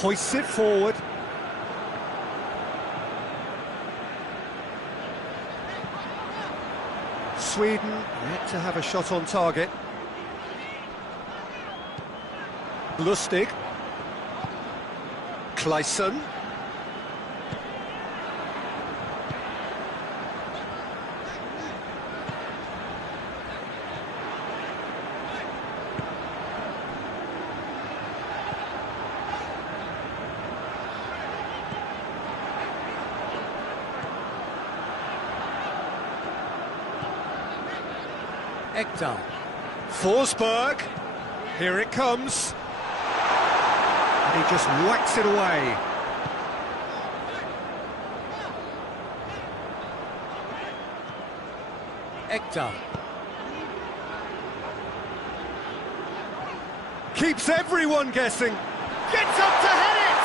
Hoists it forward. Sweden yet to have a shot on target. Lustig. Claesson. Ekdal. Forsberg. Here it comes. And he just whacks it away. Ekdal. Keeps everyone guessing. Gets up to head it!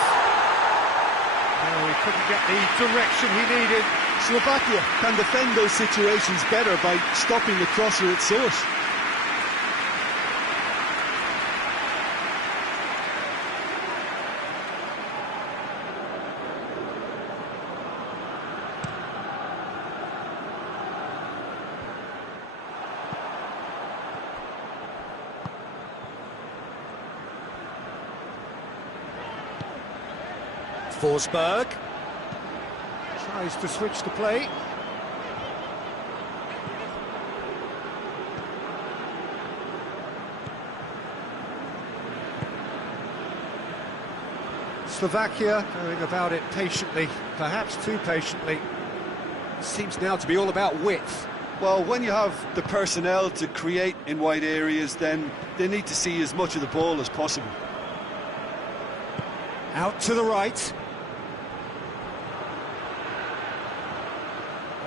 No, he couldn't get the direction he needed. Slovakia can defend those situations better by stopping the crosser at source. Forsberg tries to switch the play. Slovakia going about it patiently, perhaps too patiently. Seems now to be all about width. Well, when you have the personnel to create in wide areas, then they need to see as much of the ball as possible. Out to the right.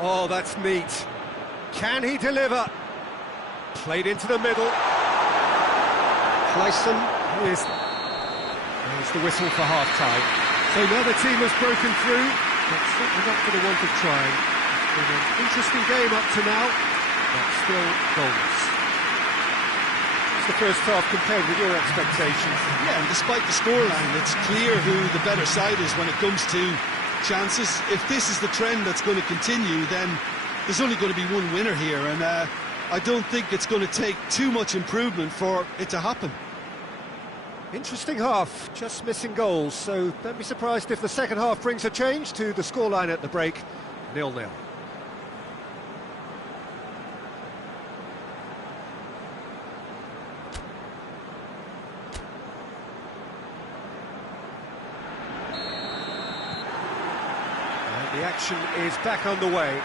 Oh, that's neat. Can he deliver? Played into the middle. Claesson is... There's the whistle for half-time. So now the team has broken through, but certainly not for the want of trying. It's been an interesting game up to now, but still goals. What's the first half compared with your expectations? Yeah, and despite the scoreline, it's clear who the better side is when it comes to chances. If this is the trend that's going to continue, then there's only going to be one winner here, and I don't think it's going to take too much improvement for it to happen. Interesting half, just missing goals, so don't be surprised if the second half brings a change to the scoreline at the break, 0-0. The action is back underway.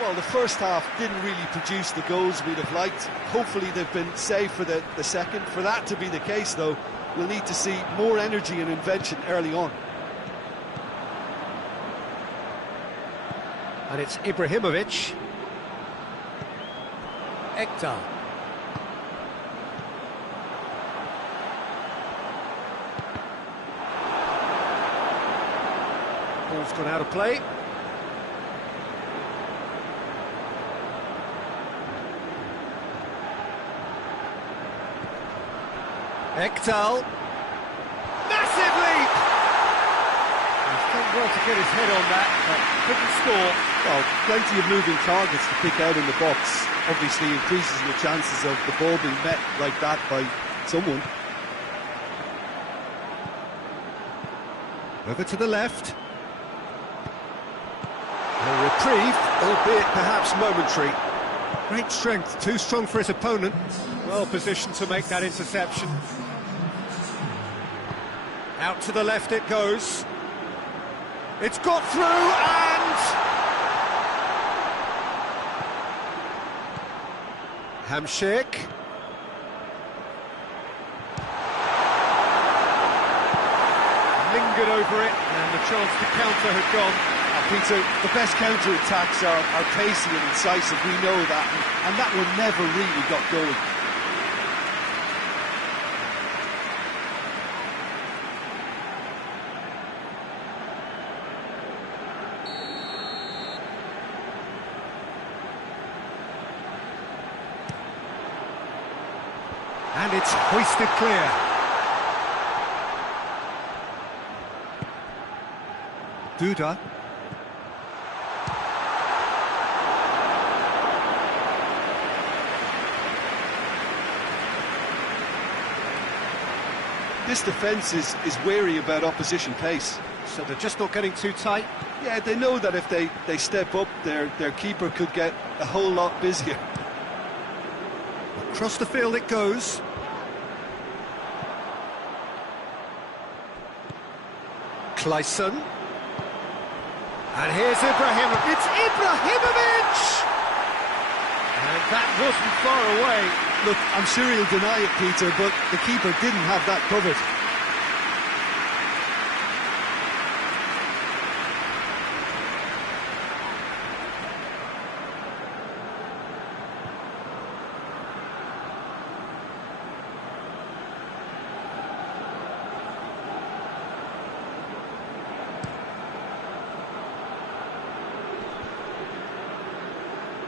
Well, the first half didn't really produce the goals we'd have liked. Hopefully they've been saved for the second. For that to be the case, though, we'll need to see more energy and invention early on. And it's Ibrahimovic. Ekdal. Ball's gone out of play. Ekdal. Massive leap! He's done well to get his head on that, but couldn't score. Well, plenty of moving targets to pick out in the box. Obviously increases the chances of the ball being met like that by someone. Over to the left. A reprieve, albeit perhaps momentary. Great strength, too strong for his opponent. Well positioned to make that interception. Out to the left it goes. It's got through and... Hamšík. Lingered over it and the chance to counter had gone. Peter, the best counter-attacks are pacey and incisive, we know that, and that one never really got going. And it's hoisted clear. Duda. This defence is wary about opposition pace. So they're just not getting too tight. Yeah, they know that if they step up, their keeper could get a whole lot busier. Across the field it goes. Clayson. And here's Ibrahimovic. It's Ibrahimovic! And that wasn't far away. Look, I'm sure he'll deny it, Peter, but the keeper didn't have that covered.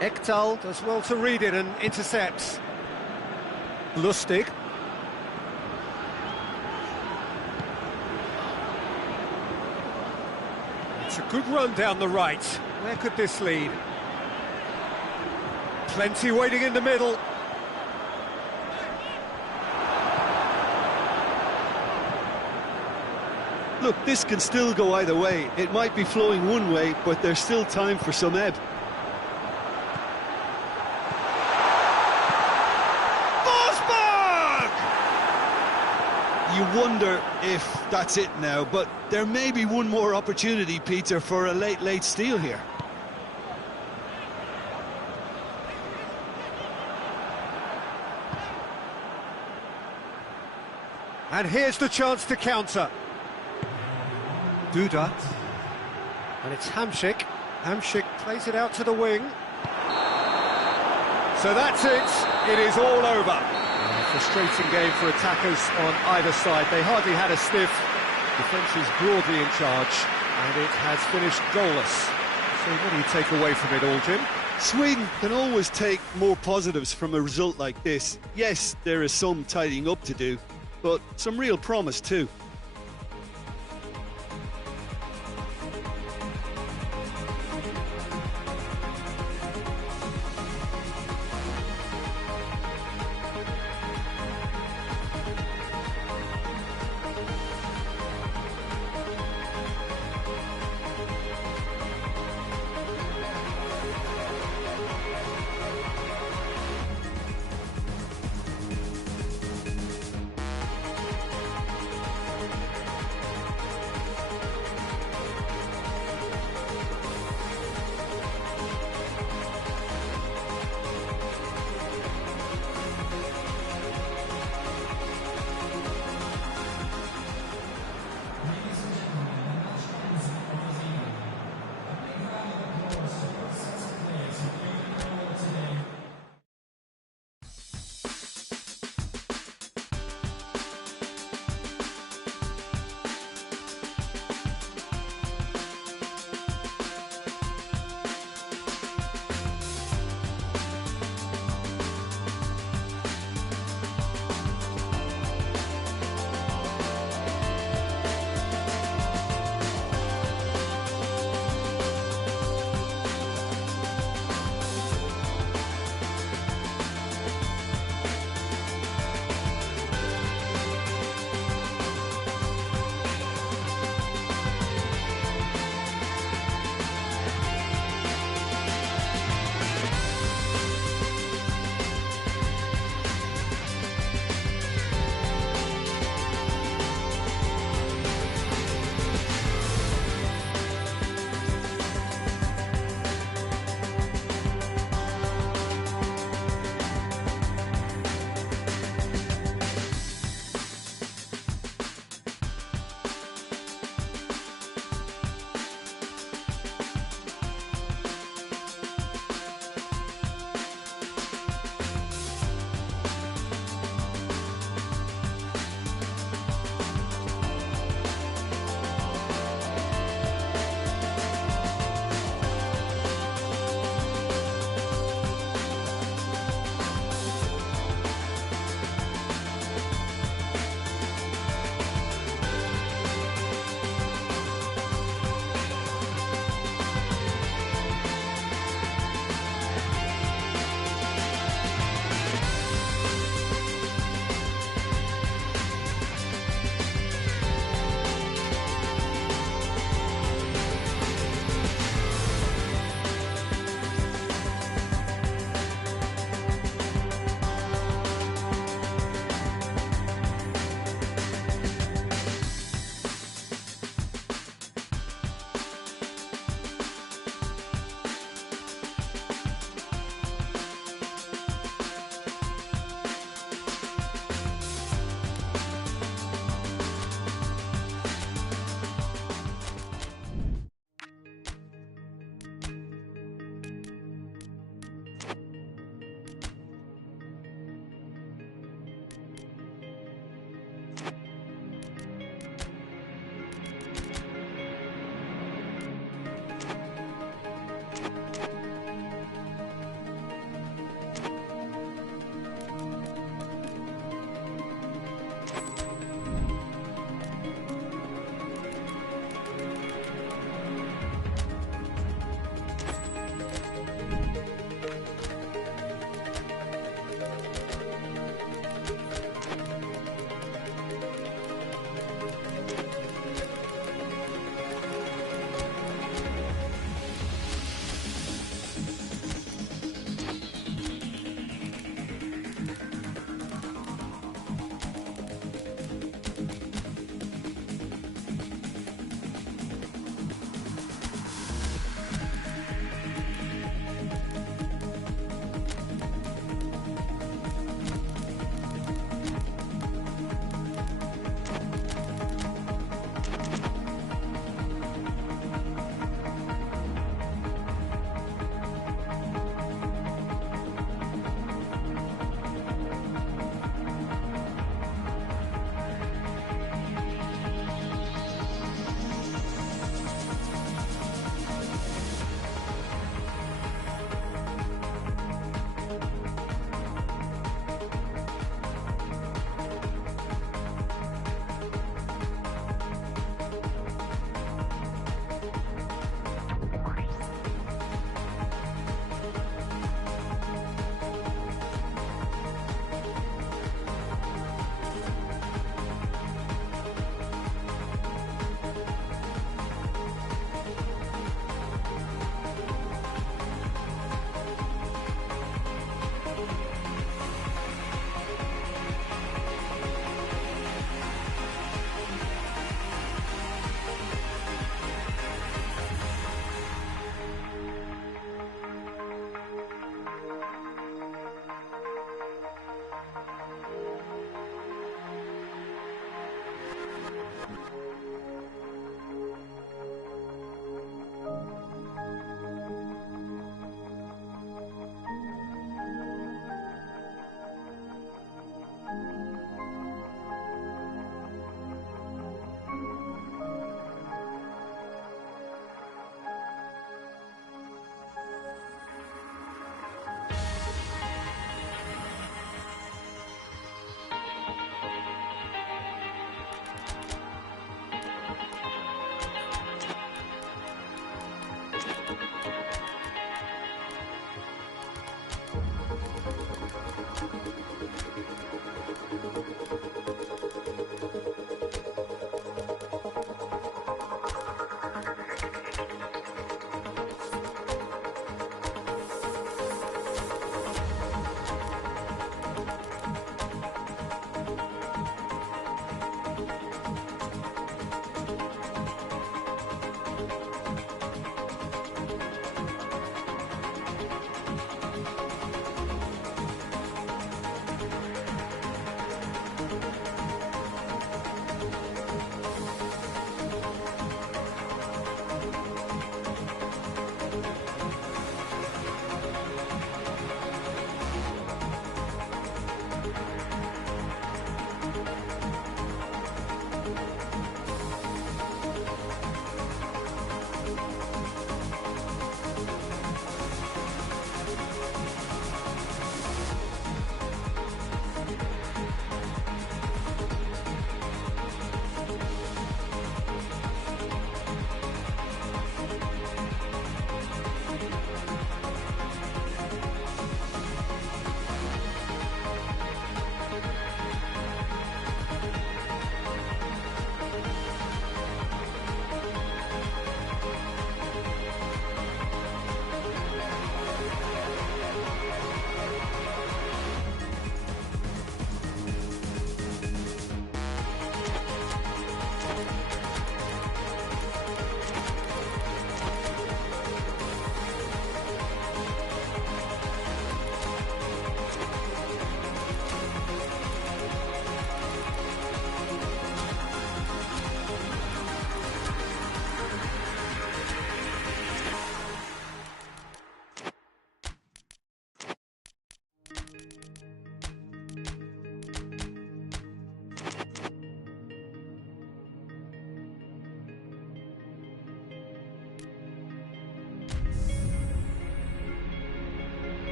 Ekdal does well to read it and intercepts. Lustig. It's a good run down the right. Where could this lead? Plenty waiting in the middle. Look, this can still go either way. It might be flowing one way, but there's still time for some ebb. You wonder if that's it now, but there may be one more opportunity, Peter, for a late steal here. And here's the chance to counter. Duda. And it's Hamšík. Hamšík plays it out to the wing. So that's it. It is all over. Frustrating game for attackers on either side. They hardly had a sniff. Defence is broadly in charge, and it has finished goalless. So what do you take away from it all, Jim? Sweden can always take more positives from a result like this. Yes, there is some tidying up to do, but some real promise too.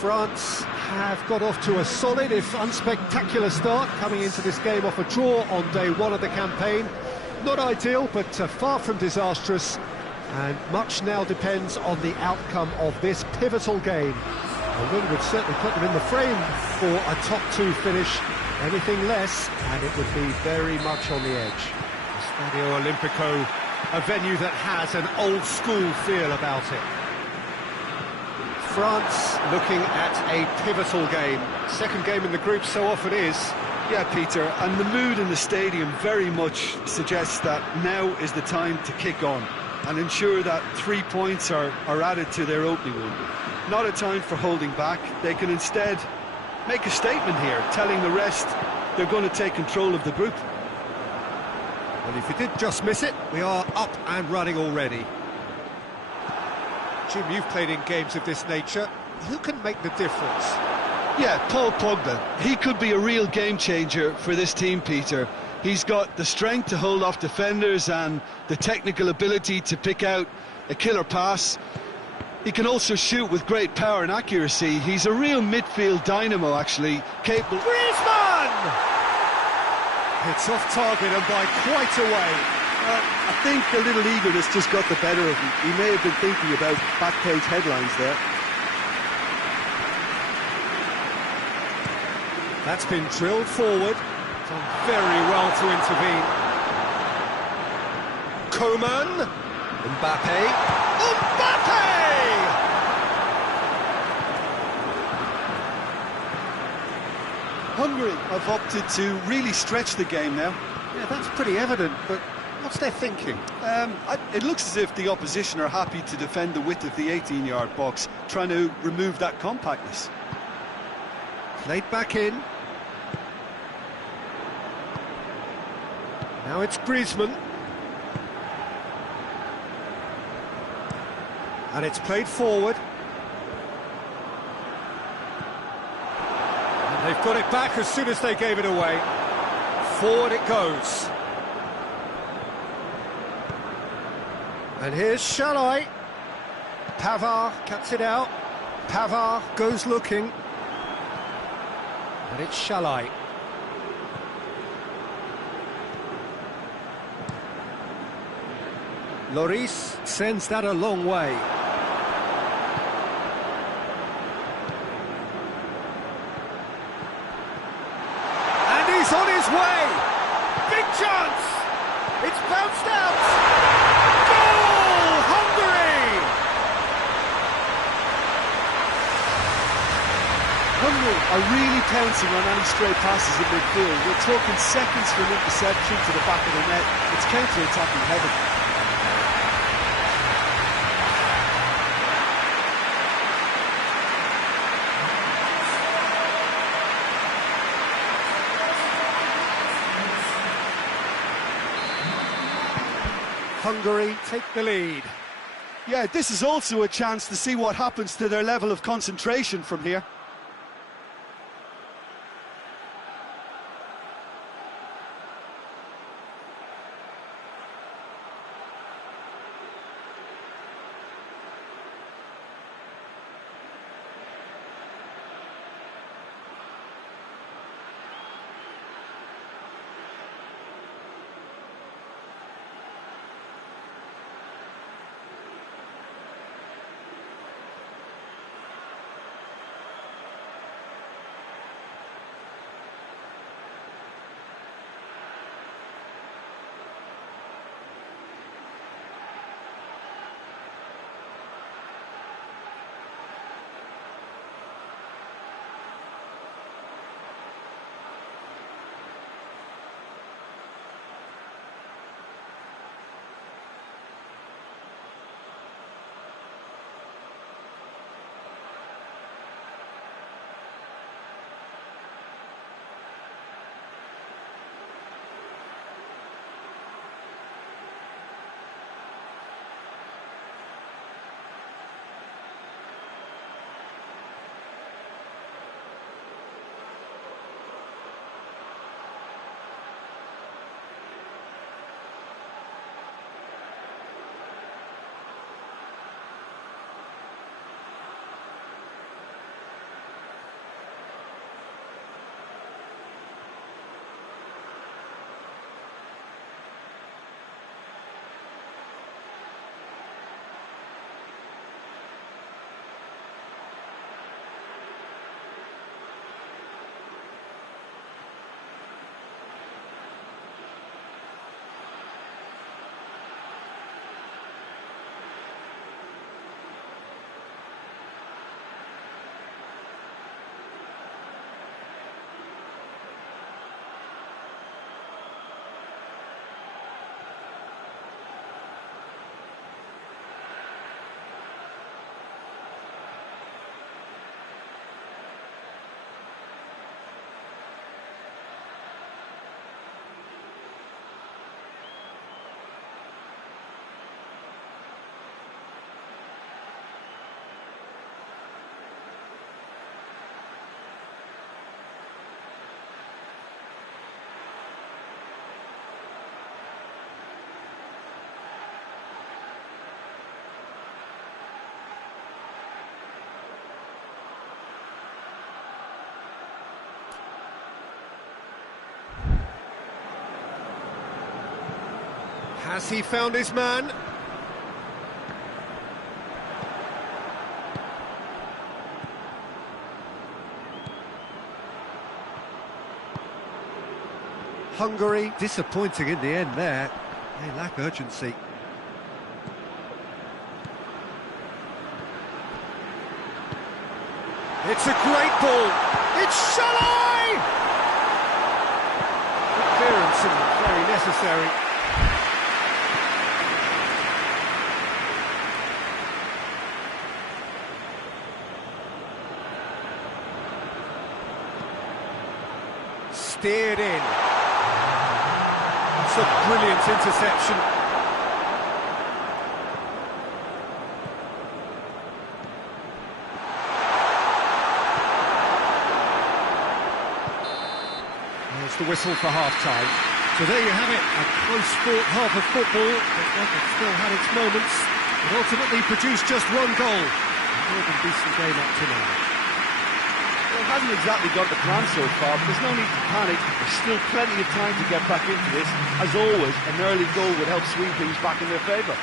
France have got off to a solid, if unspectacular start, coming into this game off a draw on day one of the campaign. Not ideal, but far from disastrous, and much now depends on the outcome of this pivotal game. A win would certainly put them in the frame for a top two finish. Anything less, and it would be very much on the edge. Stadio Olimpico, a venue that has an old-school feel about it. France looking at a pivotal game. Second game in the group so often is. Yeah, Peter, and the mood in the stadium very much suggests that now is the time to kick on and ensure that 3 points are added to their opening one. Not a time for holding back. They can instead make a statement here, telling the rest they're going to take control of the group. Well, if you did just miss it, we are up and running already. Jim, you've played in games of this nature. Who can make the difference? Yeah, Paul Pogba. He could be a real game changer for this team, Peter. He's got the strength to hold off defenders and the technical ability to pick out a killer pass. He can also shoot with great power and accuracy. He's a real midfield dynamo, actually, capable... Griezmann! It's off target and by quite a way. I think a little eagerness just got the better of him. He may have been thinking about back-page headlines there. That's been drilled forward. Done very well to intervene. Coman. Mbappe. Mbappe! Hungary have opted to really stretch the game now. Yeah, that's pretty evident, but what's their thinking? It looks as if the opposition are happy to defend the width of the 18-yard box, trying to remove that compactness. Played back in. Now it's Griezmann. And it's played forward. And they've got it back as soon as they gave it away. Forward it goes. And here's Shalai. Pavard cuts it out. Pavard goes looking. And it's Shalai. Lloris sends that a long way. And he's on his way! Big chance! It's bounced out! Goal! Hungary! Hungary are really pouncing on any stray passes in midfield. We're talking seconds from interception to the back of the net. It's counter-attacking heaven. Hungary take the lead. Yeah, this is also a chance to see what happens to their level of concentration from here. Has he found his man? Hungary, disappointing in the end there. They lack urgency. It's a great ball. It's Shalai! Good clearance and very necessary. Steered in. It's a brilliant interception. There's the whistle for half-time. So there you have it, a close-fought half of football, but one that still had its moments. It ultimately produced just one goal. A more than decent game up to now. Well, it hasn't exactly got the plan so far, but there's no need to panic. There's still plenty of time to get back into this. As always, an early goal would help swing things back in their favour.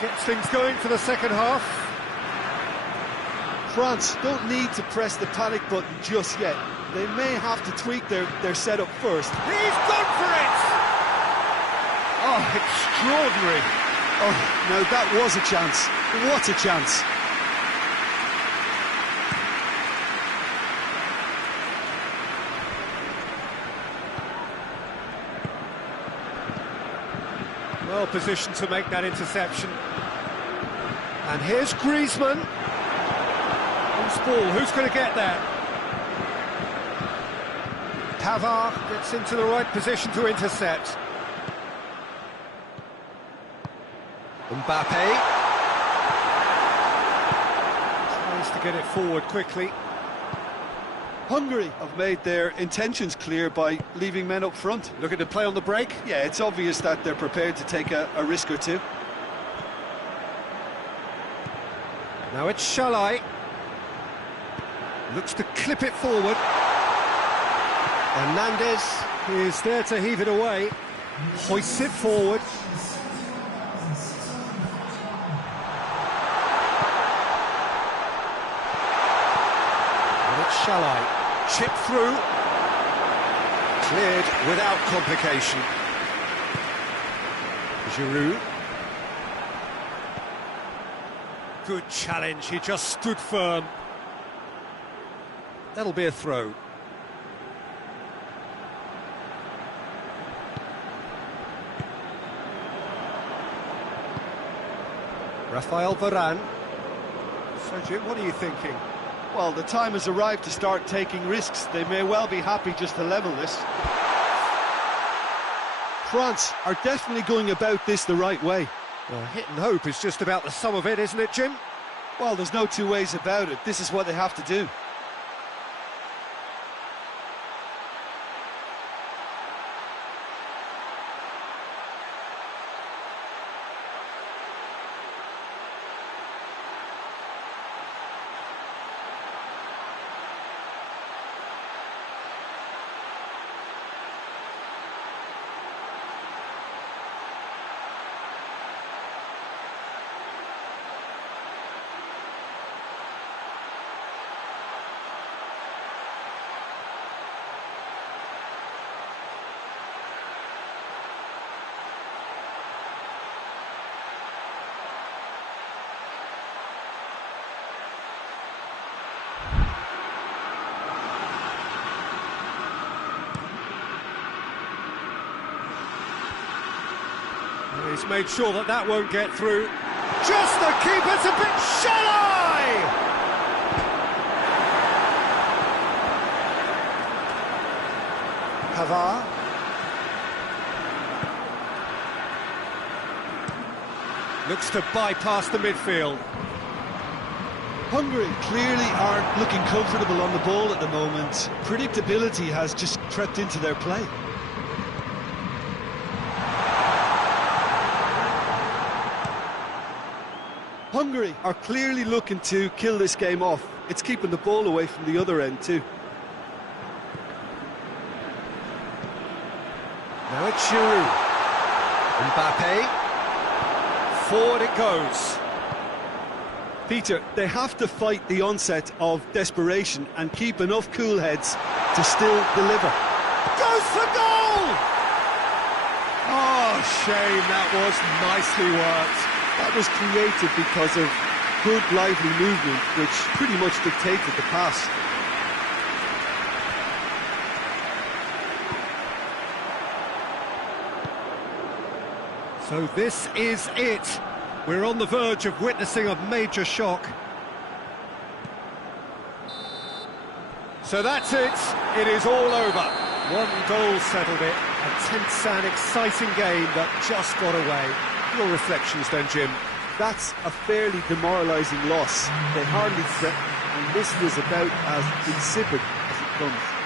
Gets things going for the second half. France don't need to press the panic button just yet. They may have to tweak their setup first. He's gone for it! Oh, extraordinary. Oh, now that was a chance. What a chance. Well positioned to make that interception. And here's Griezmann. Loose ball, who's going to get that? Pavard gets into the right position to intercept. Mbappe tries to get it forward quickly. Hungary have made their intentions clear by leaving men up front. Looking to play on the break. Yeah, it's obvious that they're prepared to take a risk or two. Now it's Shalai. Looks to clip it forward. Hernandez is there to heave it away. Hoists it forward. And it's Shalai. Chip through. Cleared without complication. Giroud. Good challenge, he just stood firm. That'll be a throw. Rafael Varane. So, Jim, what are you thinking? Well, the time has arrived to start taking risks. They may well be happy just to level this. France are definitely going about this the right way. Well, hit and hope is just about the sum of it, isn't it, Jim? Well, there's no two ways about it. This is what they have to do. He's made sure that that won't get through. Just the keeper's a bit shallow! Pavard. Looks to bypass the midfield. Hungary clearly aren't looking comfortable on the ball at the moment. Predictability has just crept into their play. Hungary are clearly looking to kill this game off. It's keeping the ball away from the other end too. Now it's Giroud. Mbappe. Forward it goes. Peter, they have to fight the onset of desperation and keep enough cool heads to still deliver. Goes for goal! Oh, shame, that was nicely worked. That was created because of good, lively movement, which pretty much dictated the pass. So this is it. We're on the verge of witnessing a major shock. So that's it. It is all over. One goal settled it. A tense and exciting game that just got away. Your reflections then, Jim? That's a fairly demoralising loss. They hardly threatened, and this was about as insipid as it comes.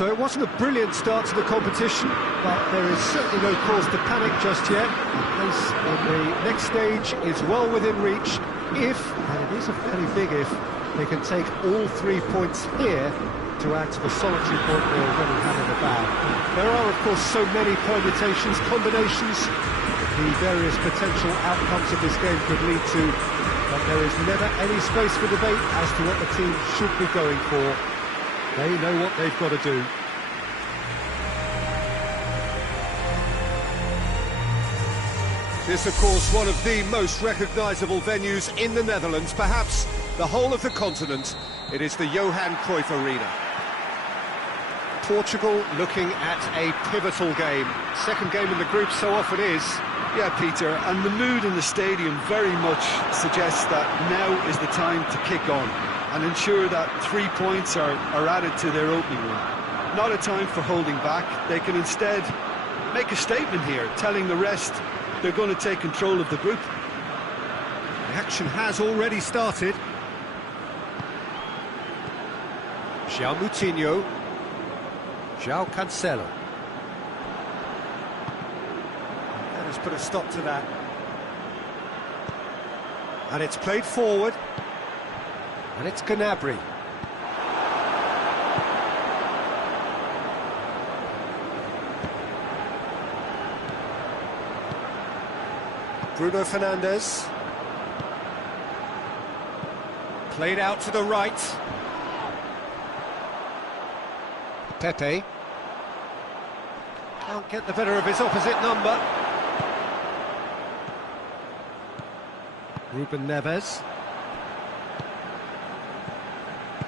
So it wasn't a brilliant start to the competition, but there is certainly no cause to panic just yet. A place on the next stage is well within reach if, and it is a fairly big if, they can take all 3 points here to add to the solitary point they already have in the bag. There are, of course, so many permutations, combinations, the various potential outcomes of this game could lead to, but there is never any space for debate as to what the team should be going for. They know what they've got to do. This, of course, one of the most recognisable venues in the Netherlands, perhaps the whole of the continent. It is the Johan Cruyff Arena. Portugal looking at a pivotal game. Second game in the group so often is. Yeah, Peter, and the mood in the stadium very much suggests that now is the time to kick on and ensure that 3 points are added to their opening run. Not a time for holding back. They can instead make a statement here, telling the rest they're going to take control of the group. The action has already started. João Moutinho. João Cancelo. That has put a stop to that. And it's played forward. And it's Gnabry. Bruno Fernandes. Played out to the right. Pepe. Can't get the better of his opposite number. Ruben Neves.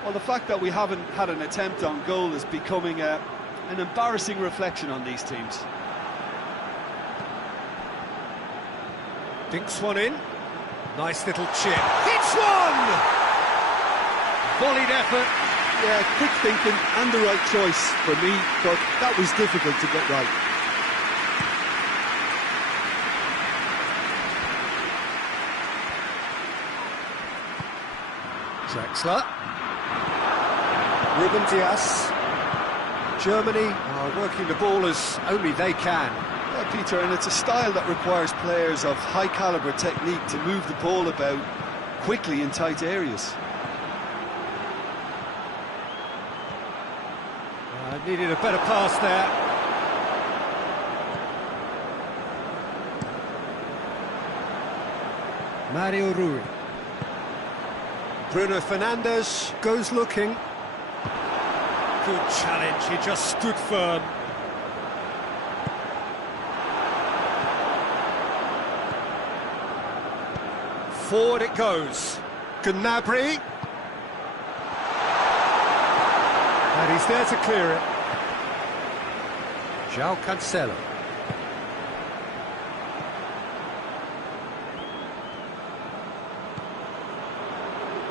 Well, the fact that we haven't had an attempt on goal is becoming an embarrassing reflection on these teams. Dinks one in. Nice little chip. Hits one! Volleyed effort. Yeah, quick thinking and the right choice for me, but that was difficult to get right. Drexler. Ruben Dias. Germany are working the ball as only they can. Yeah, Peter, and it's a style that requires players of high calibre technique to move the ball about quickly in tight areas. Needed a better pass there. Mario Rui. Bruno Fernandes goes looking. Good challenge, he just stood firm. Forward it goes. Gnabry. And he's there to clear it. João Cancelo.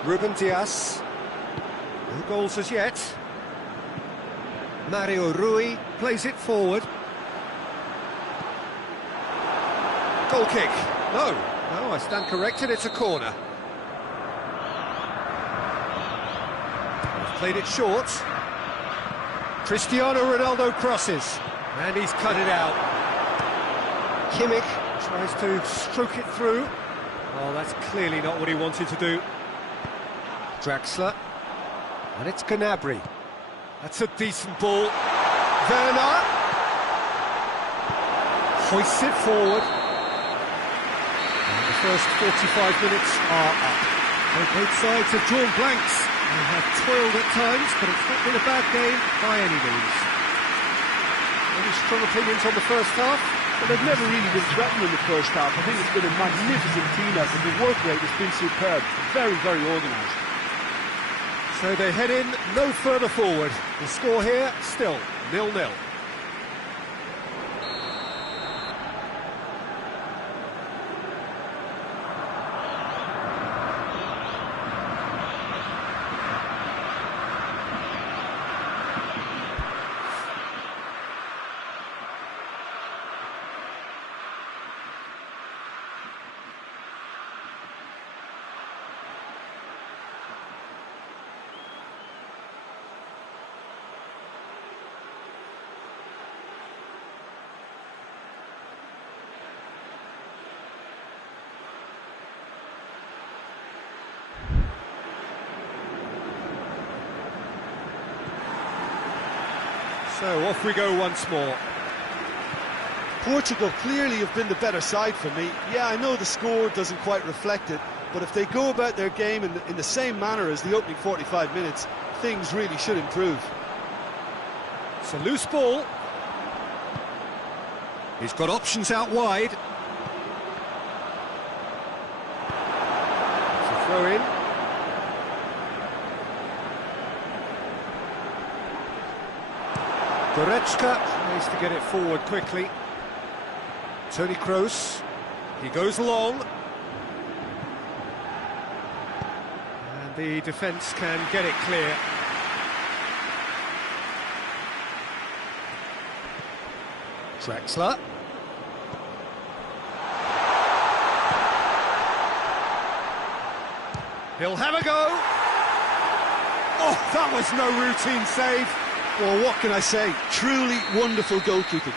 Ruben Dias. No goals as yet. Mario Rui plays it forward. Goal kick. No, I stand corrected, it's a corner. Played it short. Cristiano Ronaldo crosses. And he's cut it out. Kimmich tries to stroke it through. Oh, that's clearly not what he wanted to do. Draxler. And it's Gnabry. That's a decent ball. Werner. Hoists it forward. And the first 45 minutes are up. Both sides have drawn blanks. They have toiled at times, but it's not been a bad game by any means. Any strong opinions on the first half? Well, they've never really been threatened in the first half. I think it's been a magnificent team effort. The work rate has been superb. Very, very organised. So they head in no further forward. The score here, still 0-0. So off we go once more. Portugal clearly have been the better side for me. Yeah, I know the score doesn't quite reflect it, but if they go about their game in the same manner as the opening 45 minutes, things really should improve. It's a loose ball. He's got options out wide. It's a throw in. Goretzka needs to get it forward quickly. Toni Kroos, he goes long. And the defence can get it clear. Draxler. He'll have a go. Oh, that was no routine save. Well, what can I say? Truly wonderful goalkeeping.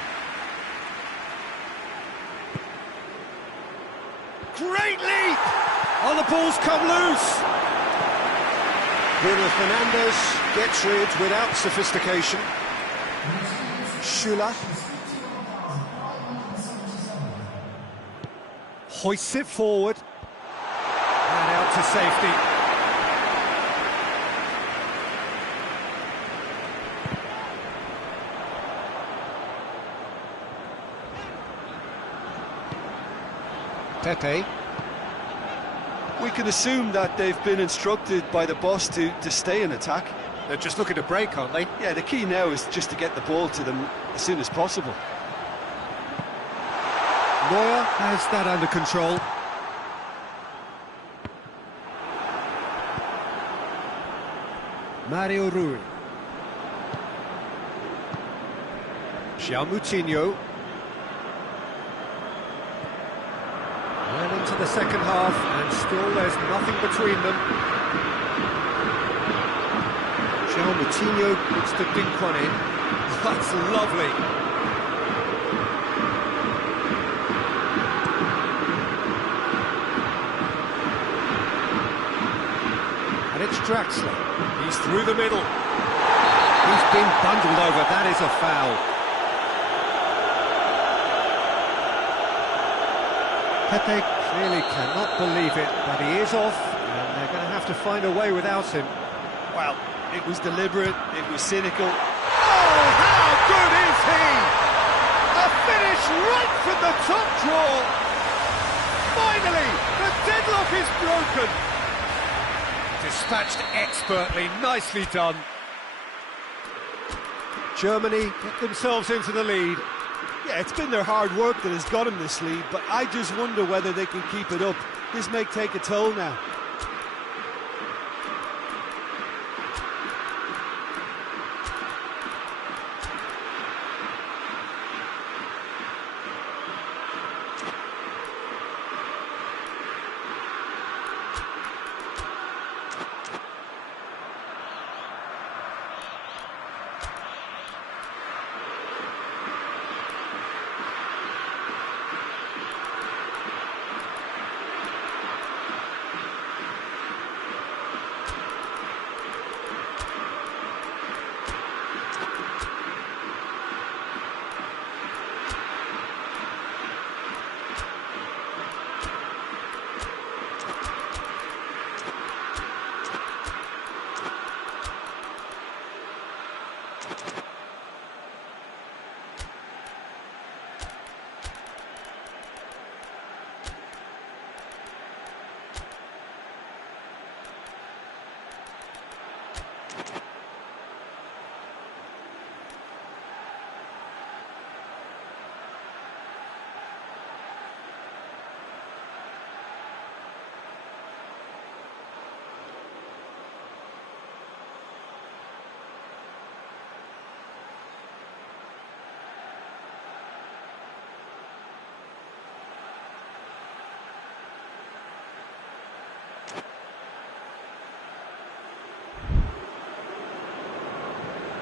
Great leap! Oh, the ball's come loose. Bruno Fernandes gets rid without sophistication. Schüller. Hoists it forward. And out to safety. Pepe. We can assume that they've been instructed by the boss to stay in attack. They're just looking to break, aren't they? Yeah, the key now is just to get the ball to them as soon as possible. Neuer has that under control. Mario Rui. João Moutinho. Well into the second half, and still there's nothing between them. João Moutinho looks to dink one in. That's lovely. And it's Draxler. He's through the middle. He's been bundled over. That is a foul. Pepe clearly cannot believe it, but he is off, and they're going to have to find a way without him. Well, it was deliberate, it was cynical. Oh, how good is he? A finish right from the top draw. Finally, the deadlock is broken. Dispatched expertly, nicely done. Germany get themselves into the lead. Yeah, it's been their hard work that has got them this lead, but I just wonder whether they can keep it up. This may take a toll now.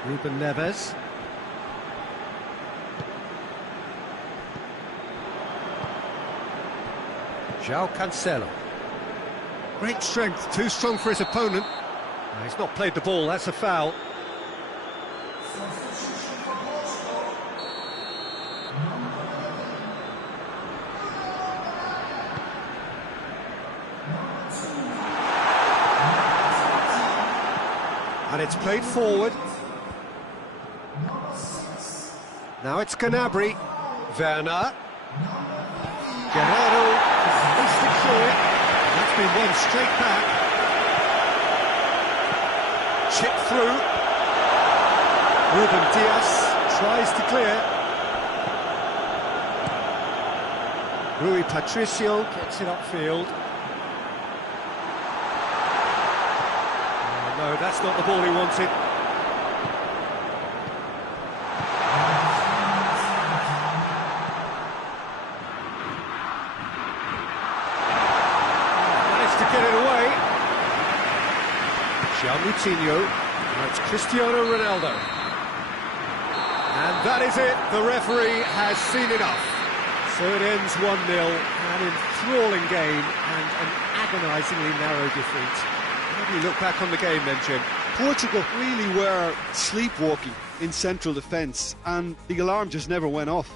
Ruben Neves. João Cancelo. Great strength, too strong for his opponent. He's not played the ball, that's a foul. And it's played forward. Now it's Gnabry. Werner. Guerrero is to clear it. That's been won straight back. Chip through. Ruben Dias tries to clear. Rui Patricio gets it upfield. Oh, no, that's not the ball he wanted. Managed to get it away. João Moutinho. Now it's Cristiano Ronaldo. And that is it. The referee has seen enough. So it ends 1-0, an enthralling game and an agonisingly narrow defeat. How do you look back on the game then, Jim? Portugal really were sleepwalking in central defence, and the alarm just never went off.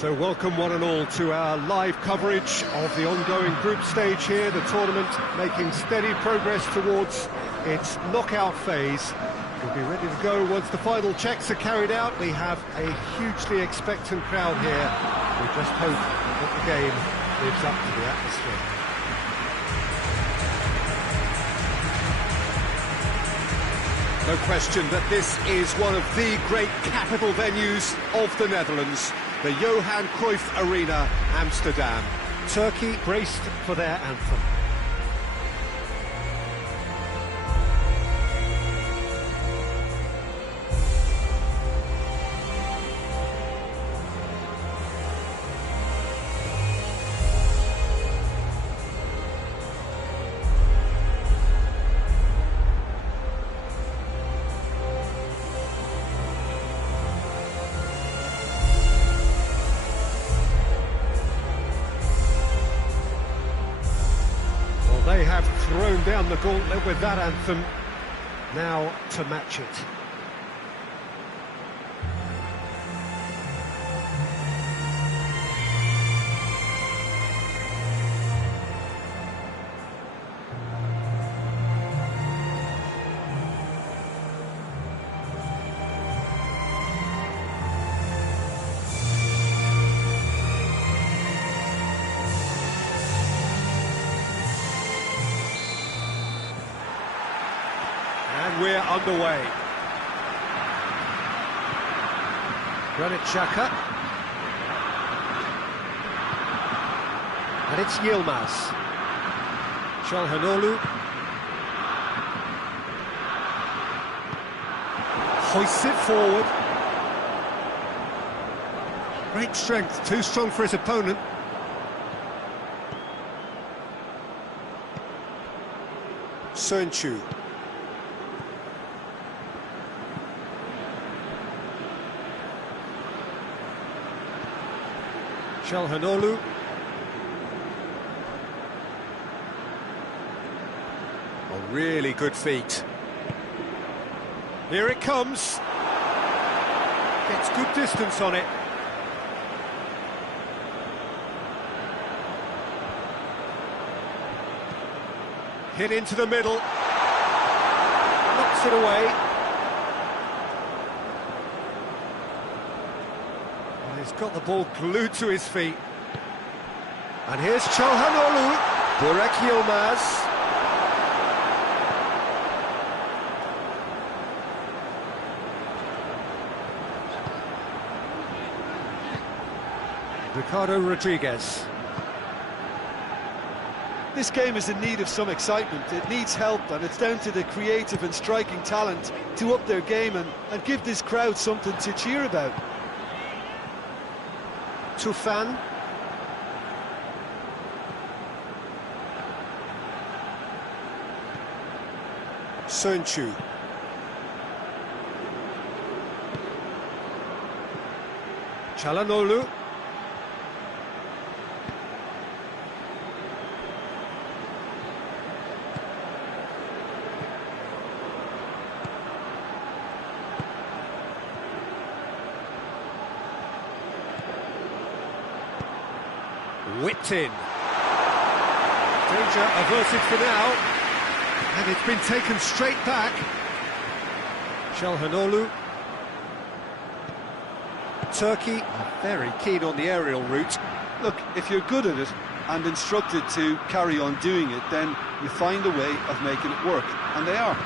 So welcome one and all to our live coverage of the ongoing group stage here, the tournament making steady progress towards its knockout phase. We'll be ready to go once the final checks are carried out. We have a hugely expectant crowd here. We just hope that the game lives up to the atmosphere. No question that this is one of the great capital venues of the Netherlands, the Johan Cruyff Arena, Amsterdam. Turkey braced for their anthem. They have thrown down the gauntlet with that anthem. Now to match it. And we're underway. Granit Xhaka. And it's Yilmaz. Çalhanoğlu. Hoists it forward. Great strength, too strong for his opponent. Sönchu. Çalhanoğlu. Oh, really good feet. Here it comes. Gets good distance on it. Hit into the middle. Knocks it away. Well, he's got the ball glued to his feet. And here's Çalhanoğlu. Burak Yilmaz. Ricardo Rodriguez. This game is in need of some excitement. It needs help, and it's down to the creative and striking talent to up their game and give this crowd something to cheer about. Tufan. Sönchu. Çalhanoğlu. Whipped in. Danger averted for now. And it's been taken straight back. Çalhanoğlu. Turkey are very keen on the aerial route. Look, if you're good at it and instructed to carry on doing it, then you find a way of making it work, and they are.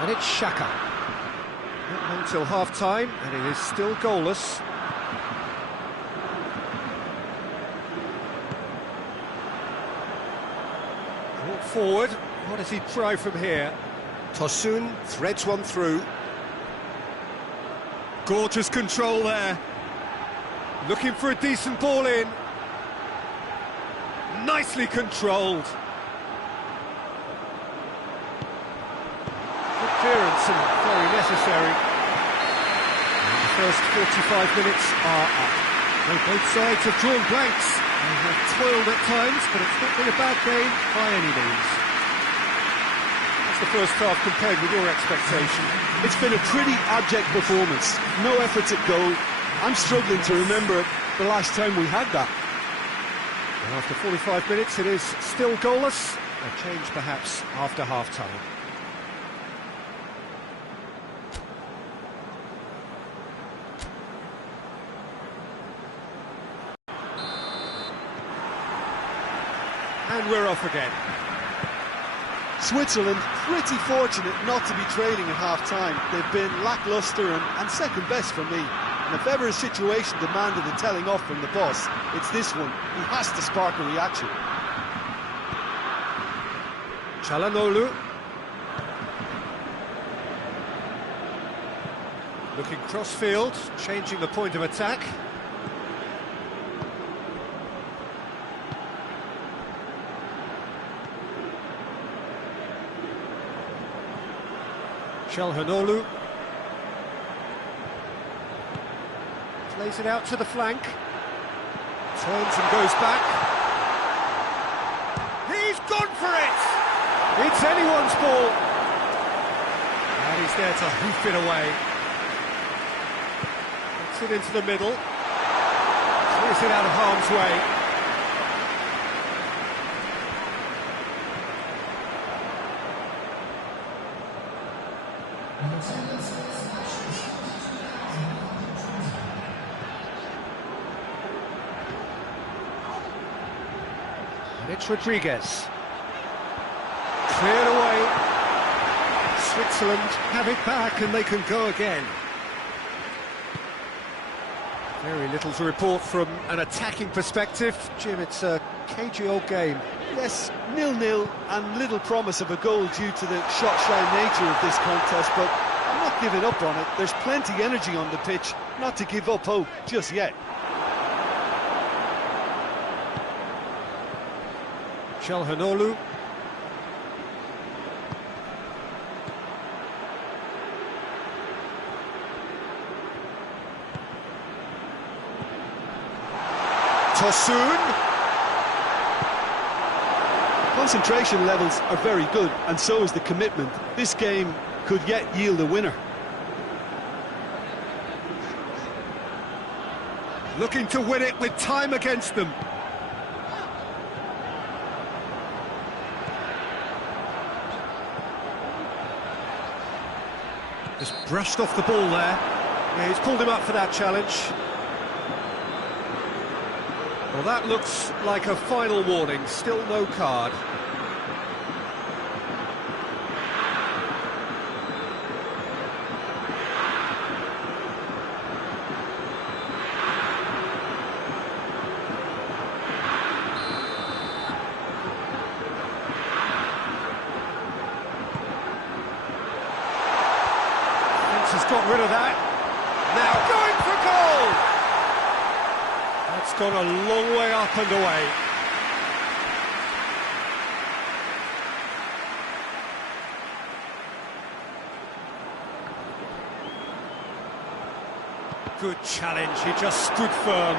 And it's Xhaka. Not long till half-time, and it is still goalless. Brought forward. What does he try from here? Tosun threads one through. Gorgeous control there. Looking for a decent ball in. Nicely controlled. Good clearance and very necessary. And the first 45 minutes are up. Well, both sides have drawn blanks. They have toiled at times, but it's not been a bad game by any means. That's the first half compared with your expectation. It's been a pretty abject performance. No efforts at goal. I'm struggling to remember the last time we had that. And after 45 minutes, it is still goalless. A change perhaps after half-time. And we're off again. Switzerland pretty fortunate not to be trailing at half-time. They've been lacklustre and second best for me. And if ever a situation demanded a telling off from the boss, it's this one. He has to spark a reaction. Çalhanoğlu. Looking cross-field, changing the point of attack. Çalhanoğlu plays it out to the flank, turns and goes back. He's gone for it! It's anyone's ball. And he's there to hoof it away. Puts it into the middle, clears it out of harm's way. And it's Rodriguez. Cleared away. Switzerland have it back and they can go again. Very little to report from an attacking perspective. Jim, it's a cagey old game. Yes, 0-0 and little promise of a goal due to the shot-shy nature of this contest, but I'm not giving up on it. There's plenty energy on the pitch, not to give up hope just yet. Çalhanoğlu. Tosun. Concentration levels are very good, and so is the commitment. This game could yet yield a winner. Looking to win it with time against them. Just brushed off the ball there. Yeah, he's pulled him up for that challenge. Well, that looks like a final warning. Still no card. Has got rid of that. Now going for goal! That's gone a long way up and away. Good challenge, he just stood firm.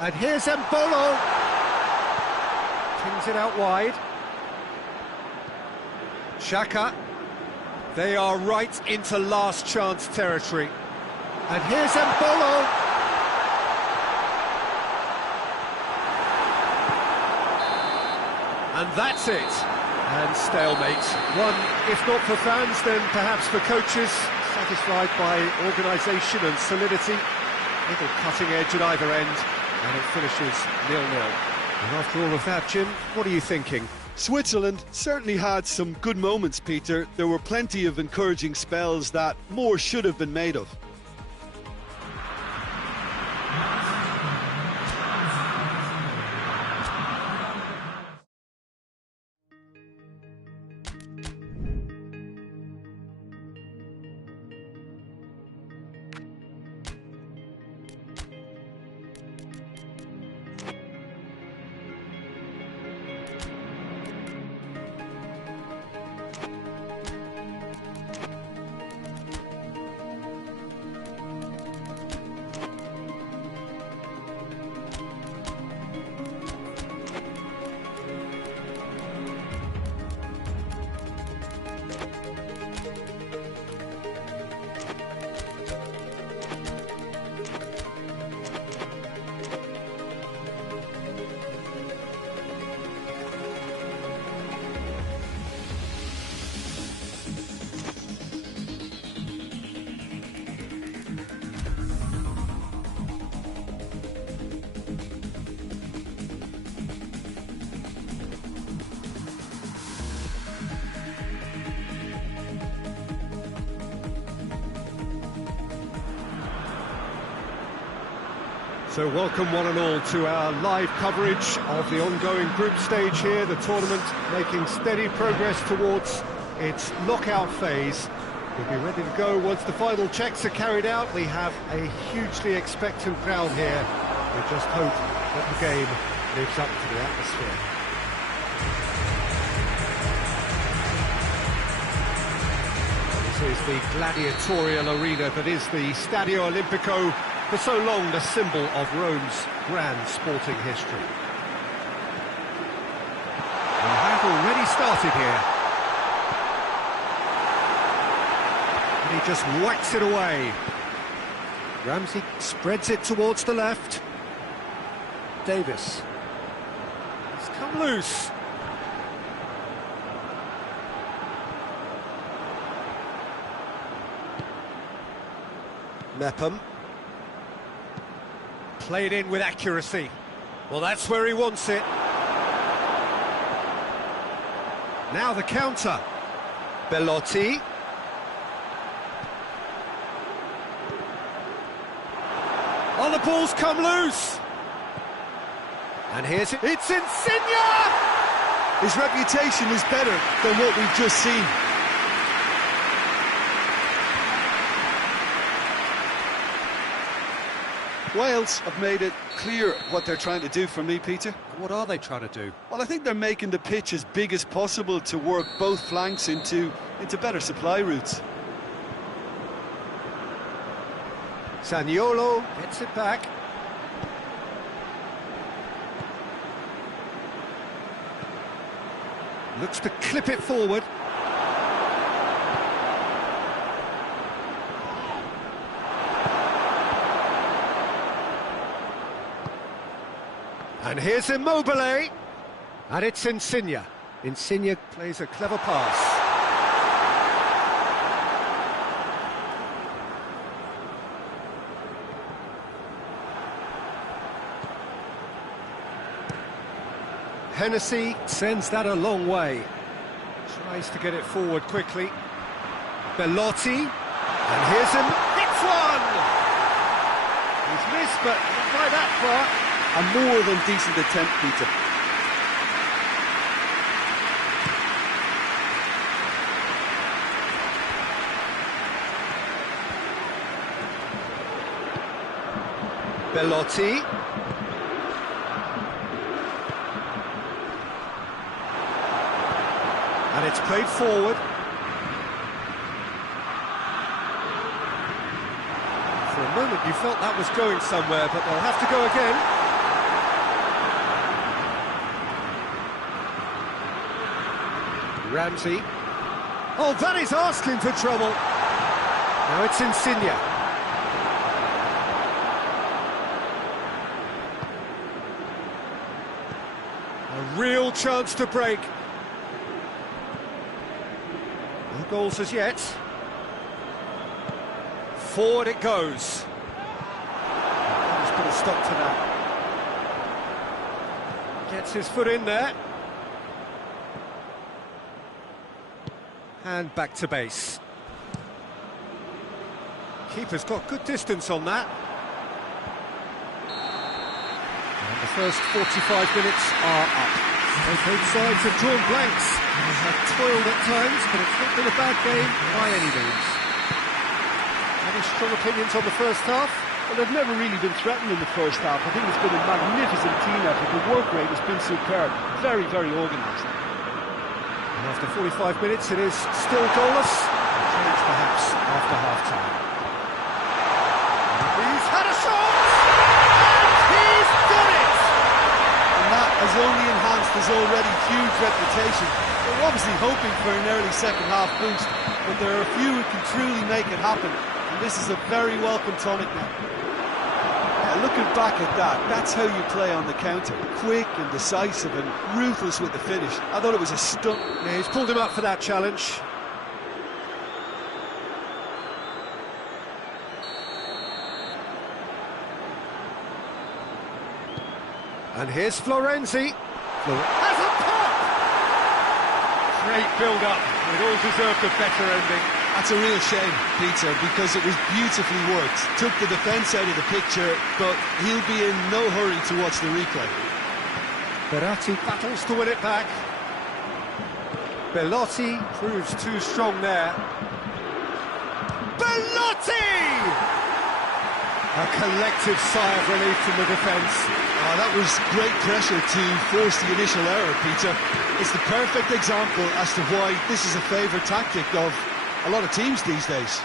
And here's Embolo. Pings it out wide. Xhaka. They are right into last chance territory. And here's Embolo. And that's it. And stalemate. One, if not for fans, then perhaps for coaches, satisfied by organisation and solidity. Little cutting edge at either end, and it finishes 0-0. And after all of that, Jim, what are you thinking? Switzerland certainly had some good moments, Peter. There were plenty of encouraging spells that more should have been made of. So welcome one and all to our live coverage of the ongoing group stage here, the tournament making steady progress towards its knockout phase. We'll be ready to go once the final checks are carried out. We have a hugely expectant crowd here. We just hope that the game lives up to the atmosphere. This is the gladiatorial arena that is the Stadio Olimpico, for so long the symbol of Rome's grand sporting history. We have already started here. And he just whacks it away. Ramsey spreads it towards the left. Davis. It's come loose. Mepham. Played in with accuracy. Well, that's where he wants it. Now the counter. Belotti. Oh, the ball's come loose. And here's it. It's Insigne! His reputation is better than what we've just seen. Wales have made it clear what they're trying to do for me, Peter. What are they trying to do? Well, I think they're making the pitch as big as possible to work both flanks into better supply routes. Zaniolo gets it back. Looks to clip it forward. And here's Immobile. And it's Insigne. Insigne plays a clever pass. Hennessy sends that a long way. Tries to get it forward quickly. Belotti. And here's him. Hits one! He's missed, but not by that far. A more than decent attempt, Peter. Belotti. And it's played forward. For a moment you felt that was going somewhere, but they'll have to go again. Ramsey. Oh, that is asking for trouble. Now it's Insigne. A real chance to break. No goals as yet. Forward it goes. He's put a stop to that. Gets his foot in there. And back to base. Keeper's got good distance on that. And the first 45 minutes are up. Both sides have drawn blanks. They have toiled at times, but it's not been a bad game by any means. Any strong opinions on the first half? Well, they've never really been threatened in the first half. I think it's been a magnificent team effort. The work rate has been superb. Very, very organised. After 45 minutes, it is still goalless. Change perhaps after half-time. He's had a shot! And he's done it! And that has only enhanced his already huge reputation. They're obviously hoping for an early second-half boost, but there are a few who can truly make it happen. And this is a very welcome tonic now. Looking back at that, that's how you play on the counter. Quick and decisive and ruthless with the finish. I thought it was a stunt. Yeah, he's pulled him up for that challenge. And here's Florenzi. Has a pop! Great build-up. It all deserved a better ending. That's a real shame, Peter, because it was beautifully worked. Took the defence out of the picture, but he'll be in no hurry to watch the replay. Verratti battles to win it back. Belotti proves too strong there. Belotti! A collective sigh of relief from the defence. Oh, that was great pressure to force the initial error, Peter. It's the perfect example as to why this is a favourite tactic of a lot of teams these days.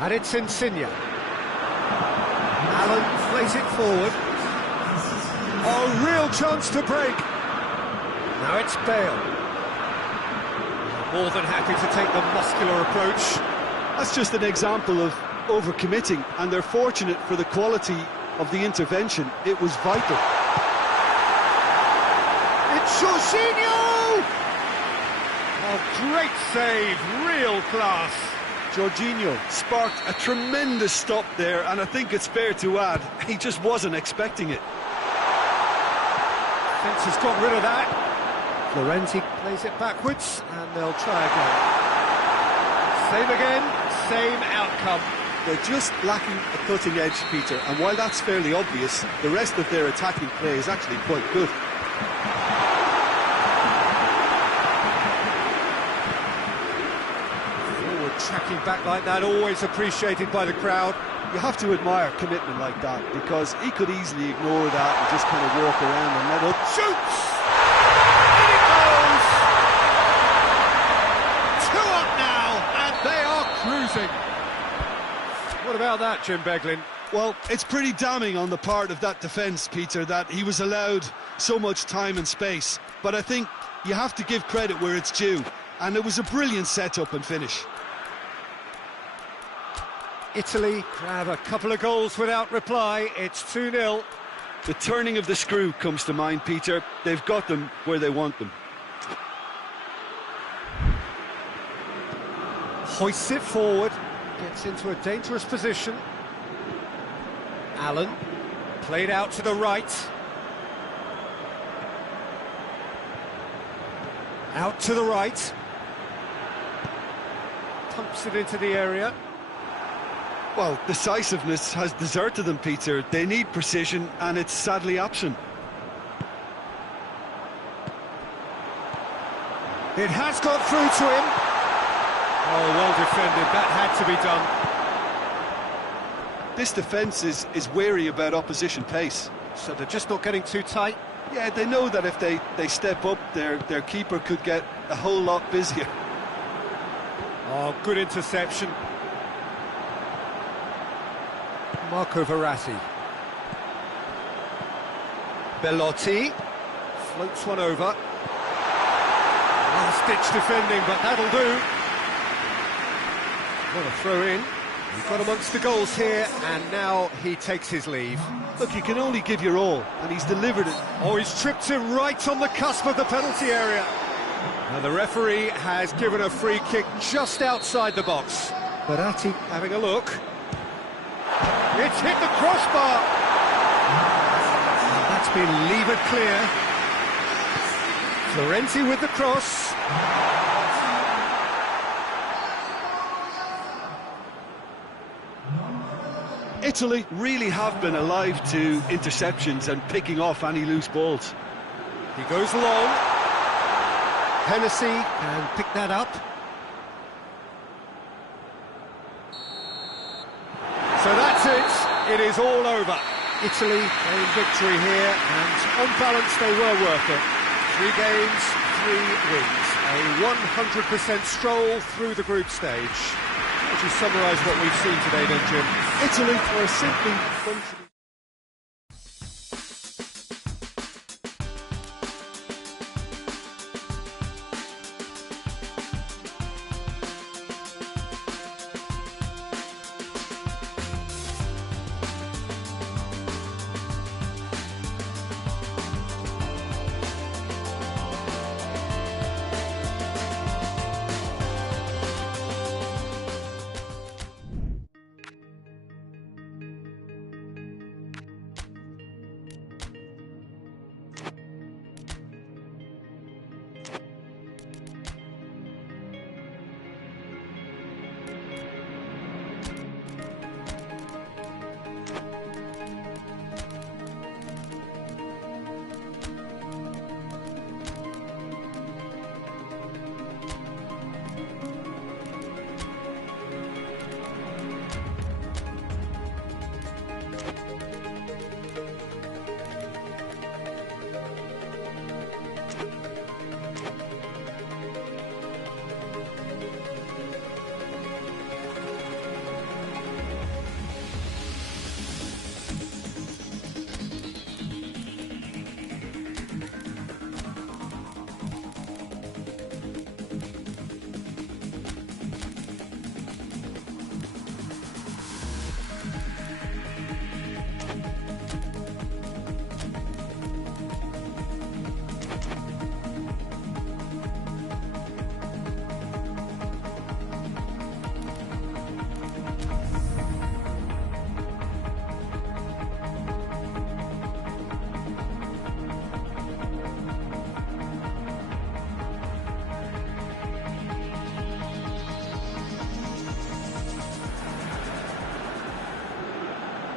And it's Insigne. Allen plays it forward. Oh, real chance to break. Now it's Bale. More than happy to take the muscular approach. That's just an example of overcommitting, and they're fortunate for the quality of the intervention. It was vital. It's Jorginho! Oh, great save, real class. Jorginho sparked a tremendous stop there, and I think it's fair to add, he just wasn't expecting it. Fence has got rid of that. Florenzi plays it backwards, and they'll try again. Same again, same outcome. They're just lacking a cutting edge, Peter, and while that's fairly obvious, the rest of their attacking play is actually quite good. Forward track Attacking back like that, always appreciated by the crowd. You have to admire commitment like that, because he could easily ignore that and just kind of walk around and let up. Shoots! In it goes! 2 up now, and they are cruising. What about that, Jim Beglin? Well, it's pretty damning on the part of that defence, Peter, that he was allowed so much time and space. But I think you have to give credit where it's due, and it was a brilliant set-up and finish. Italy grab a couple of goals without reply. It's 2-0. The turning of the screw comes to mind, Peter. They've got them where they want them. Hoists it forward, gets into a dangerous position. Allen, played out to the right. Out to the right. Pumps it into the area. Well, decisiveness has deserted them, Peter. They need precision, and it's sadly absent. It has got through to him. Oh, well defended. That had to be done. This defence is wary about opposition pace. So they're just not getting too tight. Yeah, they know that if they step up, their keeper could get a whole lot busier. Oh, good interception. Marco Verratti. Bellotti floats one over. Last-ditch defending, but that'll do. What a throw in. We've got amongst the goals here, and now he takes his leave. Look, you can only give your all, and he's delivered it. Oh, he's tripped him right on the cusp of the penalty area. Now the referee has given a free kick just outside the box. Verratti having a look. It's hit the crossbar. And that's been levered clear. Florenzi with the cross. Italy really have been alive to interceptions and picking off any loose balls. He goes long. Hennessy can pick that up. So that's it. It is all over. Italy gained victory here, and on balance they were worth it. 3 games, 3 wins. A 100% stroll through the group stage. Would you summarise what we've seen today then, Jim? Italy were simply functioning.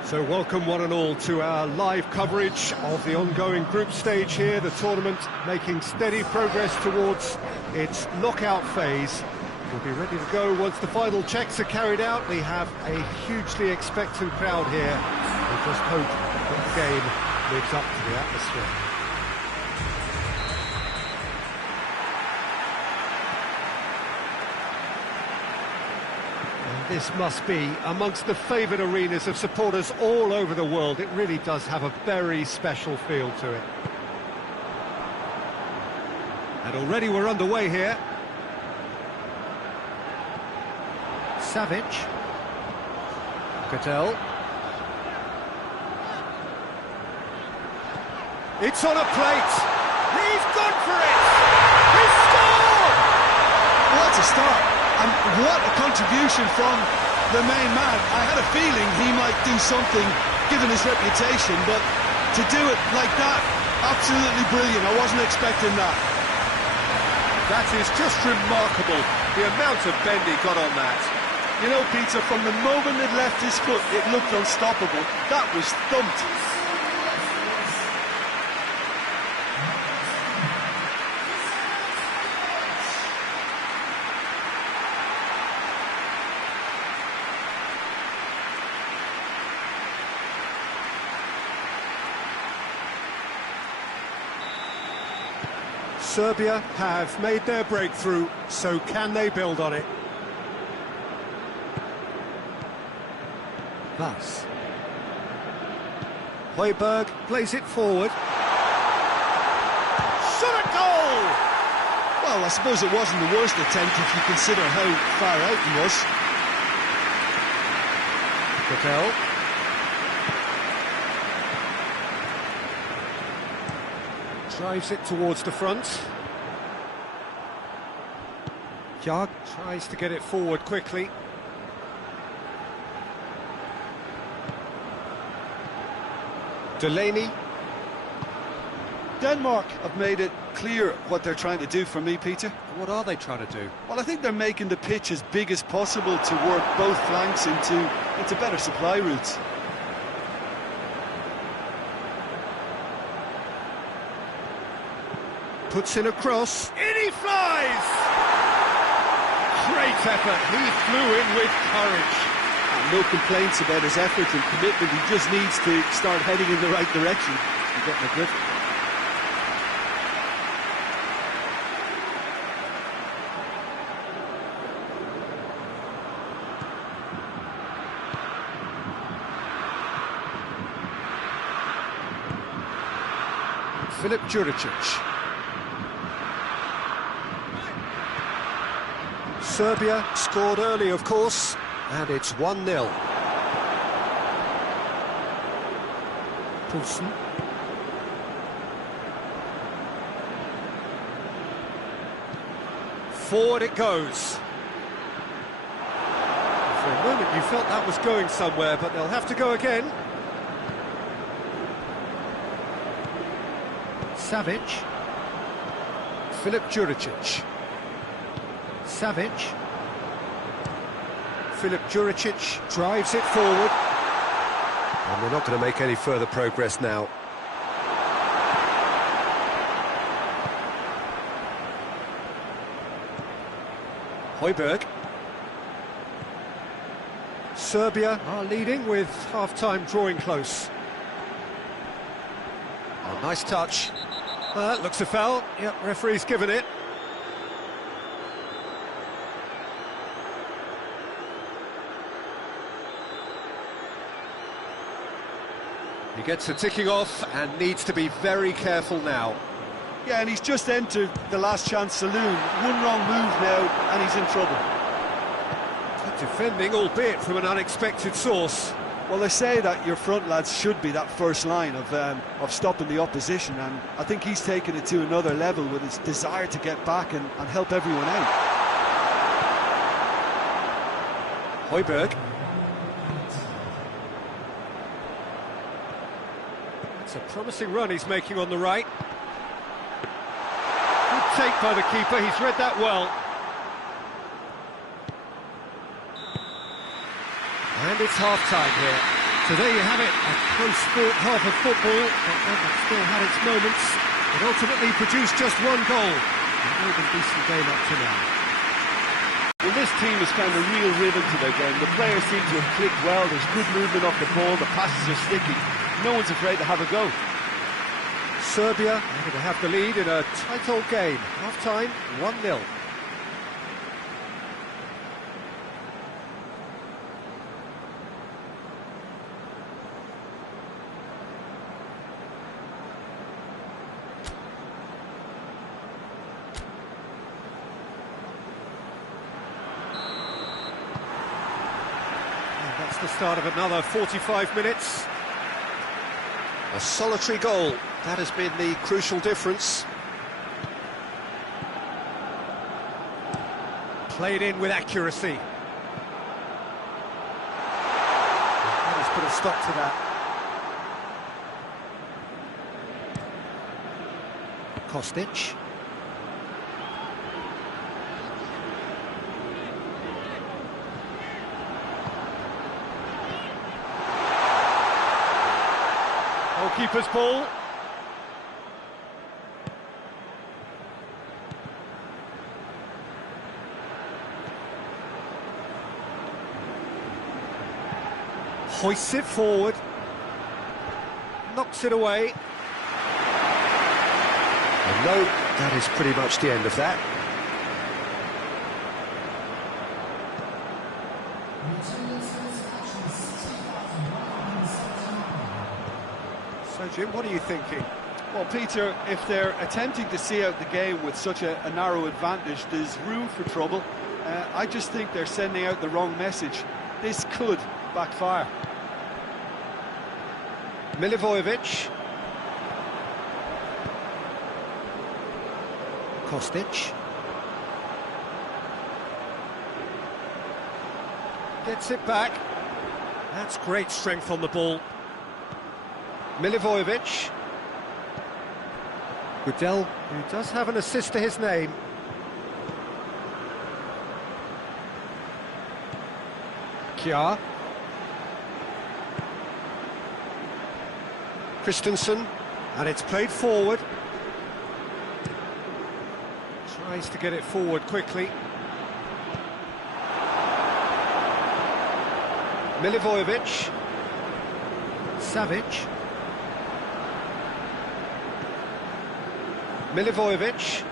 So welcome one and all to our live coverage of the ongoing group stage here, the tournament making steady progress towards its knockout phase. will be ready to go once the final checks are carried out. We have a hugely expectant crowd here. We just hope that the game lives up to the atmosphere. And this must be amongst the favoured arenas of supporters all over the world. It really does have a very special feel to it. And already we're underway here. Savic. Cattell. It's on a plate. He's gone for it. He's scored. What a start, and what a contribution from the main man. I had a feeling he might do something given his reputation, but to do it like that, absolutely brilliant. I wasn't expecting that. That is just remarkable, the amount of bend he got on that. You know, Peter, from the moment it left his foot, it looked unstoppable. That was thumped. Serbia have made their breakthrough, so can they build on it? Vas. Højbjerg plays it forward. Shot a goal! Well, I suppose it wasn't the worst attempt if you consider how far out he was. Cattell. Drives it towards the front. Kjær tries to get it forward quickly. Delaney. Denmark have made it clear what they're trying to do for me, Peter. What are they trying to do? Well, I think they're making the pitch as big as possible to work both flanks into better supply routes. Puts in a cross. In he flies! Great effort. He flew in with courage. And no complaints about his effort and commitment. He just needs to start heading in the right direction and getting a grip. Filip Juricic. Serbia scored early, of course, and it's 1-0. Poulsen. Forward it goes. For a moment you felt that was going somewhere, but they'll have to go again. Savic. Filip Juricic. Savic. Filip Juricic drives it forward. And they're not going to make any further progress now. Højbjerg. Serbia are leading with half-time drawing close. Oh, nice touch. That looks a foul. Yep, referee's given it. He gets a ticking off and needs to be very careful now. Yeah, and he's just entered the last chance saloon. One wrong move now, and he's in trouble. Good defending, albeit from an unexpected source. Well, they say that your front lads should be that first line of stopping the opposition, and I think he's taken it to another level with his desire to get back and help everyone out. Højbjerg. It's a promising run he's making on the right. Good take by the keeper, he's read that well. And it's half-time here. So there you have it, a close-fought half of football, but one that still had its moments, but ultimately produced just one goal. A more than decent game up to now. Well, this team has found a real rhythm to their game. The players seem to have clicked well. There's good movement off the ball. The passes are sticking. No one's afraid to have a go. Serbia are going to have the lead in a tight old game. Half-time, 1-0. That's the start of another 45 minutes. A solitary goal. That has been the crucial difference. Played in with accuracy. That has put a stop to that. Kostic. Goalkeeper's ball. Hoists it forward. Knocks it away. And no, that is pretty much the end of that. So, Jim, what are you thinking? Well, Peter, if they're attempting to see out the game with such a narrow advantage, there's room for trouble. I just think they're sending out the wrong message. This could backfire. Milivojevic. Kostic. Gets it back. That's great strength on the ball. Milivojevic. Gudel, who does have an assist to his name. Kjaer. Christensen. And it's played forward. Tries to get it forward quickly. Milivojevic. Savic. Milivojevic.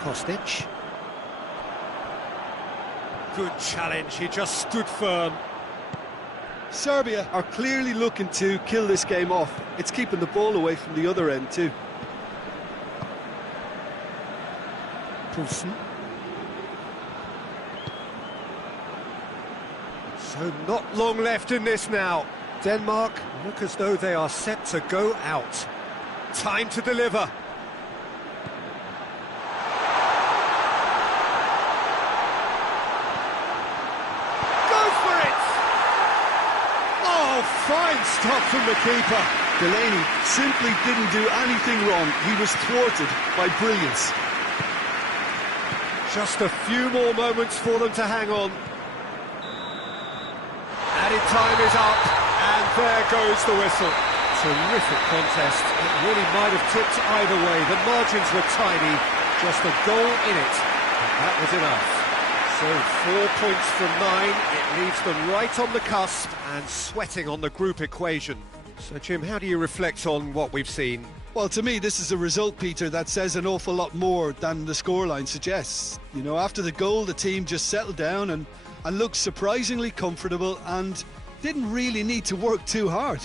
Kostic. Good challenge, he just stood firm. Serbia are clearly looking to kill this game off. It's keeping the ball away from the other end too. Poulsen. So not long left in this now. Denmark look as though they are set to go out. Time to deliver. Goes for it! Oh, fine stop from the keeper. Delaney simply didn't do anything wrong. He was thwarted by brilliance. Just a few more moments for them to hang on. Added time is up, and there goes the whistle. Terrific contest. It really might have tipped either way. The margins were tiny, just a goal in it, and that was enough. So 4 points from 9, it leaves them right on the cusp and sweating on the group equation. So Jim, how do you reflect on what we've seen? Well, to me, this is a result, Peter, that says an awful lot more than the scoreline suggests. You know, after the goal, the team just settled down and looked surprisingly comfortable and didn't really need to work too hard.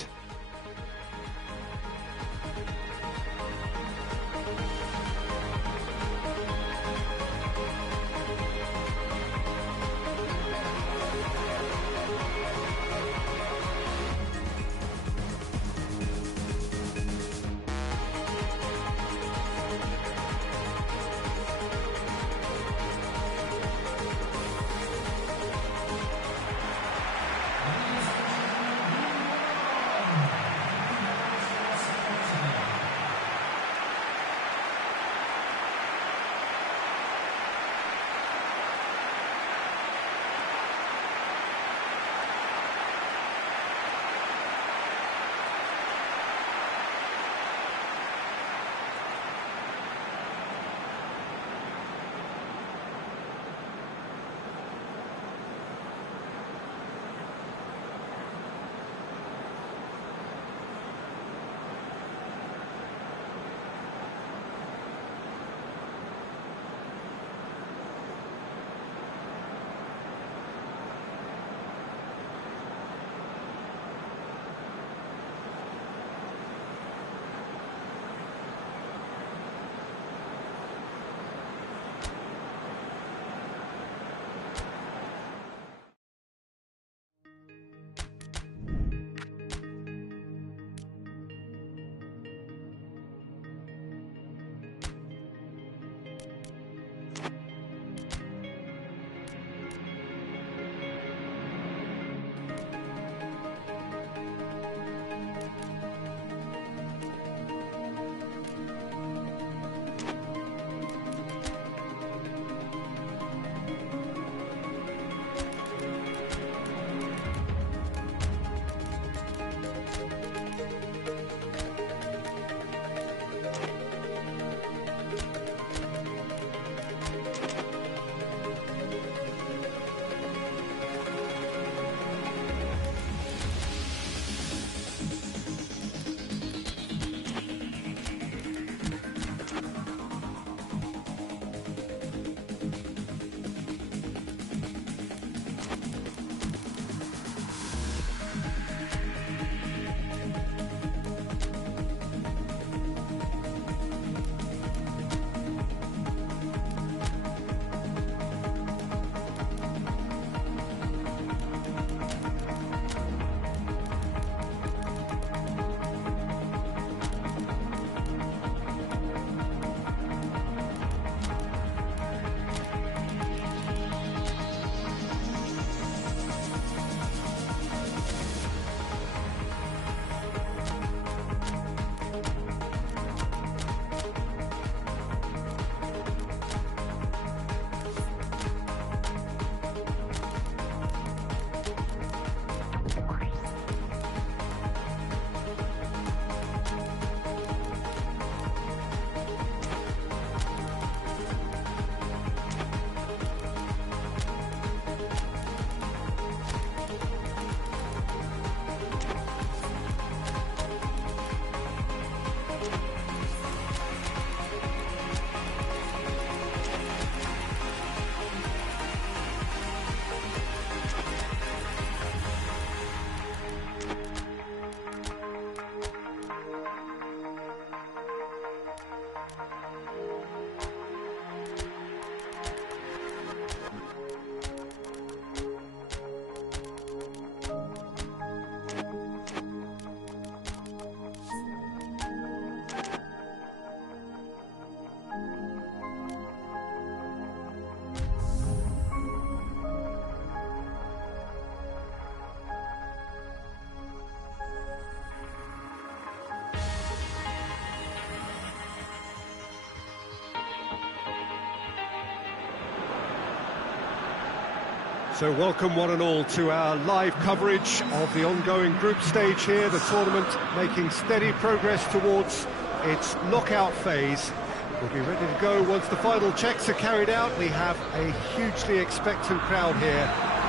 So welcome one and all to our live coverage of the ongoing group stage here, the tournament making steady progress towards its knockout phase. We'll be ready to go once the final checks are carried out. We have a hugely expectant crowd here.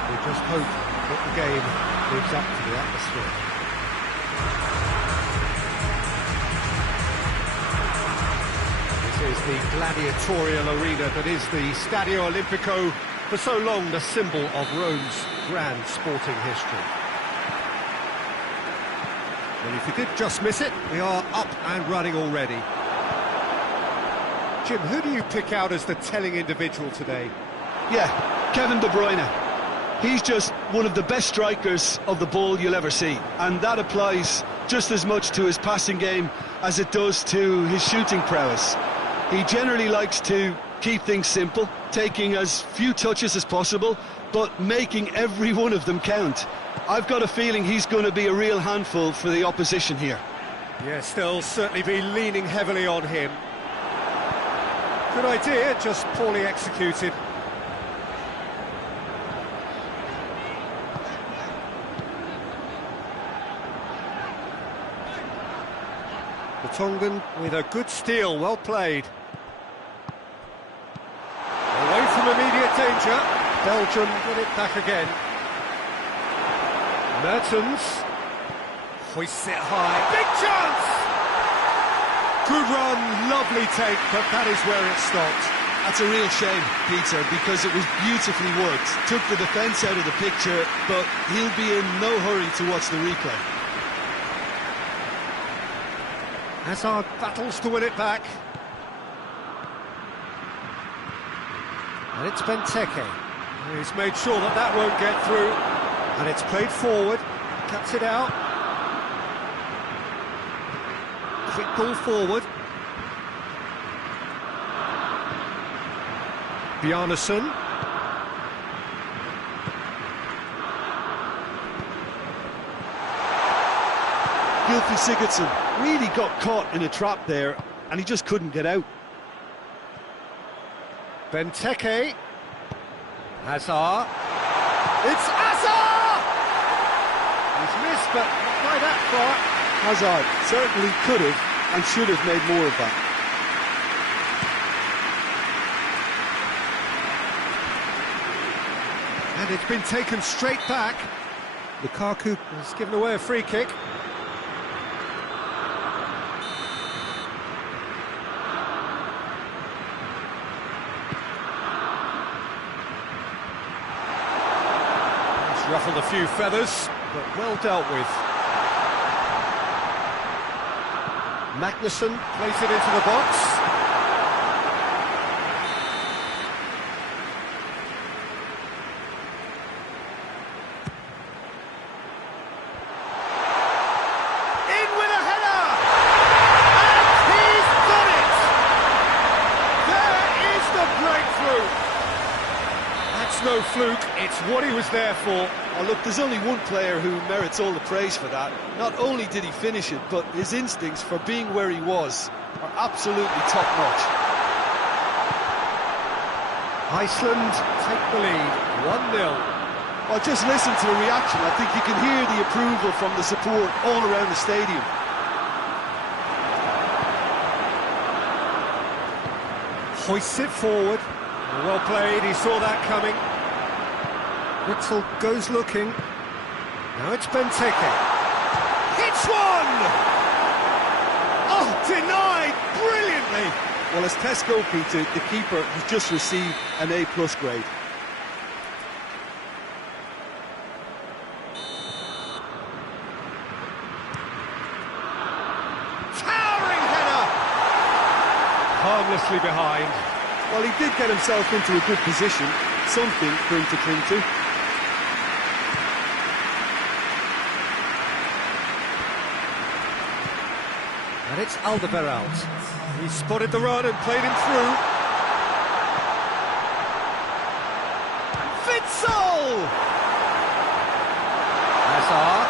We just hope that the game lives up to the atmosphere. This is the gladiatorial arena that is the Stadio Olimpico, for so long the symbol of Rome's grand sporting history. Well, if you did just miss it, we are up and running already. Jim, who do you pick out as the telling individual today? Yeah, Kevin De Bruyne. He's just one of the best strikers of the ball you'll ever see, and that applies just as much to his passing game as it does to his shooting prowess. He generally likes to keep things simple, taking as few touches as possible, but making every one of them count. I've got a feeling he's going to be a real handful for the opposition here. Yes, they'll certainly be leaning heavily on him. Good idea, just poorly executed. The Tongan with a good steal, well played. Away from immediate danger. Belgium get it back again. Mertens hoists it high. Big chance! Good run, lovely take, but that is where it stopped. That's a real shame, Peter, because it was beautifully worked. Took the defence out of the picture, but he'll be in no hurry to watch the replay. Hazard battles to win it back. And it's Benteke. He's made sure that that won't get through. And it's played forward, cuts it out. Quick ball forward. Bjarnason. Gylfi Sigurdsson really got caught in a trap there, and he just couldn't get out. Benteke. Hazard. It's Hazard! He's missed, but not by that far. Hazard certainly could have and should have made more of that. And it's been taken straight back. Lukaku has given away a free kick. He's ruffled a few feathers, but well dealt with. Magnussen plays it into the box. In with a header! And he's done it! There is the breakthrough! That's no fluke, it's what he was there for. Oh, look, there's only one player who merits all the praise for that. Not only did he finish it, but his instincts for being where he was are absolutely top-notch. Iceland take the lead, 1-0. Well, just listen to the reaction. I think you can hear the approval from the support all around the stadium. Hoists it forward. Well played, he saw that coming. Witzel goes looking. Now it's Benteke. Hits one! Oh, denied brilliantly! Well, as tests go, Peter, the keeper has just received an A+ grade. Towering header! Harmlessly behind. Well, he did get himself into a good position, something for him to cling to. And it's Alderweireld. He spotted the run and played him through. Witsel! Hazard.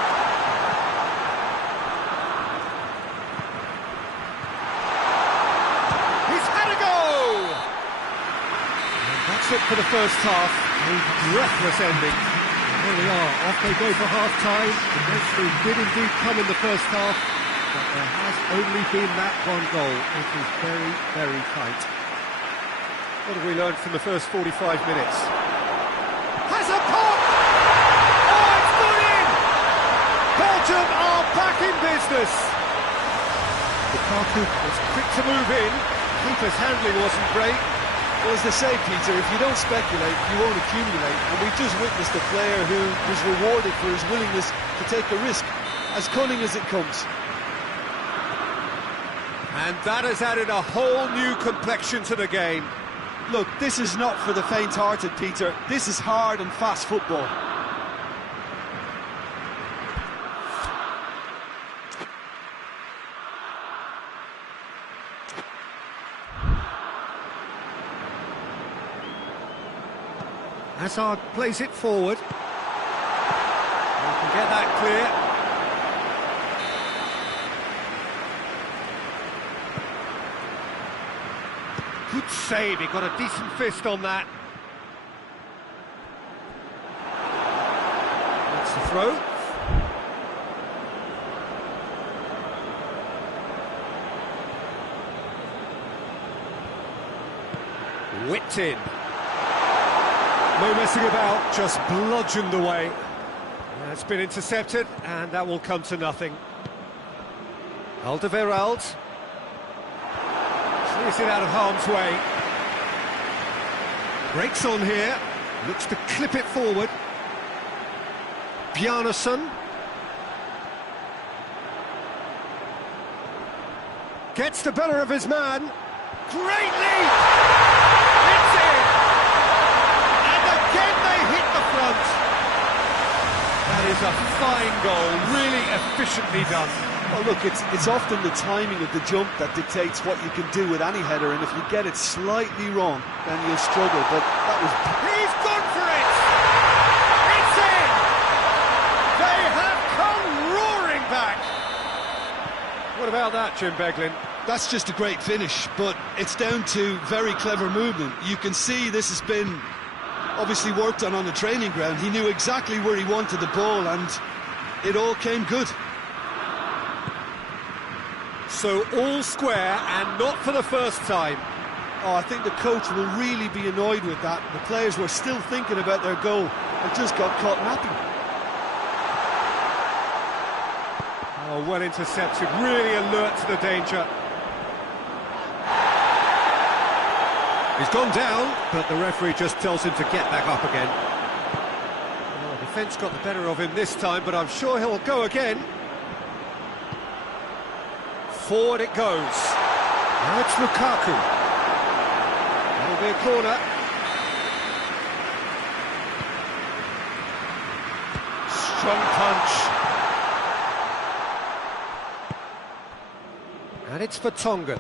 He's had a go! And that's it for the first half. A breathless ending. And here we are, off they go for half-time. The breakthrough did indeed come in the first half, but there has only been that one goal. It was very, very tight. What have we learned from the first 45 minutes? Has a pop! Oh, it's gone in! Belgium are back in business. Lukaku was quick to move in. Keeper's handling wasn't great. Well, as they say, Peter, if you don't speculate, you won't accumulate. And we've just witnessed a player who was rewarded for his willingness to take a risk, as cunning as it comes. And that has added a whole new complexion to the game. Look, this is not for the faint-hearted, Peter. This is hard and fast football. Hazard plays it forward. He can get that clear. Good save, he got a decent fist on that. That's the throw. Whipped in. No messing about, just bludgeoned away. That's been intercepted, and that will come to nothing. Alderweireld clears it out of harm's way. Breaks on here, looks to clip it forward. Bjarnason gets the better of his man. Great lead! It's in! And again they hit the front. That is a fine goal, really efficiently done. Well, look, it's often the timing of the jump that dictates what you can do with any header, and if you get it slightly wrong, then you'll struggle, but that was... He's gone for it! It's in! They have come roaring back! What about that, Jim Beglin? That's just a great finish, but it's down to very clever movement. You can see this has been obviously worked on the training ground. He knew exactly where he wanted the ball, and it all came good. So all square, and not for the first time. Oh, I think the coach will really be annoyed with that. The players were still thinking about their goal and just got caught napping. Oh, well intercepted, really alert to the danger. He's gone down, but the referee just tells him to get back up again. Well, the defence got the better of him this time, but I'm sure he'll go again. Forward it goes. Now it's Lukaku. That'll be a corner. Strong punch. And it's for Tongan.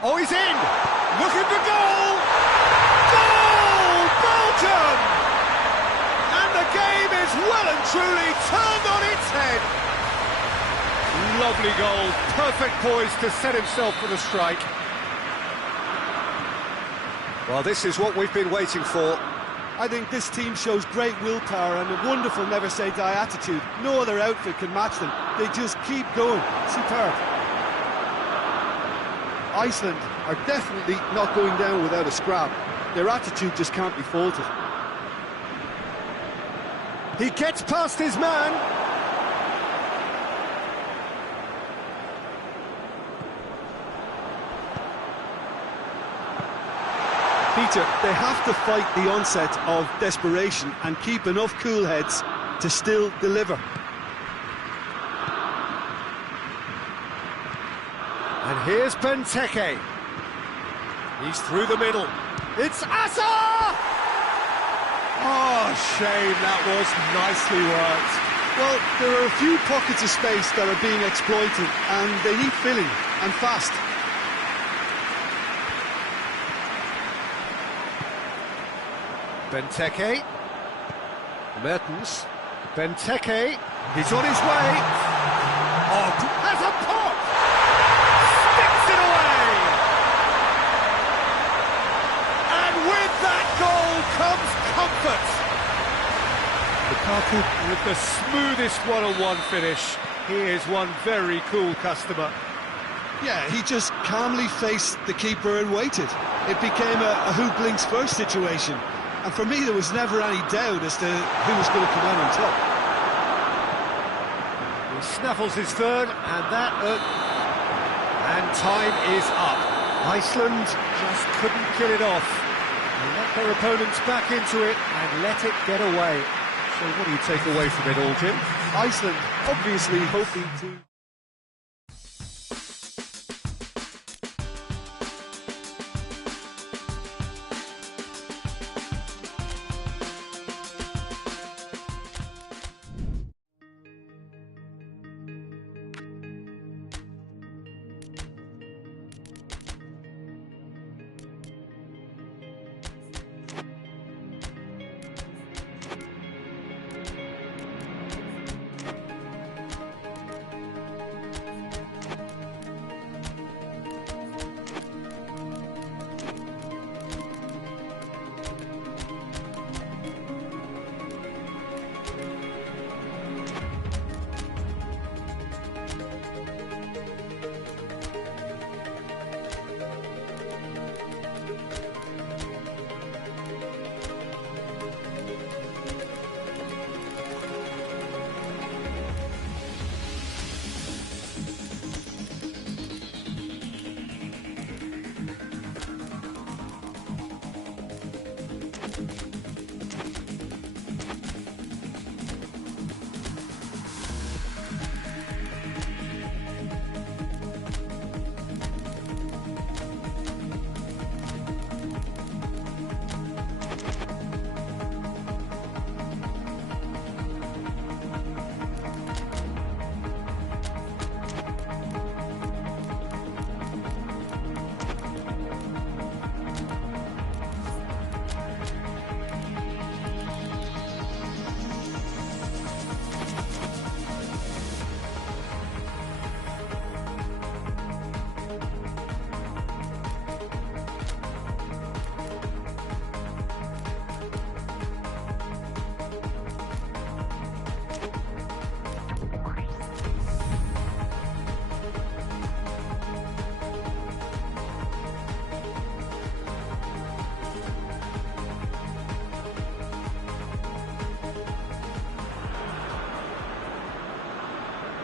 Oh, he's in! Looking for goal! Goal! Belgium! And the game is well and truly turned on its head. Lovely goal, perfect poise to set himself for the strike. Well, this is what we've been waiting for. I think this team shows great willpower and a wonderful never-say-die attitude. No other outfit can match them. They just keep going. Superb. Iceland are definitely not going down without a scrap. Their attitude just can't be faulted. He gets past his man. Peter, they have to fight the onset of desperation and keep enough cool heads to still deliver. And here's Benteke. He's through the middle. It's Asa! Oh, shame, that was nicely worked. Well, there are a few pockets of space that are being exploited, and they need filling, and fast. Benteke. Mertens. Benteke. He's on his way. Oh, has a pop! Sticks it away! And with that comes comfort. Lukaku with the smoothest one-on-one finish. He is one very cool customer. Yeah, he just calmly faced the keeper and waited. It became a who blinks first situation. And for me, there was never any doubt as to who was going to come out on top. He snaffles his third, and that... and time is up. Iceland just couldn't kill it off. They let their opponents back into it and let it get away. So what do you take away from it all, Jim? Iceland obviously hoping to...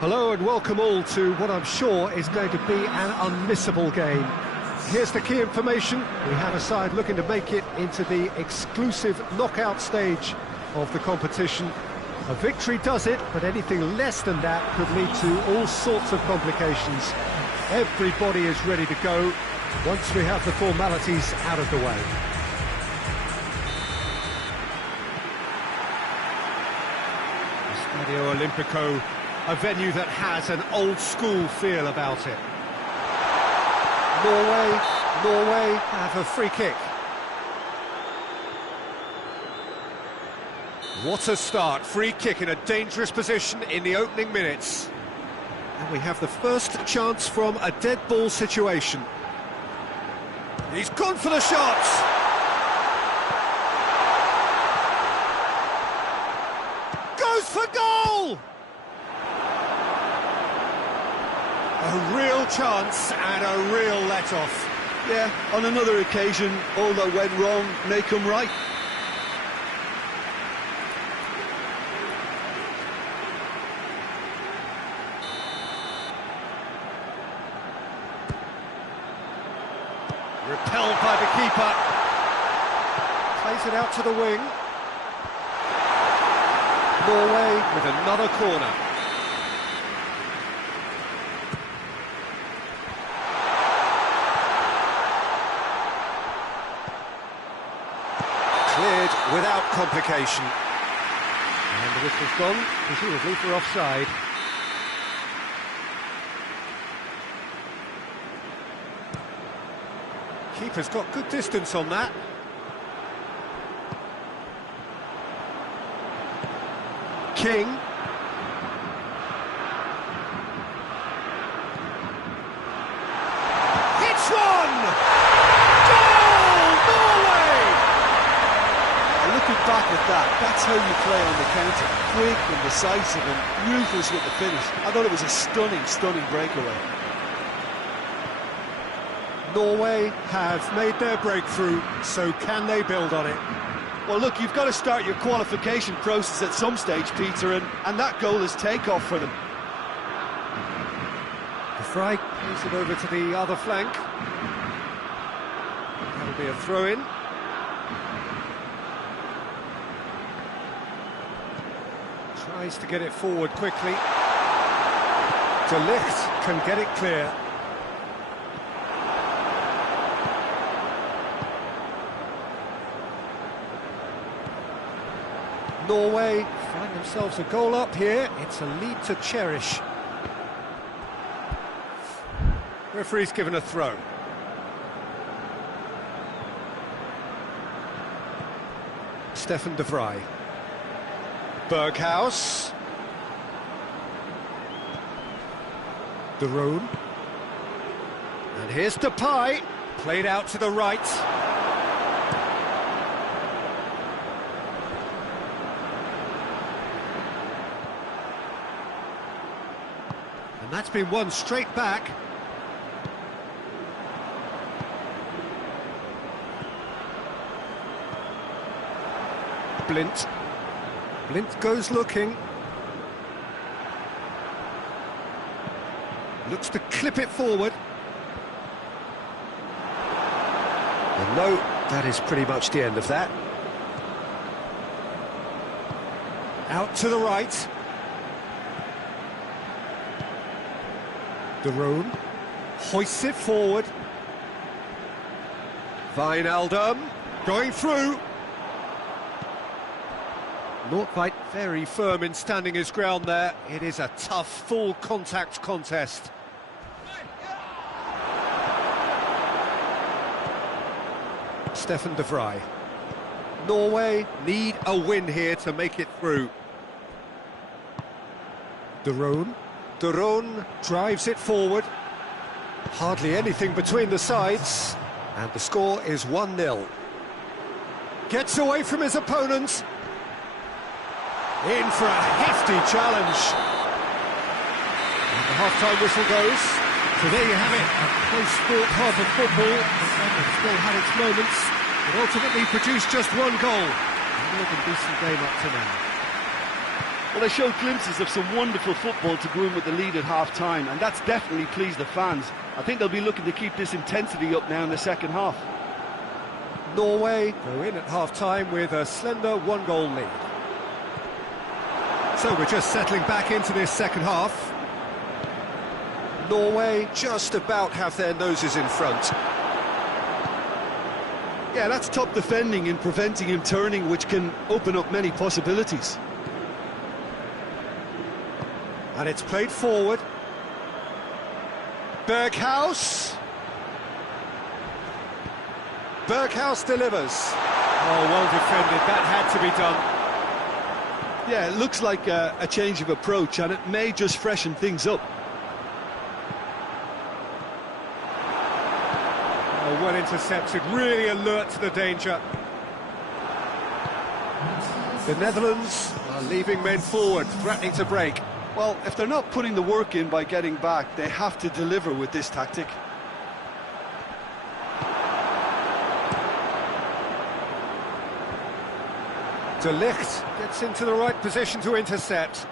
Hello and welcome all to what I'm sure is going to be an unmissable game. Here's the key information. We have a side looking to make it into the exclusive knockout stage of the competition. A victory does it, but anything less than that could lead to all sorts of complications. Everybody is ready to go once we have the formalities out of the way. Stadio Olimpico, a venue that has an old-school feel about it. Norway have a free kick. What a start, free kick in a dangerous position in the opening minutes. And we have the first chance from a dead ball situation. He's gone for the shot! Goes for goal! A real chance and a real let-off. Yeah, on another occasion, all that went wrong may come right. Repelled by the keeper. Plays it out to the wing. Norway with another corner. Cleared without complication. And the whistle's gone, presumably for offside. Keeper's got good distance on that. King. Hits one! Goal! Norway! that. That's how you play on the counter. Quick and decisive and ruthless with the finish. I thought it was a stunning breakaway. Norway have made their breakthrough, so can they build on it? Well, look, you've got to start your qualification process at some stage, Peter, and that goal is takeoff for them. De Vrij plays it over to the other flank. That'll be a throw-in. Tries to get it forward quickly. De Ligt can get it clear. Norway find themselves a goal up here. It's a lead to cherish. Referee's given a throw. Stefan de Vrij. Berghuis. De Roon. And here's Depay. Played out to the right. And that's been won straight back. Blind. Blind goes looking. Looks to clip it forward. And no, that is pretty much the end of that. Out to the right. De Roon hoists it forward. Wijnaldum going through. Noordwijk very firm in standing his ground there. It is a tough, full contact contest. Stefan de Vrij. Norway need a win here to make it through. De Roon. De Roon drives it forward. Hardly anything between the sides. And the score is 1-0. Gets away from his opponents. In for a hefty challenge. And the half-time whistle goes. So there you have it, a close-fought half of football. It still had its moments, but ultimately produced just one goal. A more than decent game up to now. Well, they showed glimpses of some wonderful football to go in with the lead at half-time, and that's definitely pleased the fans. I think they'll be looking to keep this intensity up now in the second half. Norway go in at half-time with a slender one-goal lead. So we're just settling back into this second half. Norway just about have their noses in front. Yeah, that's top defending and preventing him turning, which can open up many possibilities. And it's played forward. Berghuis. Berghuis delivers. Oh, well defended. That had to be done. Yeah, it looks like a change of approach, and it may just freshen things up. Oh, well intercepted, really alert to the danger. The Netherlands are leaving men forward, threatening to break. Well, if they're not putting the work in by getting back, they have to deliver with this tactic. De Ligt gets into the right position to intercept.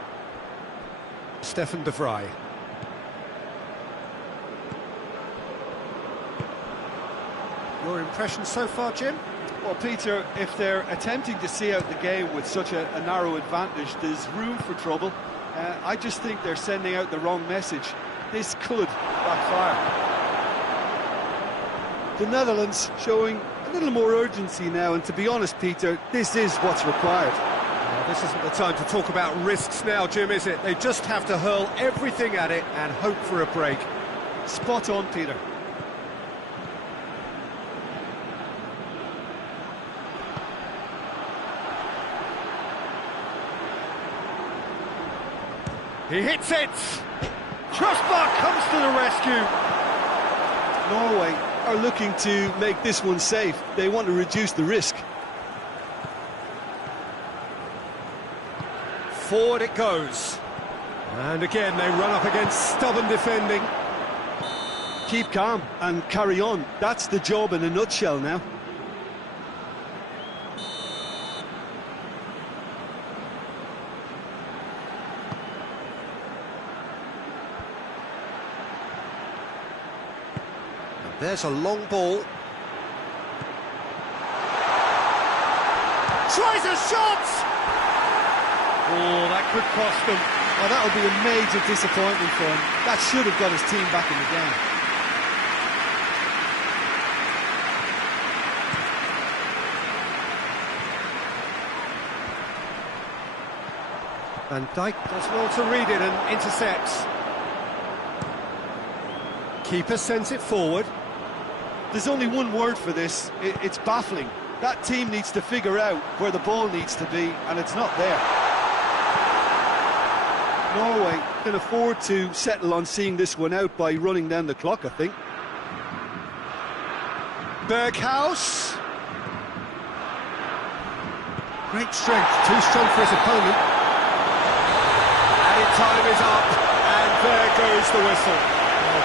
Stefan de Vrij. Your impression so far, Jim? Well, Peter, if they're attempting to see out the game with such a narrow advantage, there's room for trouble. I just think they're sending out the wrong message. This could backfire. The Netherlands showing a little more urgency now, and to be honest, Peter, this is what's required. This isn't the time to talk about risks now, Jim, is it? They just have to hurl everything at it and hope for a break. Spot on, Peter. He hits it! Trustmark comes to the rescue! Norway are looking to make this one safe. They want to reduce the risk. forward it goes. And again, they run up against stubborn defending. Keep calm and carry on. That's the job in a nutshell now. There's a long ball. Tries a shot! Oh, that could cost them. Oh, that would be a major disappointment for him. That should have got his team back in the game. Van Dijk does well to read it and intercepts. Keeper sends it forward. There's only one word for this. It's baffling. That team needs to figure out where the ball needs to be, and it's not there. Norway can afford to settle on seeing this one out by running down the clock, I think. Berghaus. Great strength, too strong for his opponent. Added time is up, and there goes the whistle.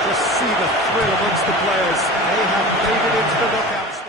Just see the thrill amongst the players. They have made it into the knockout stage.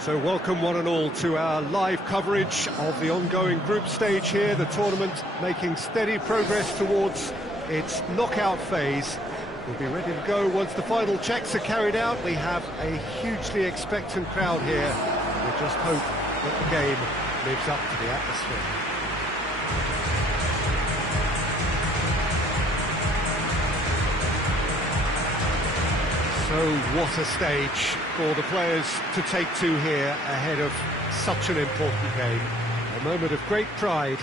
So welcome one and all to our live coverage of the ongoing group stage here, the tournament making steady progress towards its knockout phase. We'll be ready to go once the final checks are carried out. We have a hugely expectant crowd here. We just hope that the game lives up to the atmosphere. So what a stage for the players to take to here ahead of such an important game. A moment of great pride,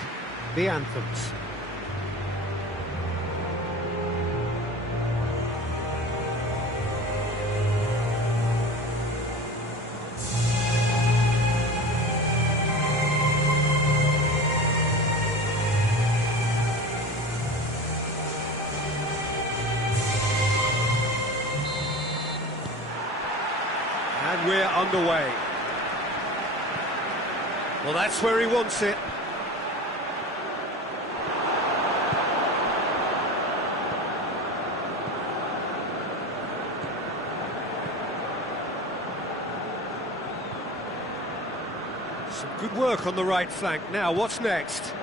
the anthems. And we're underway. Well, that's where he wants it. Some good work on the right flank. Now, what's next?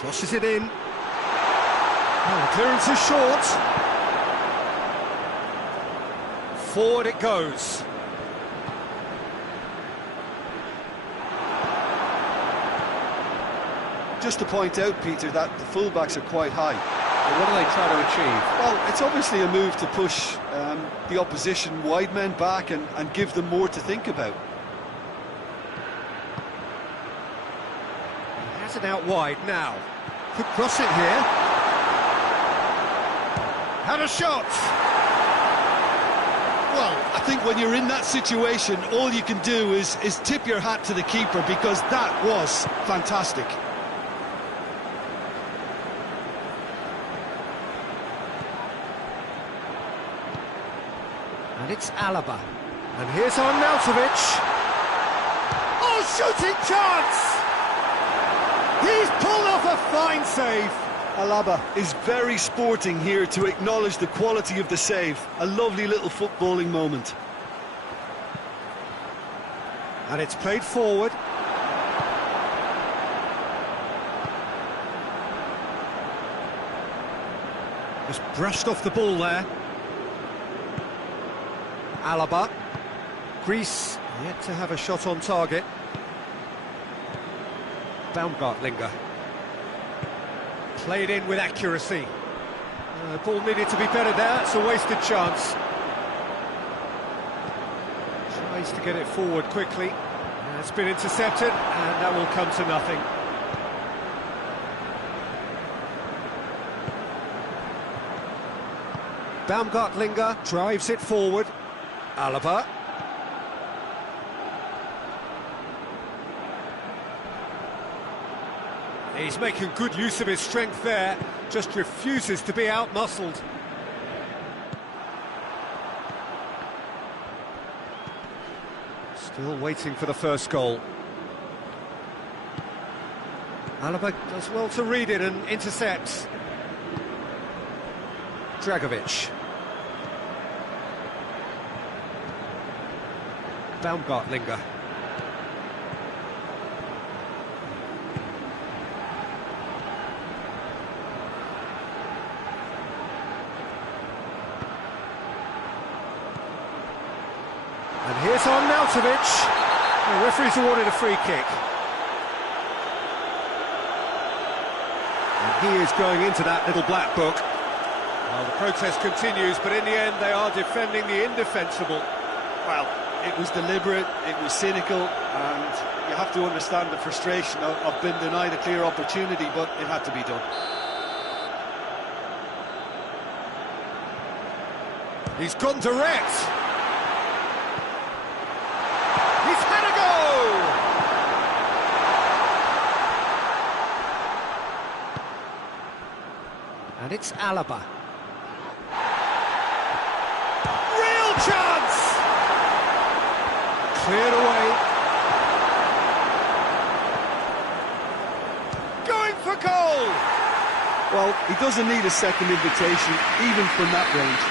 Crosses it in. Oh, clearance is short. Forward it goes. Just to point out, Peter, that the fullbacks are quite high. What do they try to achieve? Well, it's obviously a move to push the opposition wide men back and give them more to think about. He has it out wide now. Could cross it here. Had a shot. Well, I think when you're in that situation, all you can do is tip your hat to the keeper, because that was fantastic. And it's Alaba. And here's Arnautovic. Oh, shooting chance! He's pulled off a fine save. Alaba is very sporting here to acknowledge the quality of the save. A lovely little footballing moment. And it's played forward. Just brushed off the ball there. Alaba. Greece yet to have a shot on target. Baumgartlinger. Played in with accuracy. Ball needed to be better there, it's a wasted chance. Tries to get it forward quickly. It's been intercepted, and that will come to nothing. Baumgartlinger drives it forward. Alaba. He's making good use of his strength there, just refuses to be out-muscled. Still waiting for the first goal. Alaba does well to read it and intercepts. Dragovic. Baumgartlinger. And here's Arnautovic. The referee's awarded a free kick. And he is going into that little black book. Well, the protest continues, but in the end they are defending the indefensible. Well, it was deliberate, it was cynical, and you have to understand the frustration of being denied a clear opportunity, but it had to be done. He's gone direct. He's had a go! And it's Alaba. Real chance! Cleared away. Going for goal! Well, he doesn't need a second invitation, even from that range.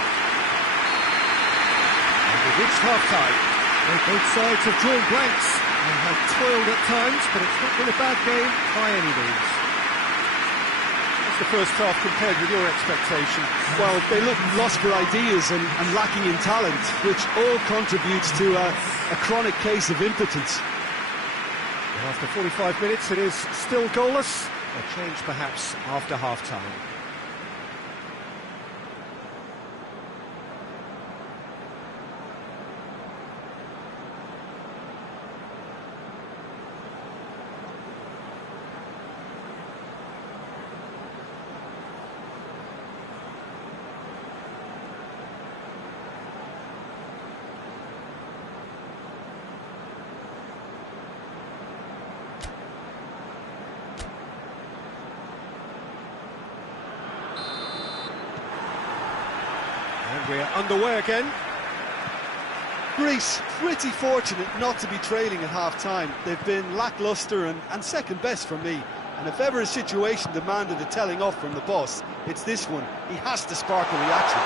And we've reached half-time. Both sides have drawn blanks and have toiled at times, but it's not been a bad game by any means. What's the first half compared with your expectations? Well, they look lost for ideas and lacking in talent, which all contributes to a chronic case of impotence. And after 45 minutes, it is still goalless. A change perhaps after half-time. And we're underway again. Greece, pretty fortunate not to be trailing at half-time. They've been lacklustre and second best for me. And if ever a situation demanded a telling off from the boss, it's this one. He has to spark a reaction.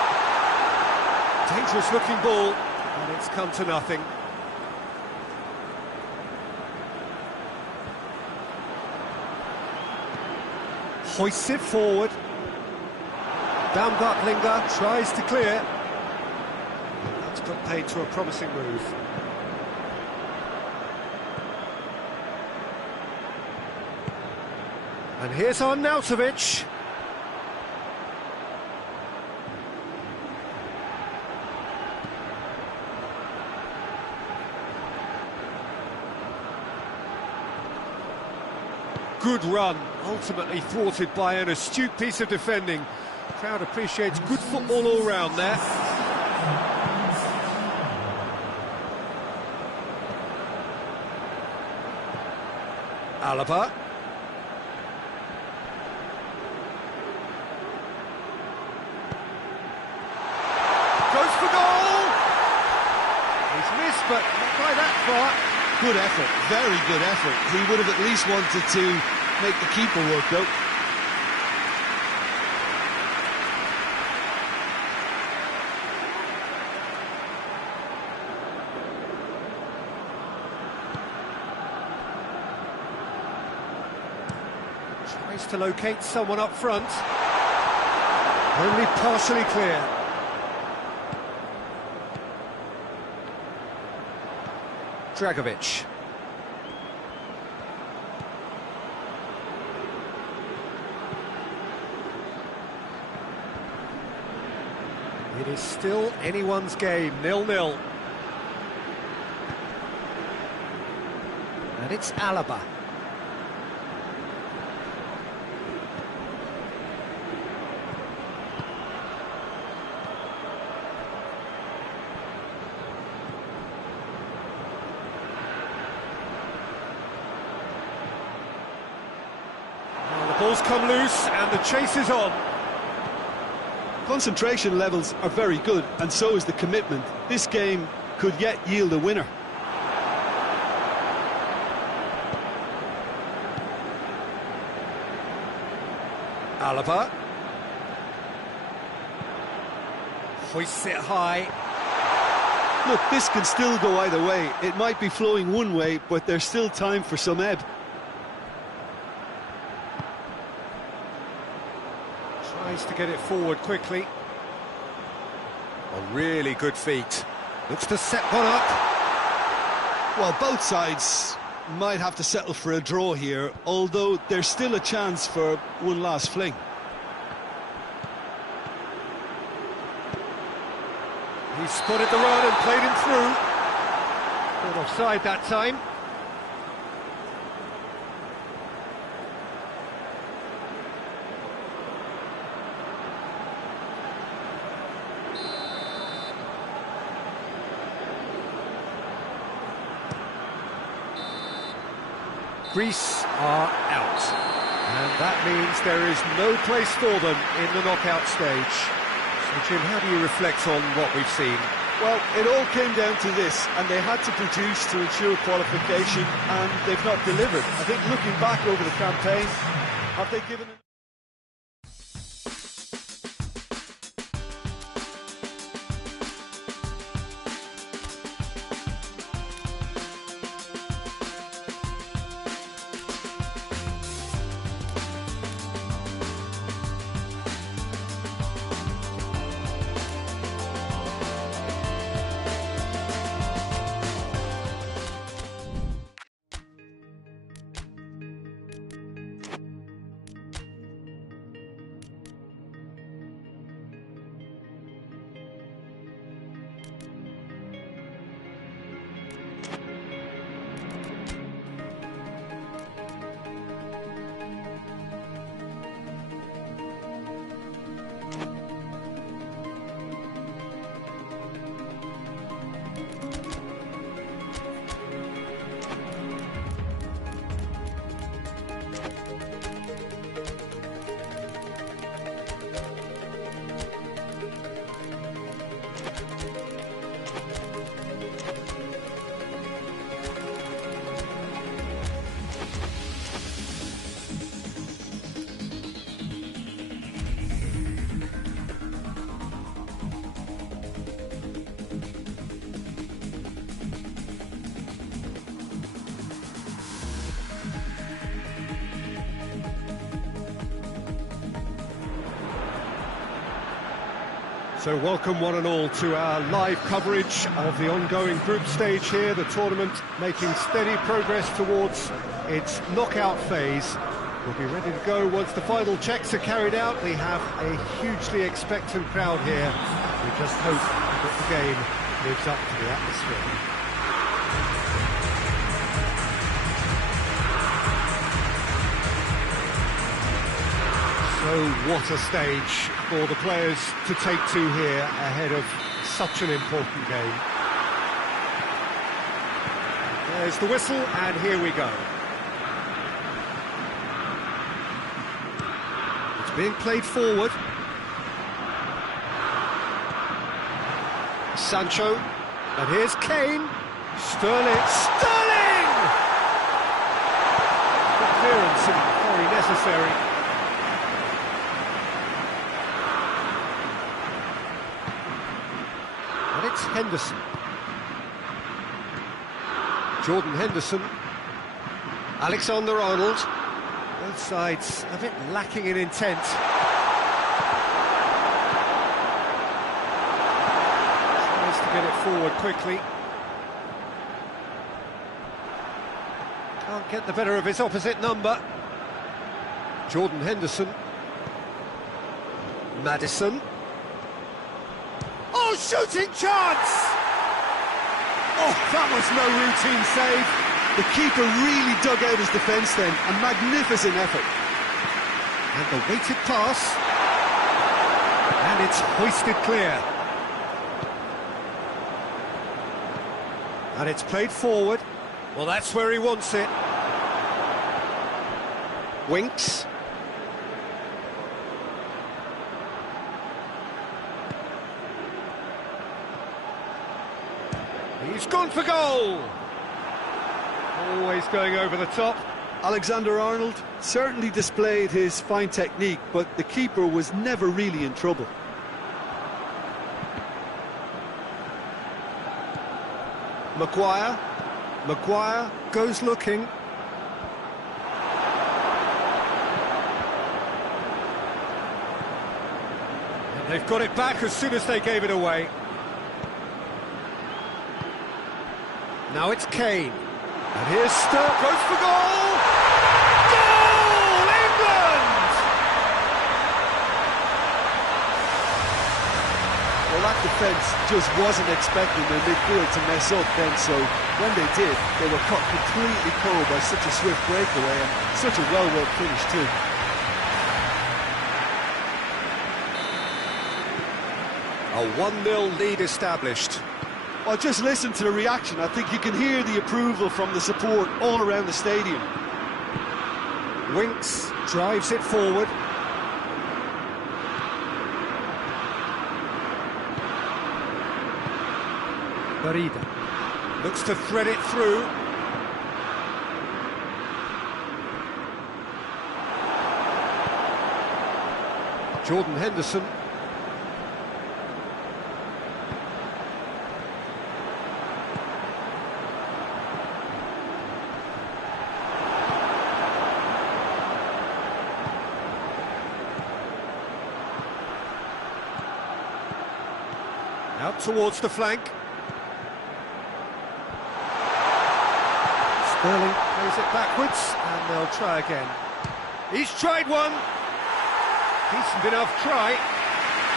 Dangerous looking ball, and it's come to nothing. hoists it forward. Baumgartlinger tries to clear. That's got paid to a promising move. And here's Arnautovic. Good run, ultimately thwarted by an astute piece of defending. Crowd appreciates good football all round there. Alaba. Goes for goal! He's missed, but not by that far. Good effort, very good effort. He would have at least wanted to make the keeper work, though. Tries to locate someone up front. Only partially clear. Dragovic. It is still anyone's game, 0-0. And it's Alaba. Ball's come loose and the chase is on. Concentration levels are very good, and so is the commitment. This game could yet yield a winner. Alaba. Hoists it high. Look, this can still go either way. It might be flowing one way, but there's still time for some ebb. Tries to get it forward quickly. On really good feet. Looks to set one up. Well, both sides might have to settle for a draw here, although there's still a chance for one last fling. He spotted the run and played him through. Not offside that time. Greece are out, and that means there is no place for them in the knockout stage. So, Jim, how do you reflect on what we've seen? Well, it all came down to this, and they had to produce to ensure qualification, and they've not delivered. I think looking back over the campaign, have they given... So welcome one and all to our live coverage of the ongoing group stage here, the tournament making steady progress towards its knockout phase. We'll be ready to go once the final checks are carried out. We have a hugely expectant crowd here. We just hope that the game lives up to the atmosphere. So what a stage for the players to take to here ahead of such an important game. There's the whistle, and here we go. It's being played forward. Sancho, and here's Kane. Sterling! The clearance, and very necessary. It's Henderson. Jordan Henderson. Alexander-Arnold. Both sides a bit lacking in intent. Tries to get it forward quickly. Can't get the better of his opposite number. Jordan Henderson. Maddison. Oh, shooting chance! Oh, that was no routine save. The keeper really dug out his defence then. A magnificent effort. And the weighted pass. And it's hoisted clear. And it's played forward. Well, that's where he wants it. Winks. He's gone for goal! Always going over the top. Alexander-Arnold certainly displayed his fine technique, but the keeper was never really in trouble. Maguire goes looking. And they've got it back as soon as they gave it away. Now it's Kane. And here's Sterling. Goes for goal! Goal! England! Well, that defence just wasn't expecting their midfield to mess up then, so when they did, they were caught completely cold by such a swift breakaway and such a well-worked finish too. A 1-0 lead established. Well, just listen to the reaction. I think you can hear the approval from the support all around the stadium. Winks drives it forward. Barida looks to thread it through. Jordan Henderson. Out towards the flank. Sterling plays it backwards, and they'll try again. He's tried one. Decent enough try.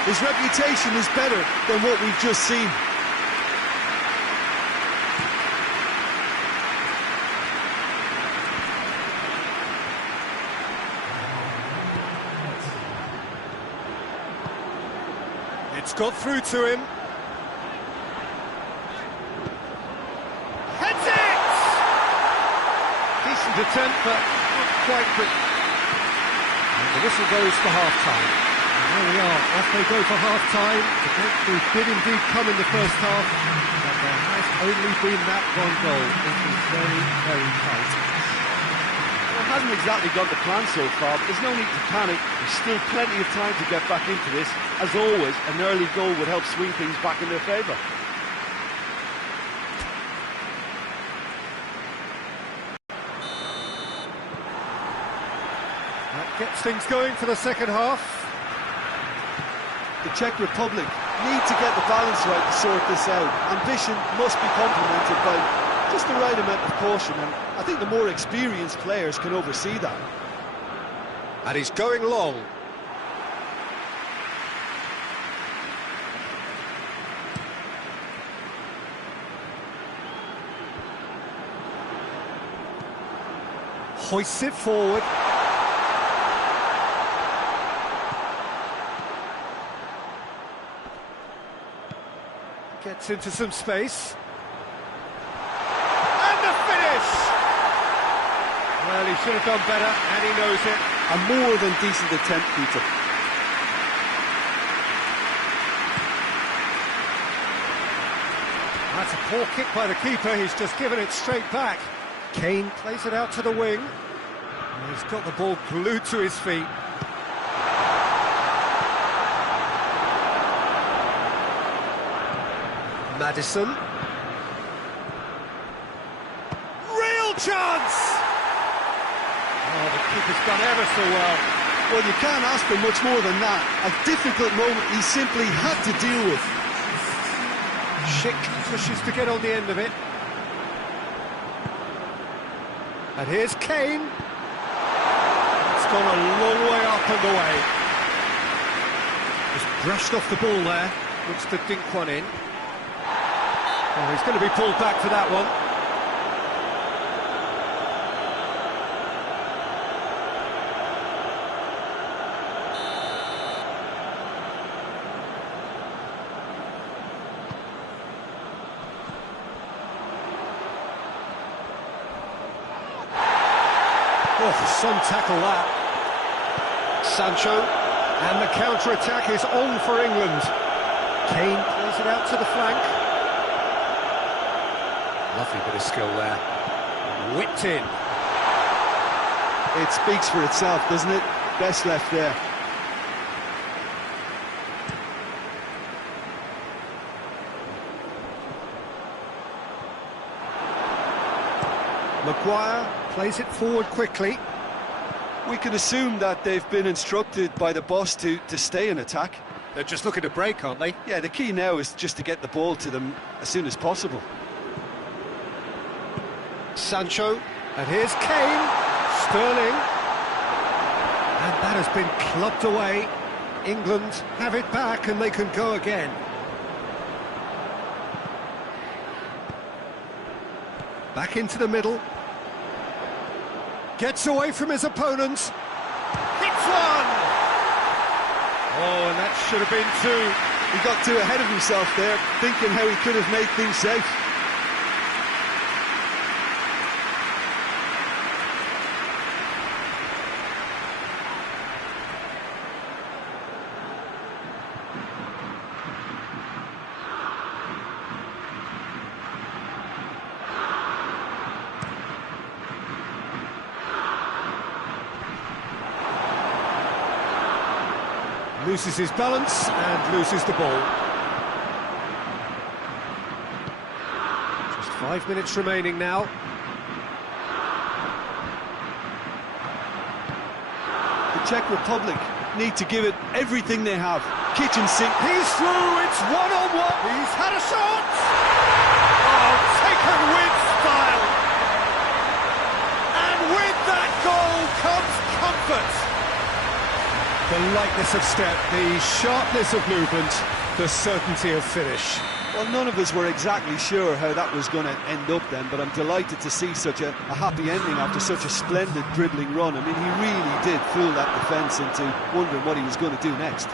His reputation is better than what we've just seen. It's got through to him. Heads it! Decent attempt, but not quite quick. And the whistle goes for half-time. And there we are, off they go for half-time. The breakthrough did indeed come in the first half, but there has only been that one goal. It was very, very tight. Well, it hasn't exactly gone to plan so far, but there's no need to panic. There's still plenty of time to get back into this. As always, an early goal would help swing things back in their favour. That gets things going for the second half. The Czech Republic need to get the balance right to sort this out. Ambition must be complemented by just the right amount of caution, and I think the more experienced players can oversee that. And he's going long. Hoists it forward. Gets into some space. And the finish! Well, he should have done better, and he knows it. A more than decent attempt, Peter. That's a poor kick by the keeper, he's just given it straight back. Kane plays it out to the wing. And he's got the ball glued to his feet. Maddison. Real chance! Oh, the keeper's done ever so well. Well, you can't ask for much more than that. A difficult moment he simply had to deal with. Schick pushes to get on the end of it. And here's Kane. It's gone a long way up and away. Just brushed off the ball there. Looks to dink one in. Oh, he's going to be pulled back for that one. Oh, some tackle that. Sancho, and the counter-attack is on for England. Kane plays it out to the flank. Lovely bit of skill there. Whipped in. It speaks for itself, doesn't it? Best left there. Maguire plays it forward quickly. We can assume that they've been instructed by the boss to stay in attack. They're just looking to break, aren't they? Yeah, the key now is just to get the ball to them as soon as possible. Sancho, and here's Kane. Sterling. And that has been clubbed away. England have it back and they can go again. Back into the middle. Gets away from his opponents. Hits one! Oh, and that should have been two. He got too ahead of himself there, thinking how he could have made things safe. Loses his balance and loses the ball. Just 5 minutes remaining now. The Czech Republic need to give it everything they have. Kitchen sink. He's through, it's one-on-one. He's had a shot! Oh, taken with style. And with that goal comes comfort. The lightness of step, the sharpness of movement, the certainty of finish. Well, none of us were exactly sure how that was going to end up then, but I'm delighted to see such a happy ending after such a splendid dribbling run. I mean, he really did fool that defence into wondering what he was going to do next.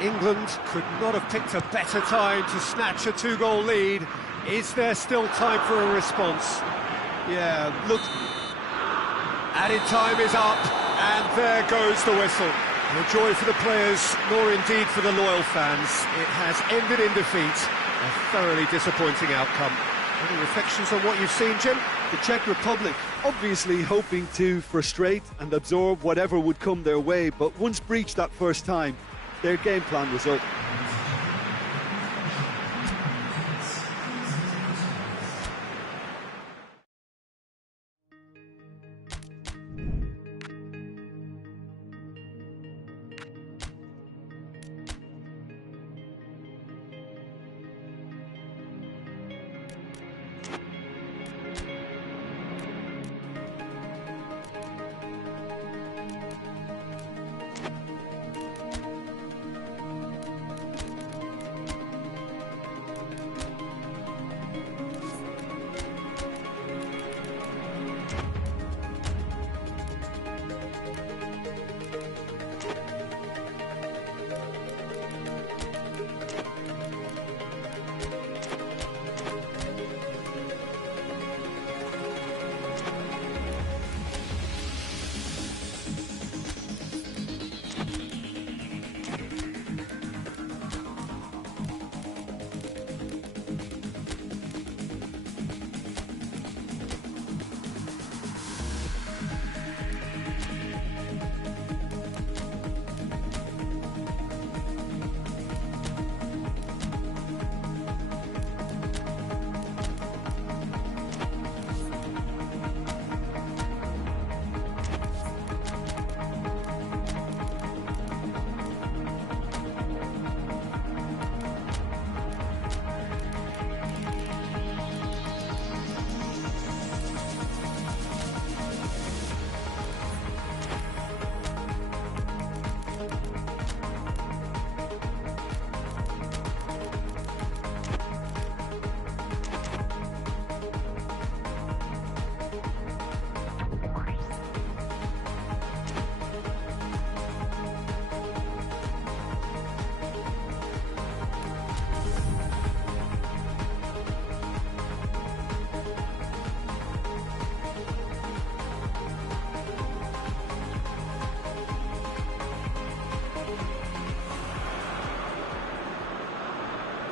England could not have picked a better time to snatch a two-goal lead. Is there still time for a response? Yeah, look. Added time is up. And there goes the whistle. No joy for the players, nor indeed for the loyal fans. It has ended in defeat. A thoroughly disappointing outcome. Any reflections on what you've seen, Jim? The Czech Republic obviously hoping to frustrate and absorb whatever would come their way, but once breached that first time, their game plan was up.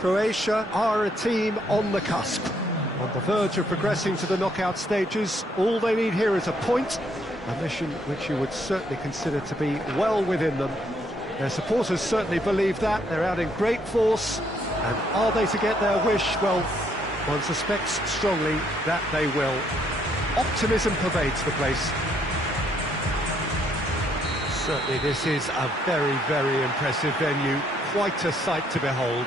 Croatia are a team on the cusp, on the verge of progressing to the knockout stages. All they need here is a point, a mission which you would certainly consider to be well within them. Their supporters certainly believe that. They're out in great force, and are they to get their wish? Well, one suspects strongly that they will. Optimism pervades the place. Certainly this is a very, very impressive venue. Quite a sight to behold.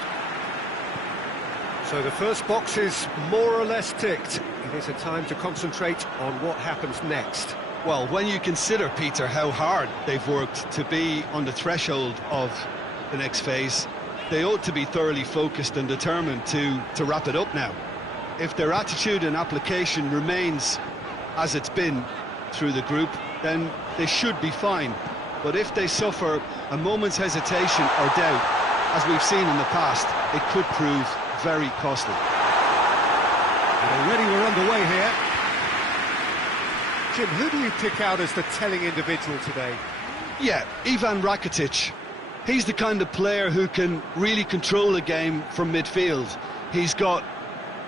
So the first box is more or less ticked. It is a time to concentrate on what happens next. Well, when you consider, Peter, how hard they've worked to be on the threshold of the next phase, they ought to be thoroughly focused and determined to wrap it up now. If their attitude and application remains as it's been through the group, then they should be fine. But if they suffer a moment's hesitation or doubt, as we've seen in the past, it could prove very costly. And already we're underway here. Jim, who do you pick out as the telling individual today? Yeah, Ivan Rakitic. He's the kind of player who can really control a game from midfield. He's got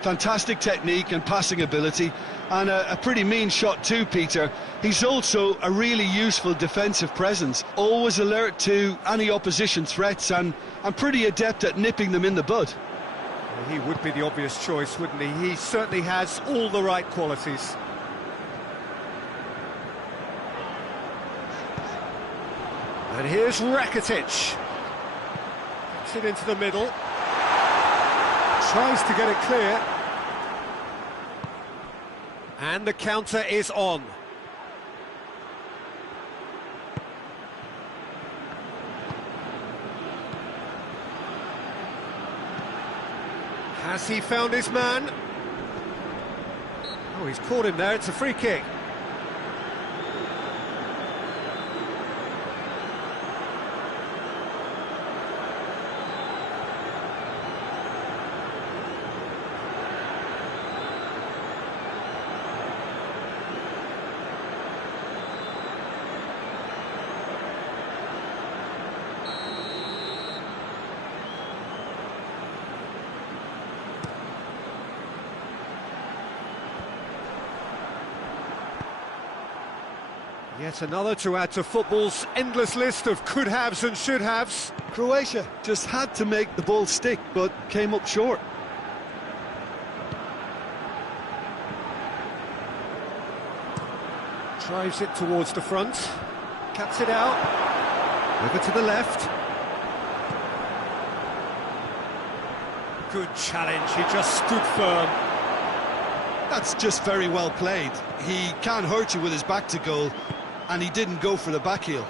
fantastic technique and passing ability, and a pretty mean shot too, Peter. He's also a really useful defensive presence, always alert to any opposition threats and pretty adept at nipping them in the bud. Well, he would be the obvious choice, wouldn't he? He certainly has all the right qualities. And here's Rakitic. Gets it into the middle. Tries to get it clear. And the counter is on. Has he found his man? Oh, he's caught him there. It's a free kick. Yet another to add to football's endless list of could-haves and should-haves. Croatia just had to make the ball stick, but came up short. Drives it towards the front. Cuts it out. Over to the left. Good challenge, he just stood firm. That's just very well played. He can't hurt you with his back to goal, and he didn't go for the back heel.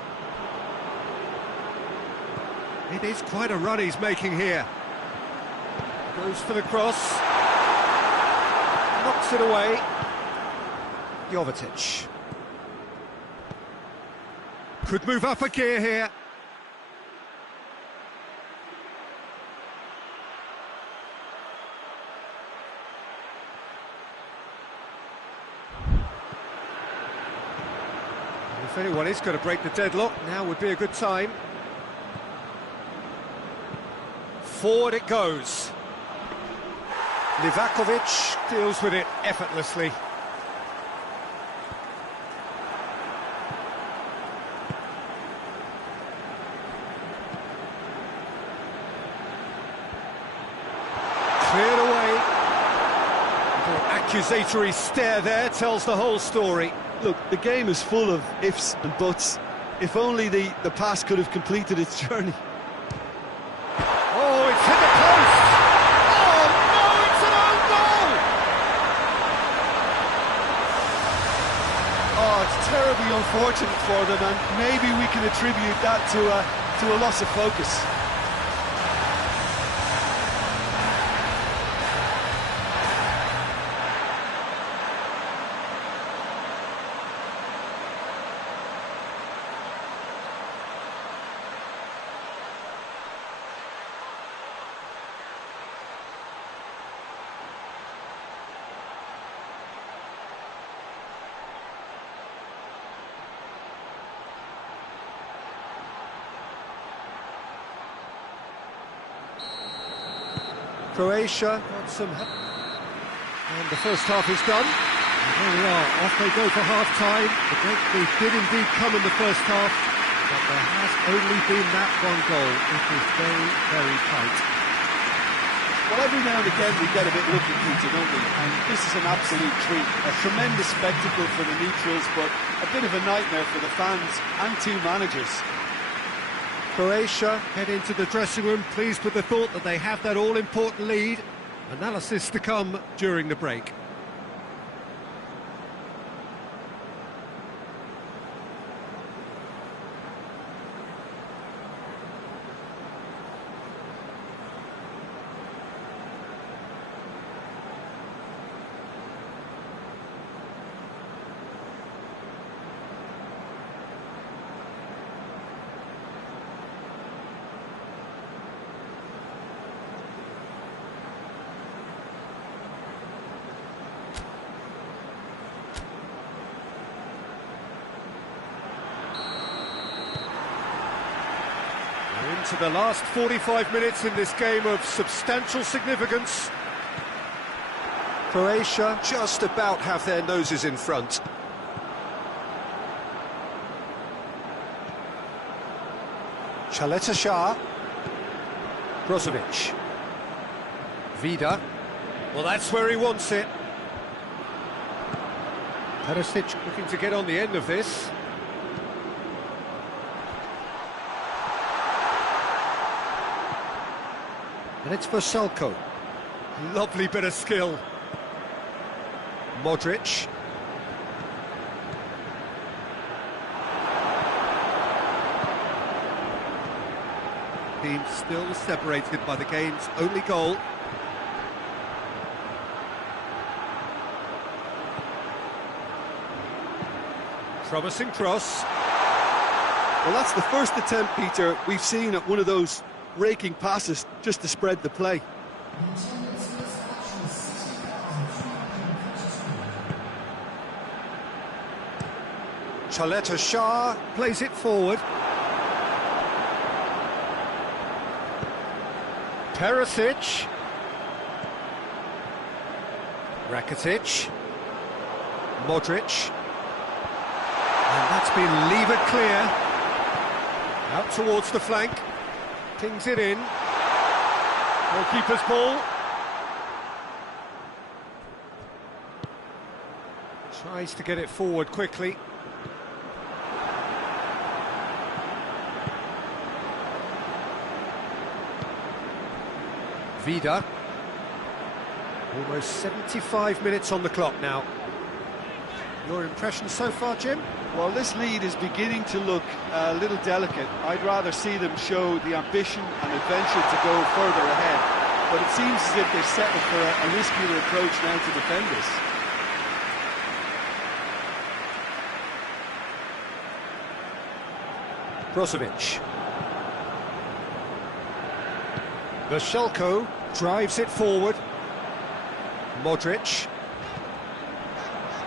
It is quite a run he's making here. Goes for the cross. Knocks it away. Jovetic. Could move up a gear here. If anyone is going to break the deadlock, now would be a good time. Forward it goes. Livakovic deals with it effortlessly. Cleared away. The accusatory stare there tells the whole story. Look, the game is full of ifs and buts. If only the pass could have completed its journey. Oh, it's hit the post! Oh, no, it's an own goal! Oh, it's terribly unfortunate for them, and maybe we can attribute that to a loss of focus. Croatia got some help. And the first half is done. And there we are, off they go for half-time. The breakthrough did indeed come in the first half, but there has only been that one goal. It was very, very tight. Well, every now and again we get a bit lucky, Peter, don't we? And this is an absolute treat. A tremendous spectacle for the neutrals, but a bit of a nightmare for the fans and two managers. Croatia head into the dressing room pleased with the thought that they have that all-important lead. Analysis to come during the break. Into the last 45 minutes in this game of substantial significance. Croatia Just about have their noses in front. Chaleta Shah. Brozovic. Vida. Well, that's where he wants it. Perisic looking to get on the end of this. And it's for Salko. Lovely bit of skill. Modric. Team still separated by the game's only goal. Promising cross. Well, that's the first attempt, Peter, we've seen at one of those raking passes just to spread the play. Chaleta Shah plays it forward. Perisic. Rakitic. Modric. And that's been levered clear. Out towards the flank. Pings it in. Goalkeeper's ball. Tries to get it forward quickly. Vida. Almost 75 minutes on the clock now. Your impression so far, Jim? Well, this lead is beginning to look a little delicate. I'd rather see them show the ambition and adventure to go further ahead. But it seems as if they've settled for a riskier approach now to defend this. Brozovic. Vashelko drives it forward. Modric.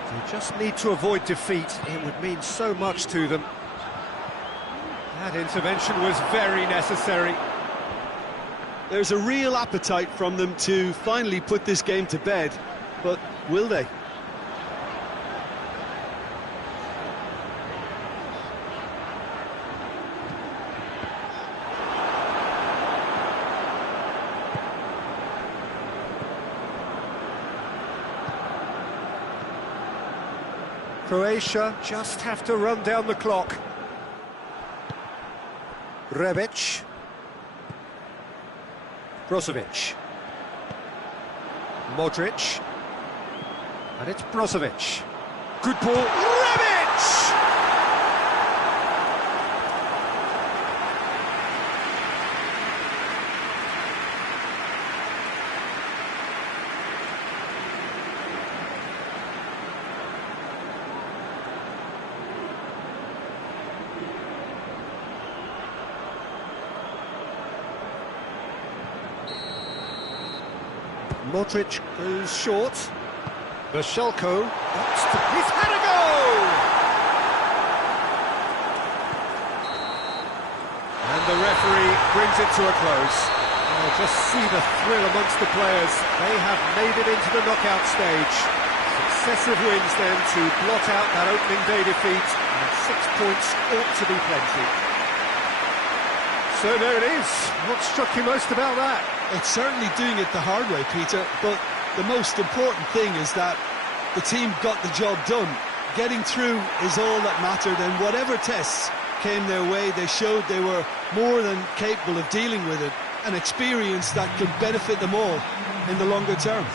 They just need to avoid defeat. It would mean so much to them. That intervention was very necessary. There's a real appetite from them to finally put this game to bed, but will they? Croatia just have to run down the clock. Rebic. Brozovic. Modric. And it's Brozovic. Good ball. Rebic! Modric goes short. Vashelko. He's had a go! And the referee brings it to a close. Oh, just see the thrill amongst the players. They have made it into the knockout stage. Successive wins then to blot out that opening day defeat, and 6 points ought to be plenty. So there it is. What struck you most about that? It's certainly doing it the hard way, Peter, but the most important thing is that the team got the job done. Getting through is all that mattered, and whatever tests came their way, they showed they were more than capable of dealing with it. An experience that can benefit them all in the longer term.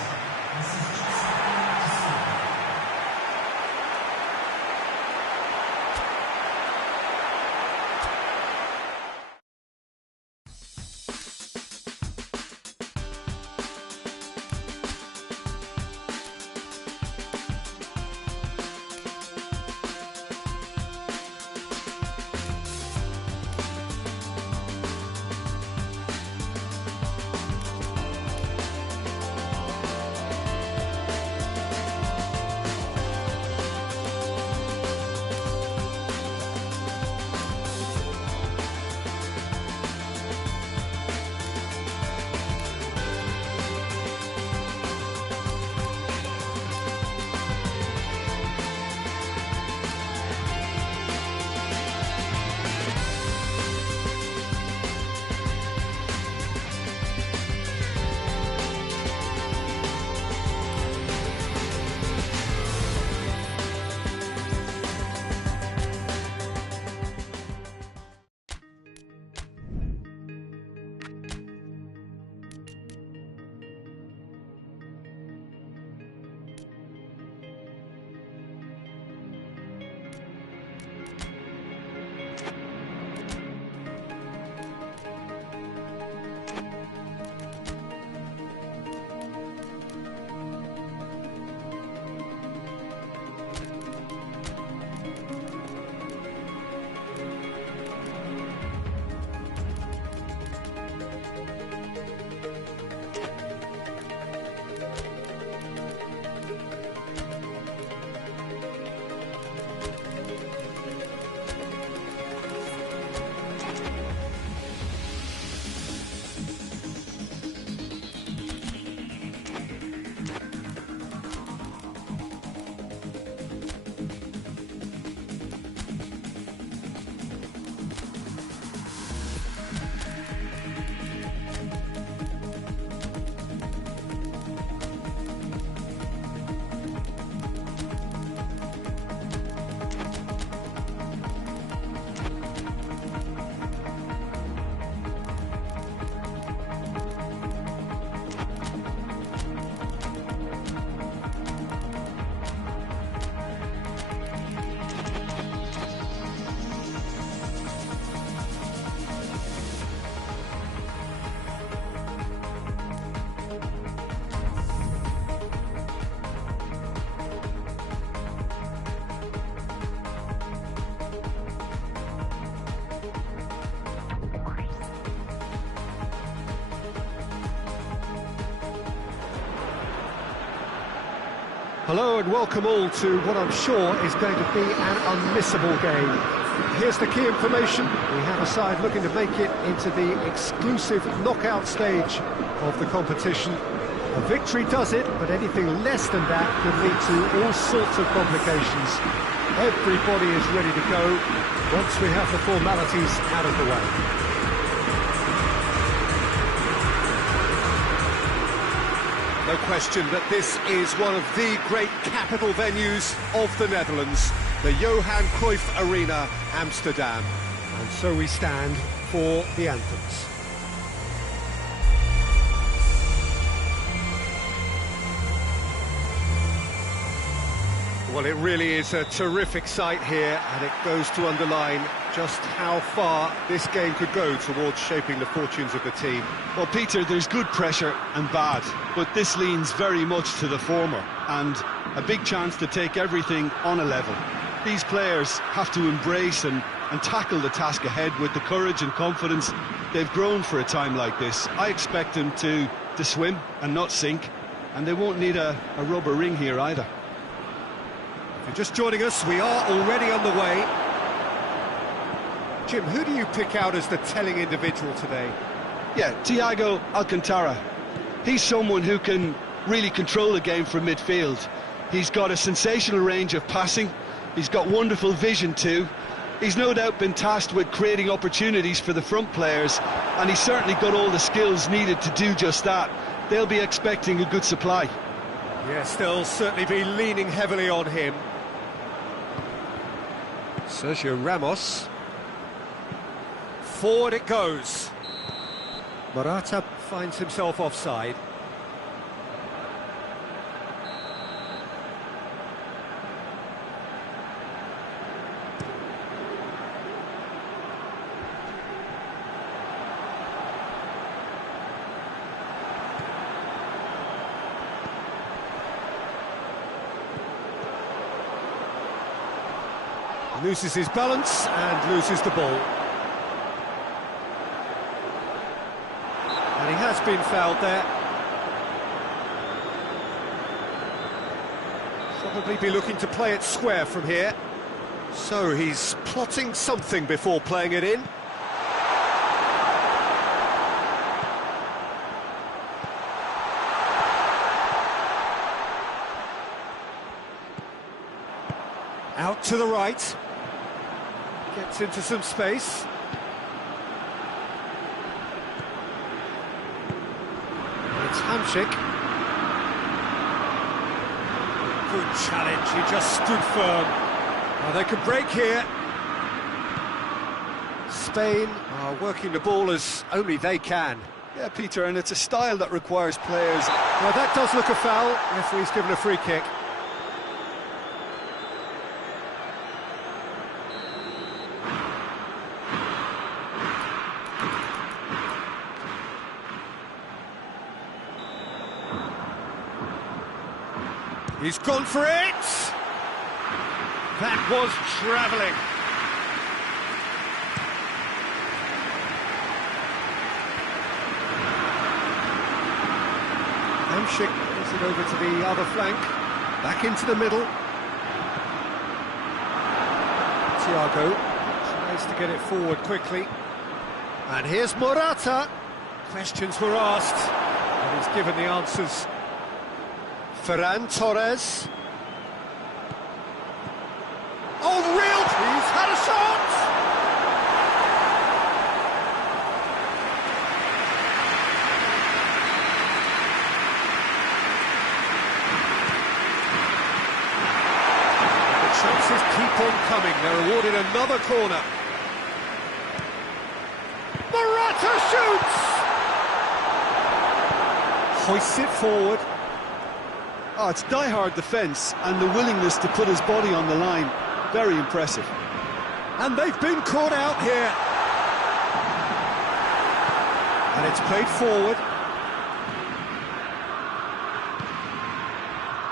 Hello and welcome all to what I'm sure is going to be an unmissable game. Here's the key information. We have a side looking to make it into the exclusive knockout stage of the competition. A victory does it, but anything less than that could lead to all sorts of complications. Everybody is ready to go once we have the formalities out of the way. No question that this is one of the great capital venues of the Netherlands, the Johan Cruyff Arena, Amsterdam. And so we stand for the anthems. Well, it really is a terrific sight here, and it goes to underline just how far this game could go towards shaping the fortunes of the team. Well, Peter, there's good pressure and bad, but this leans very much to the former, and a big chance to take everything on a level. These players have to embrace and tackle the task ahead with the courage and confidence they've grown for a time like this. I expect them to swim and not sink, and they won't need a rubber ring here either. If you're just joining us, we are already on the way. Jim, who do you pick out as the telling individual today? Yeah, Thiago Alcantara. He's someone who can really control a game from midfield. He's got a sensational range of passing. He's got wonderful vision too. He's no doubt been tasked with creating opportunities for the front players, and he's certainly got all the skills needed to do just that. They'll be expecting a good supply. Yes, they'll certainly be leaning heavily on him. Sergio Ramos. Forward it goes. Morata finds himself offside. Loses his balance and loses the ball. And he has been fouled there. Probably be looking to play it square from here. So he's plotting something before playing it in. Out to the right. Gets into some space. It's Hamšík. Good challenge, he just stood firm. Now they can break here. Spain are working the ball as only they can. Yeah, Peter, and it's a style that requires players. Well, that does look a foul. Referee's given a free kick. He's gone for it! That was travelling. Hamšík gives it over to the other flank. Back into the middle. Thiago tries to get it forward quickly. And here's Morata. Questions were asked, and he's given the answers. Ferran Torres. Oh, real! He's had a shot! The chances keep on coming. They're awarded another corner. Morata shoots! Hoists it forward. Oh, it's die-hard defence and the willingness to put his body on the line. Very impressive. And they've been caught out here. And it's played forward.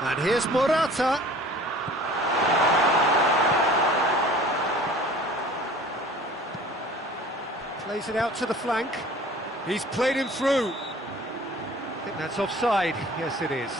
And here's Morata. Plays it out to the flank. He's played him through. I think that's offside. Yes, it is.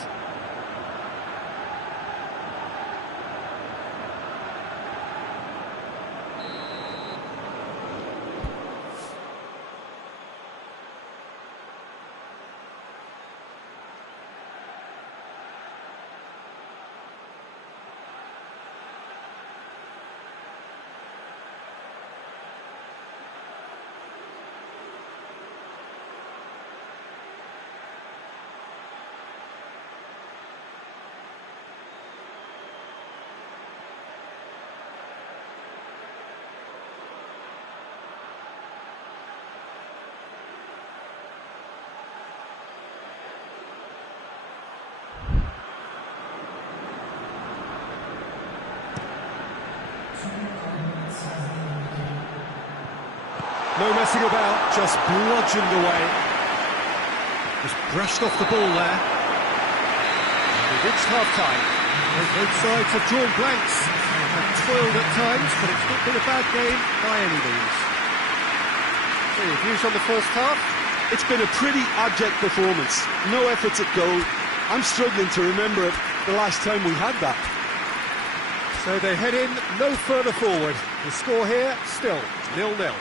No messing about, just bludgeoned away. Just brushed off the ball there. And we've reached half-time. Both sides have drawn blanks. Have toiled at times, but it's not been a bad game by any means. So, your views on the first half? It's been a pretty abject performance. No efforts at goal. I'm struggling to remember the last time we had that. So they head in no further forward. The score here, still 0-0.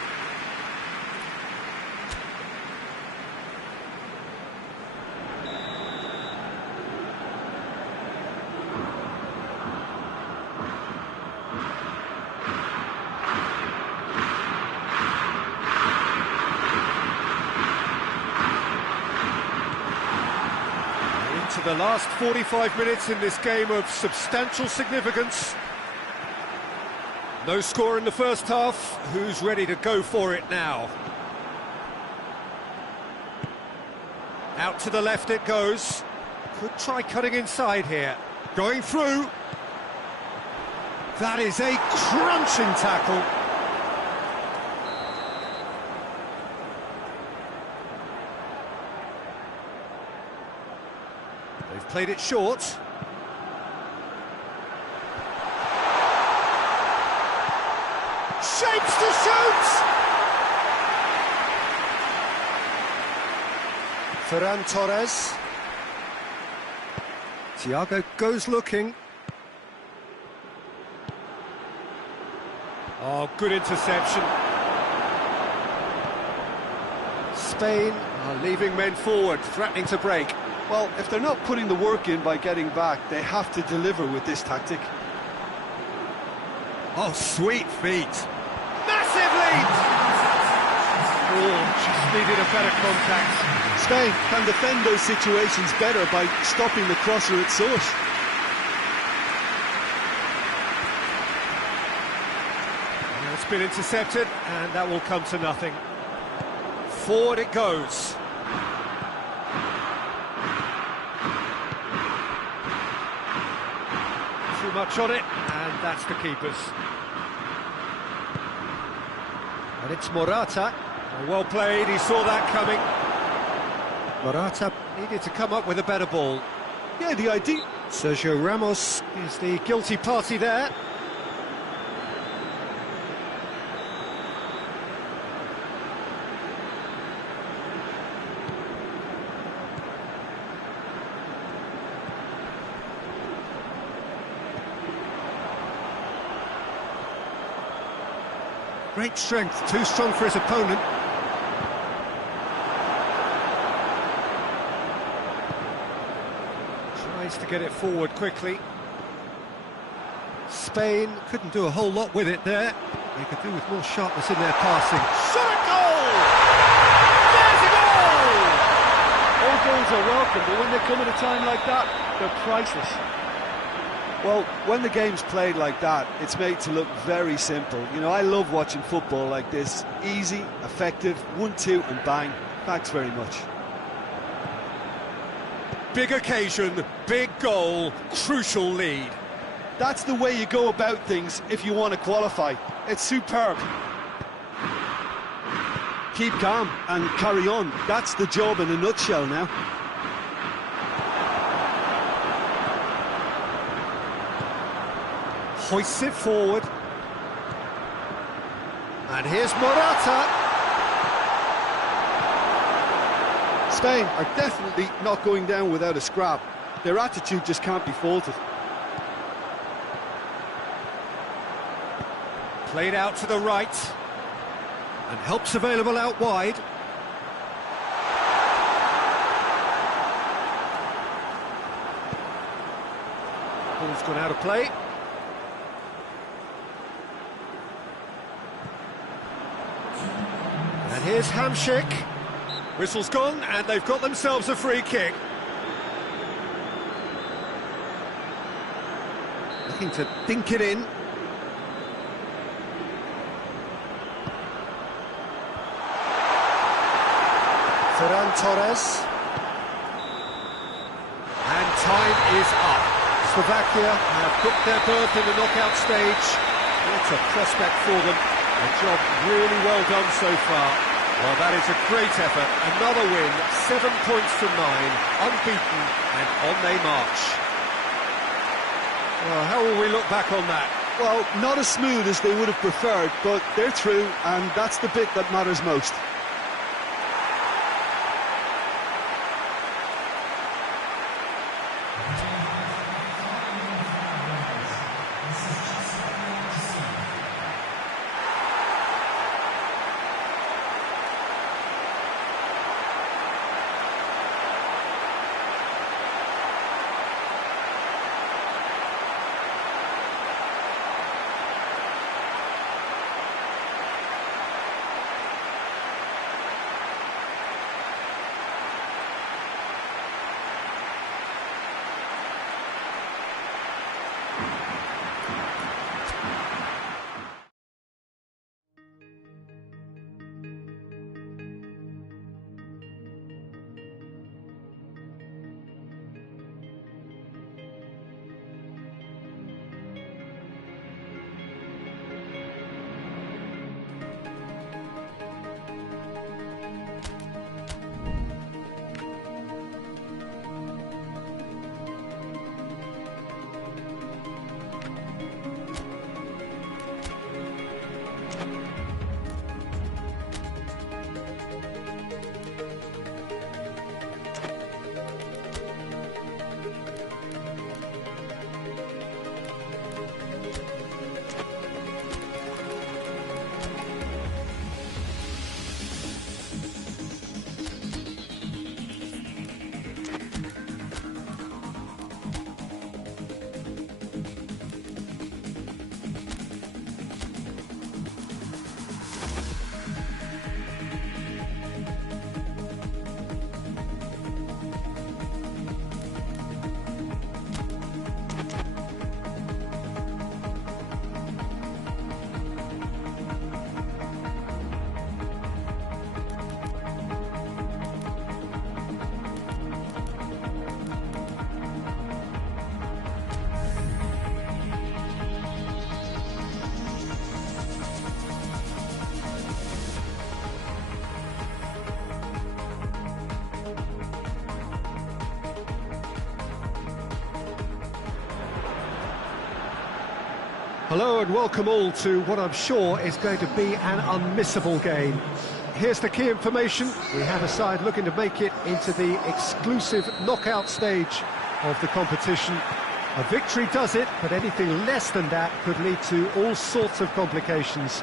Into the last 45 minutes in this game of substantial significance. No score in the first half. Who's ready to go for it now? Out to the left it goes. Could try cutting inside here. Going through. That is a crunching tackle. They've played it short. Shapes to shoot! Ferran Torres. Thiago goes looking. Oh, good interception. Spain are leaving men forward, threatening to break. Well, if they're not putting the work in by getting back, they have to deliver with this tactic. Oh, sweet feet. Massive lead! Oh, just needed a better contact. Spain can defend those situations better by stopping the crosser at source. And it's been intercepted, and that will come to nothing. Forward it goes. Too much on it, and that's the keeper's. And it's Morata. Well played, he saw that coming. Morata needed to come up with a better ball. Yeah, the idea... Sergio Ramos is the guilty party there. Great strength, too strong for his opponent. Tries to get it forward quickly. Spain couldn't do a whole lot with it there. They could do with more sharpness in their passing. Shot a goal! There's a goal! All goals are welcome, but when they come at a time like that, they're priceless. Well, when the game's played like that, it's made to look very simple. You know, I love watching football like this. Easy, effective, 1-2 and bang. Thanks very much. Big occasion, big goal, crucial lead. That's the way you go about things if you want to qualify. It's superb. Keep calm and carry on. That's the job in a nutshell now. Hoists it forward. And here's Morata. Spain are definitely not going down without a scrap. Their attitude just can't be faulted. Played out to the right. And help's available out wide. Ball's gone out of play. And here's Hamšík. Whistle's gone, and they've got themselves a free kick. Looking to dink it in. Ferran Torres. And time is up. Slovakia have booked their berth in the knockout stage. What a prospect for them. A job really well done so far. Well, that is a great effort. Another win, 7 points from 9, unbeaten, and on they march. Well, how will we look back on that? Well, not as smooth as they would have preferred, but they're through, and that's the bit that matters most. Hello and welcome all to what I'm sure is going to be an unmissable game. Here's the key information. We have a side looking to make it into the exclusive knockout stage of the competition. A victory does it, but anything less than that could lead to all sorts of complications.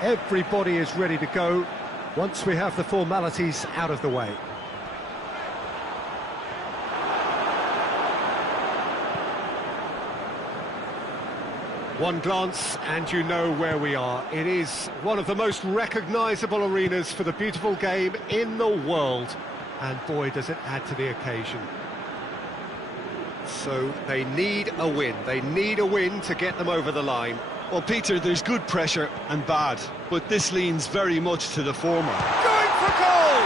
Everybody is ready to go once we have the formalities out of the way. One glance and you know where we are. It is one of the most recognisable arenas for the beautiful game in the world. And boy, does it add to the occasion. So they need a win. They need a win to get them over the line. Well, Peter, there's good pressure and bad, but this leans very much to the former. Going for goal!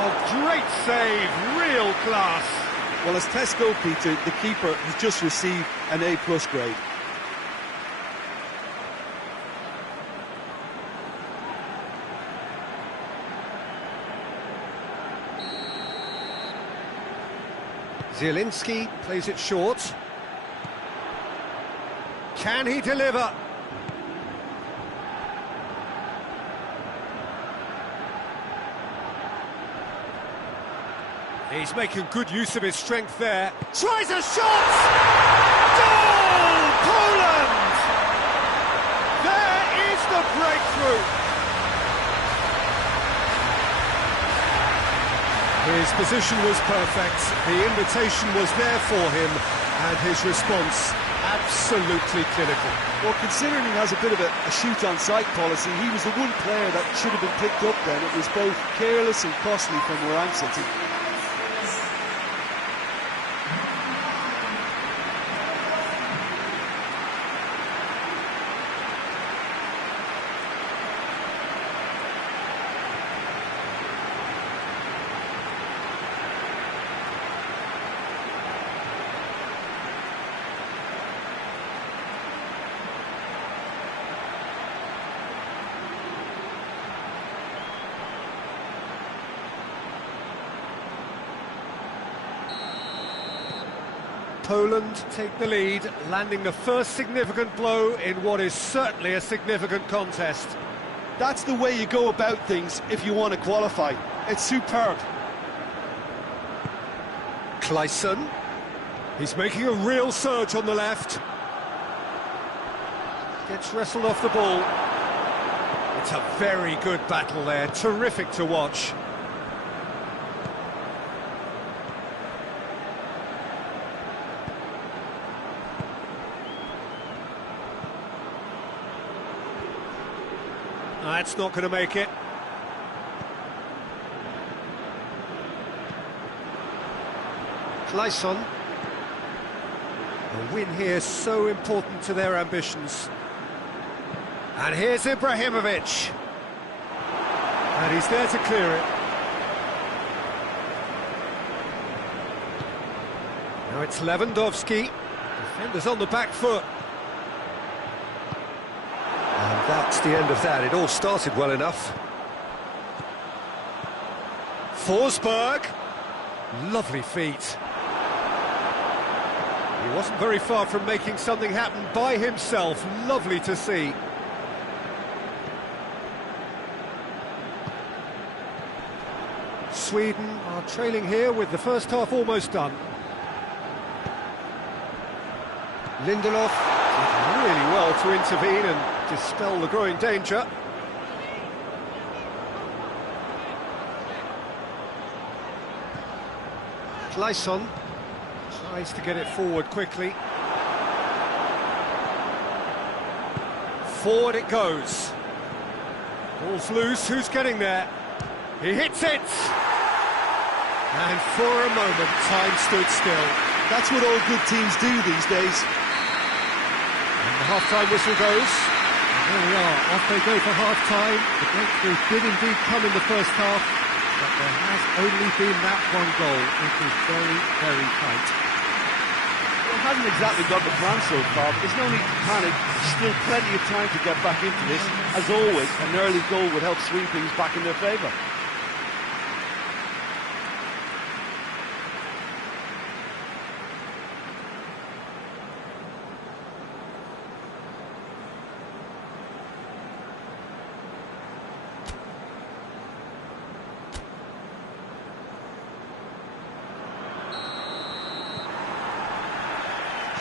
Oh, great save, real class. Well, as tests go, Peter, the keeper has just received an A+ grade. Zielinski plays it short. Can he deliver? He's making good use of his strength there. Tries a shot! Goal! Poland! There is the breakthrough! His position was perfect, the invitation was there for him, and his response absolutely clinical. Well, considering he has a bit of a shoot-on-sight policy, he was the one player that should have been picked up then. It was both careless and costly from where I'm sitting. Poland take the lead, landing the first significant blow in what is certainly a significant contest. That's the way you go about things if you want to qualify. It's superb. Clayson. He's making a real surge on the left. Gets wrestled off the ball. It's a very good battle there, terrific to watch. That's not going to make it. Clayson. A win here so important to their ambitions. And here's Ibrahimovic. And he's there to clear it. Now it's Lewandowski. Defenders on the back foot. And that's the end of that. It all started well enough. Forsberg. Lovely feet. He wasn't very far from making something happen by himself. Lovely to see. Sweden are trailing here with the first half almost done. Lindelof did really well to intervene and dispel the growing danger. Clayson tries to get it forward quickly. Forward it goes. Ball's loose, who's getting there? He hits it! And for a moment, time stood still. That's what all good teams do these days. And the half-time whistle goes. And there we are, off they go for half-time. The breakthrough did indeed come in the first half, but there has only been that one goal. It is very, very tight. Well, it hasn't exactly got the plan so far, but there's no need to panic. There's still plenty of time to get back into this. As always, an early goal would help swing things back in their favour.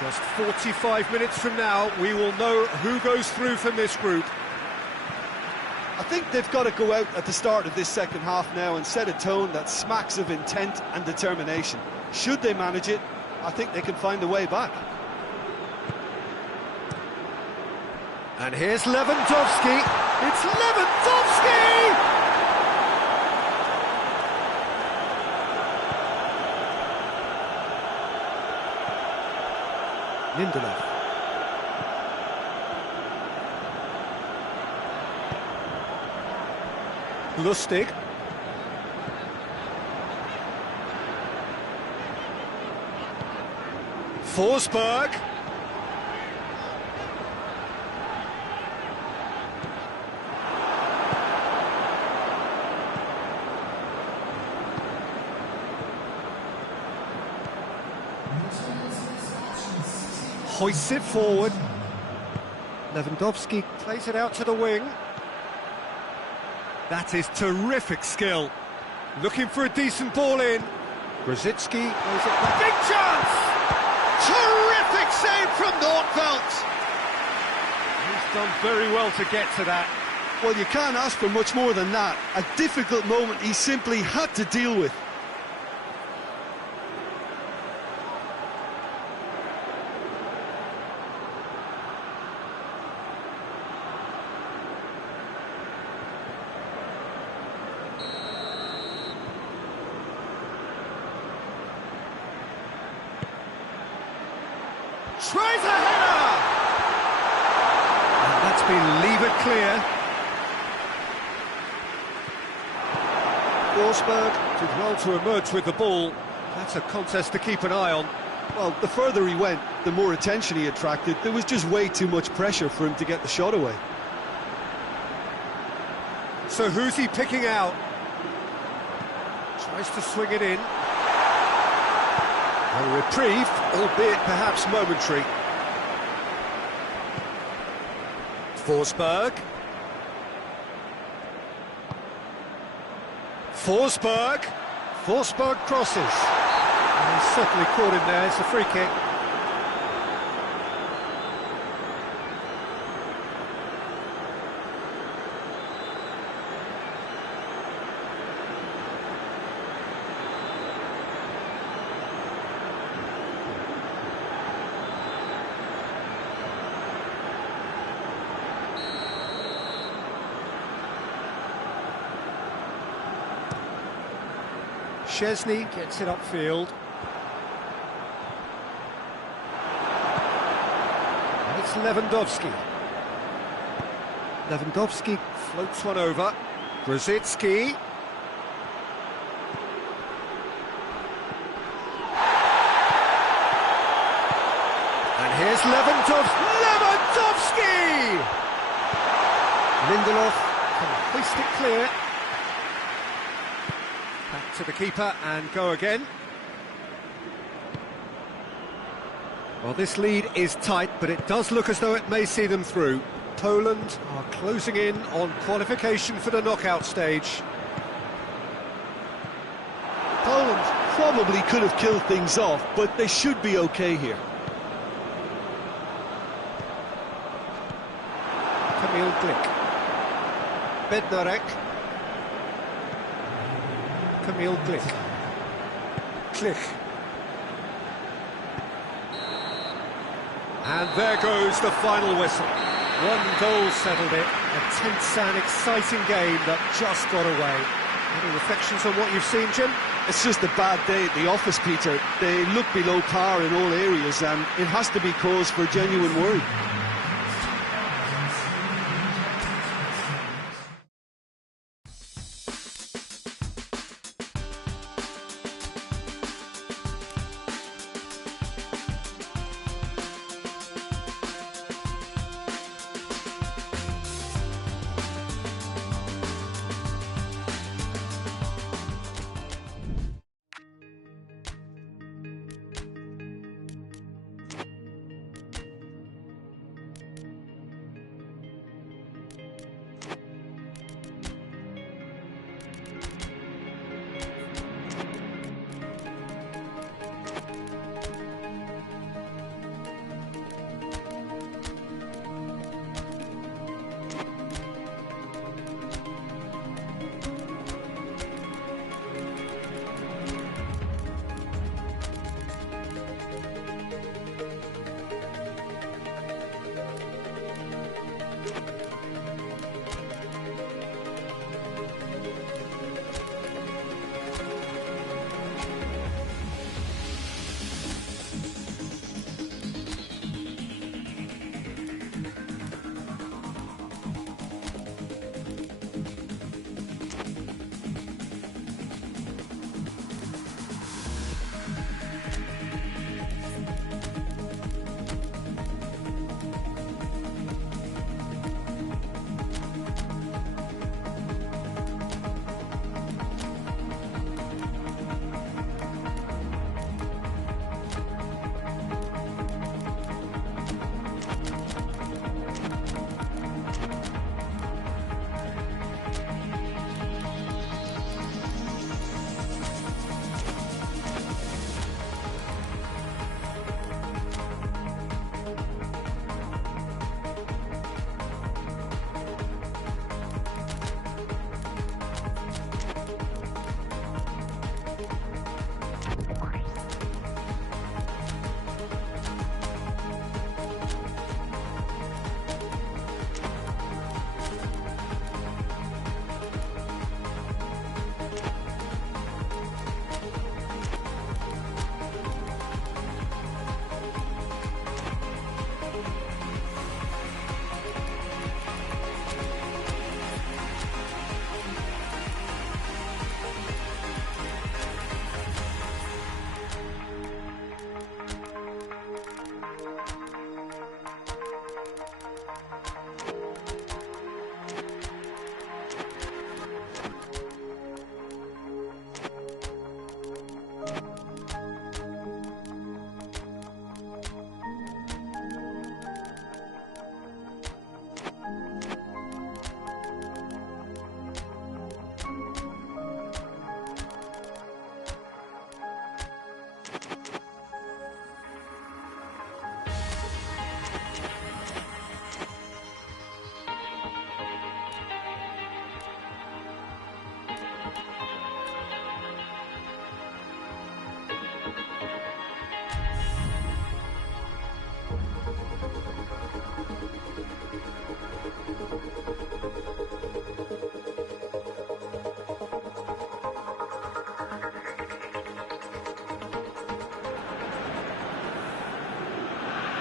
Just 45 minutes from now, we will know who goes through from this group. I think they've got to go out at the start of this second half now and set a tone that smacks of intent and determination. Should they manage it, I think they can find a way back. And here's Lewandowski. It's Lewandowski! Lindelof. Lustig. Forsberg. Hoists it forward. Lewandowski plays it out to the wing. That is terrific skill. Looking for a decent ball in. Grosicki plays it back. Big chance! Terrific save from Nordfeldt. He's done very well to get to that. Well, you can't ask for much more than that. A difficult moment he simply had to deal with. Tries a header! And that's been levered clear. Forsberg did well to emerge with the ball. That's a contest to keep an eye on. Well, the further he went, the more attention he attracted. There was just way too much pressure for him to get the shot away. So who's he picking out? Tries to swing it in. A reprieve, albeit perhaps momentary. Forsberg. Forsberg. Forsberg crosses. And he's certainly caught him there. It's a free kick. Szczesny gets it upfield. And it's Lewandowski. Lewandowski floats one over. Grosicki. And here's Lewandowski. Lewandowski! Lindelof can hoist it clear. Back to the keeper and go again. Well, this lead is tight, but it does look as though it may see them through. Poland are closing in on qualification for the knockout stage. Poland probably could have killed things off, but they should be okay here. Kamil Glik. Bednarek. Kamil Glik. Klich. And there goes the final whistle. One goal settled it. A tense and exciting game that just got away. Any reflections on what you've seen, Jim? It's just a bad day at the office, Peter. They look below par in all areas, and it has to be cause for genuine worry.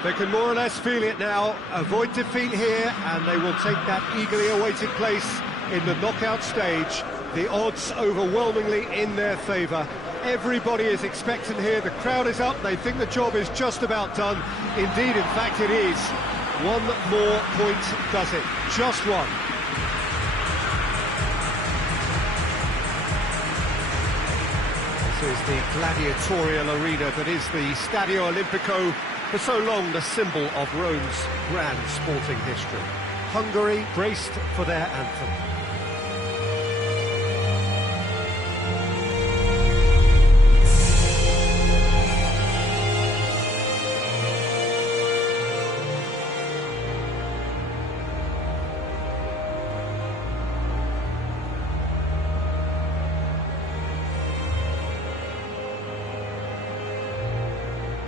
They can more or less feel it now, avoid defeat here, and they will take that eagerly awaited place in the knockout stage. The odds overwhelmingly in their favour. Everybody is expectant here, the crowd is up, they think the job is just about done. Indeed, in fact it is. One more point does it, just one. This is the gladiatorial arena that is the Stadio Olimpico, for so long the symbol of Rome's grand sporting history. Hungary braced for their anthem.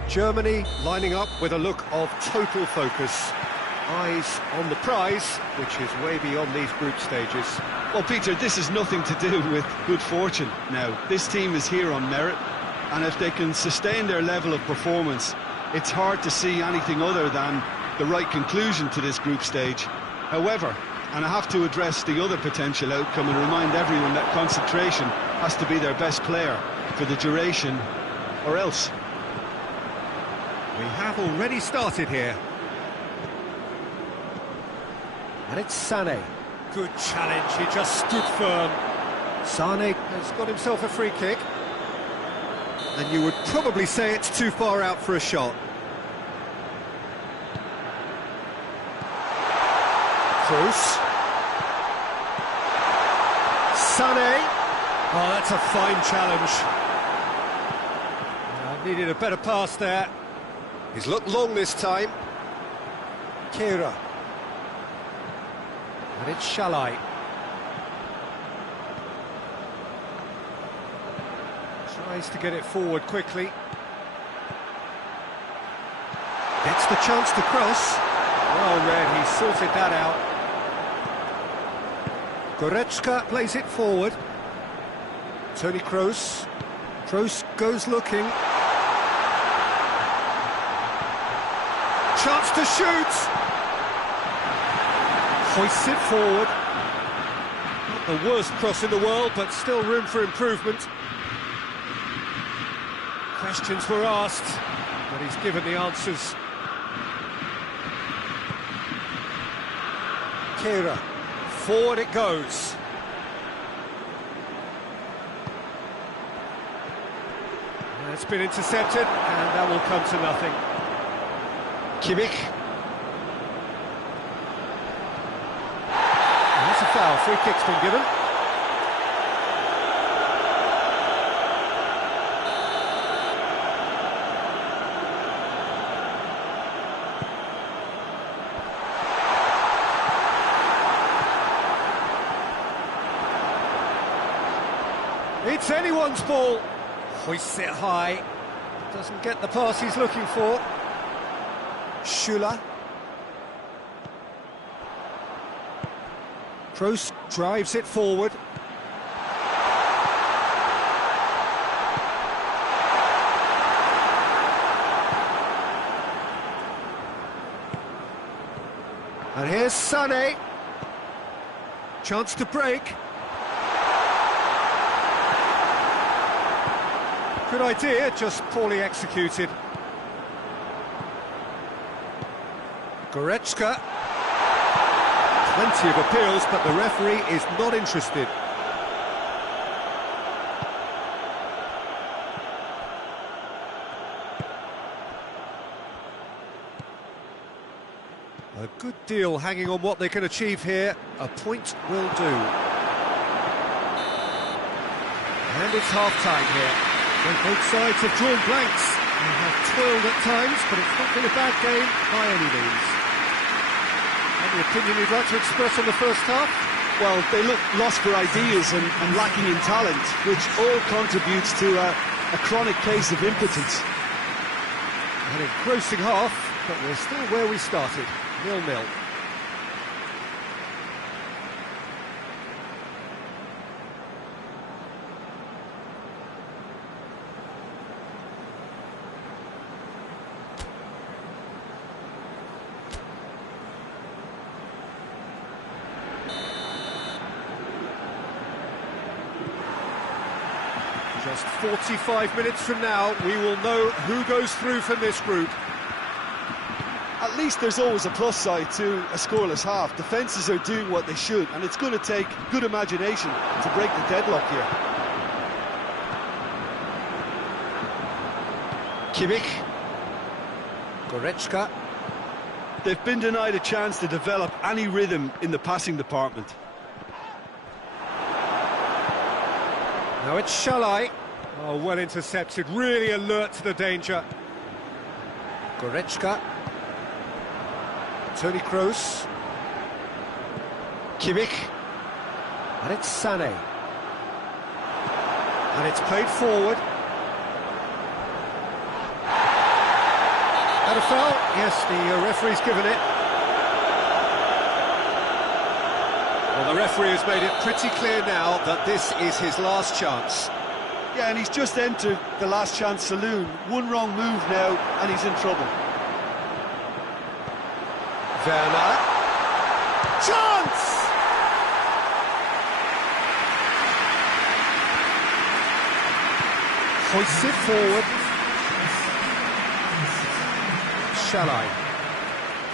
Germany lining up with a look of total focus. Eyes on the prize, which is way beyond these group stages. Well, Peter, this is nothing to do with good fortune now. This team is here on merit, and if they can sustain their level of performance, it's hard to see anything other than the right conclusion to this group stage. However, and I have to address the other potential outcome and remind everyone that concentration has to be their best player for the duration, or else. We have already started here. And it's Sané. Good challenge, he just stood firm. Sané has got himself a free kick. And you would probably say it's too far out for a shot. Kroos. Sané. Oh, that's a fine challenge. Needed a better pass there. He's looked long this time. Kehrer. And it's Shalai. Tries to get it forward quickly. Gets the chance to cross. Well read, he sorted that out. Goretzka plays it forward. Toni Kroos. Kroos goes looking. Chance to shoot! Hoists it forward. Not the worst cross in the world, but still room for improvement. Questions were asked, but he's given the answers. Kehrer, forward it goes. It's been intercepted, and that will come to nothing. Kimmich. And that's a foul, free kick's been given. It's anyone's ball. Hoists it high. Doesn't get the pass he's looking for. Schüller. Kroos drives it forward. And here's Sané. Chance to break. Good idea, just poorly executed. Goretzka. Plenty of appeals, but the referee is not interested. A good deal hanging on what they can achieve here. A point will do. And it's half-time here. So both sides have drawn blanks. They have toiled at times, but it's not been a bad game by any means. Any opinion you'd like to express on the first half? Well, they look lost for ideas and lacking in talent, which all contributes to a chronic case of impotence. An engrossing half, but we're still where we started, 0-0. Just 45 minutes from now, we will know who goes through from this group. At least there's always a plus side to a scoreless half. Defences are doing what they should, and it's going to take good imagination to break the deadlock here. Kimmich. Goretzka. They've been denied a chance to develop any rhythm in the passing department. Now it's Shalai. Oh, well intercepted, really alert to the danger. Goretzka. Toni Kroos. Kimmich. And it's Sané. And it's played forward. And a foul? Yes, the referee's given it. Well, the referee has made it pretty clear now that this is his last chance. Yeah, and he's just entered the last chance saloon. One wrong move now, and he's in trouble. Werner. Chance! Hoists it forward. Shalai.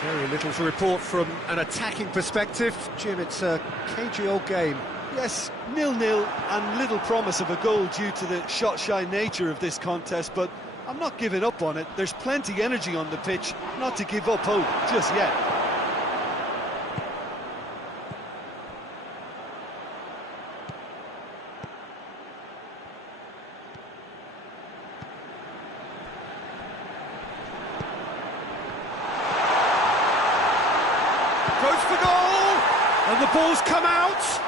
Very little to report from an attacking perspective. Jim, it's a cagey old game. Yes, 0-0 and little promise of a goal due to the shot-shy nature of this contest, but I'm not giving up on it. There's plenty energy on the pitch, not to give up hope just yet. Goes for goal! And the ball's come out!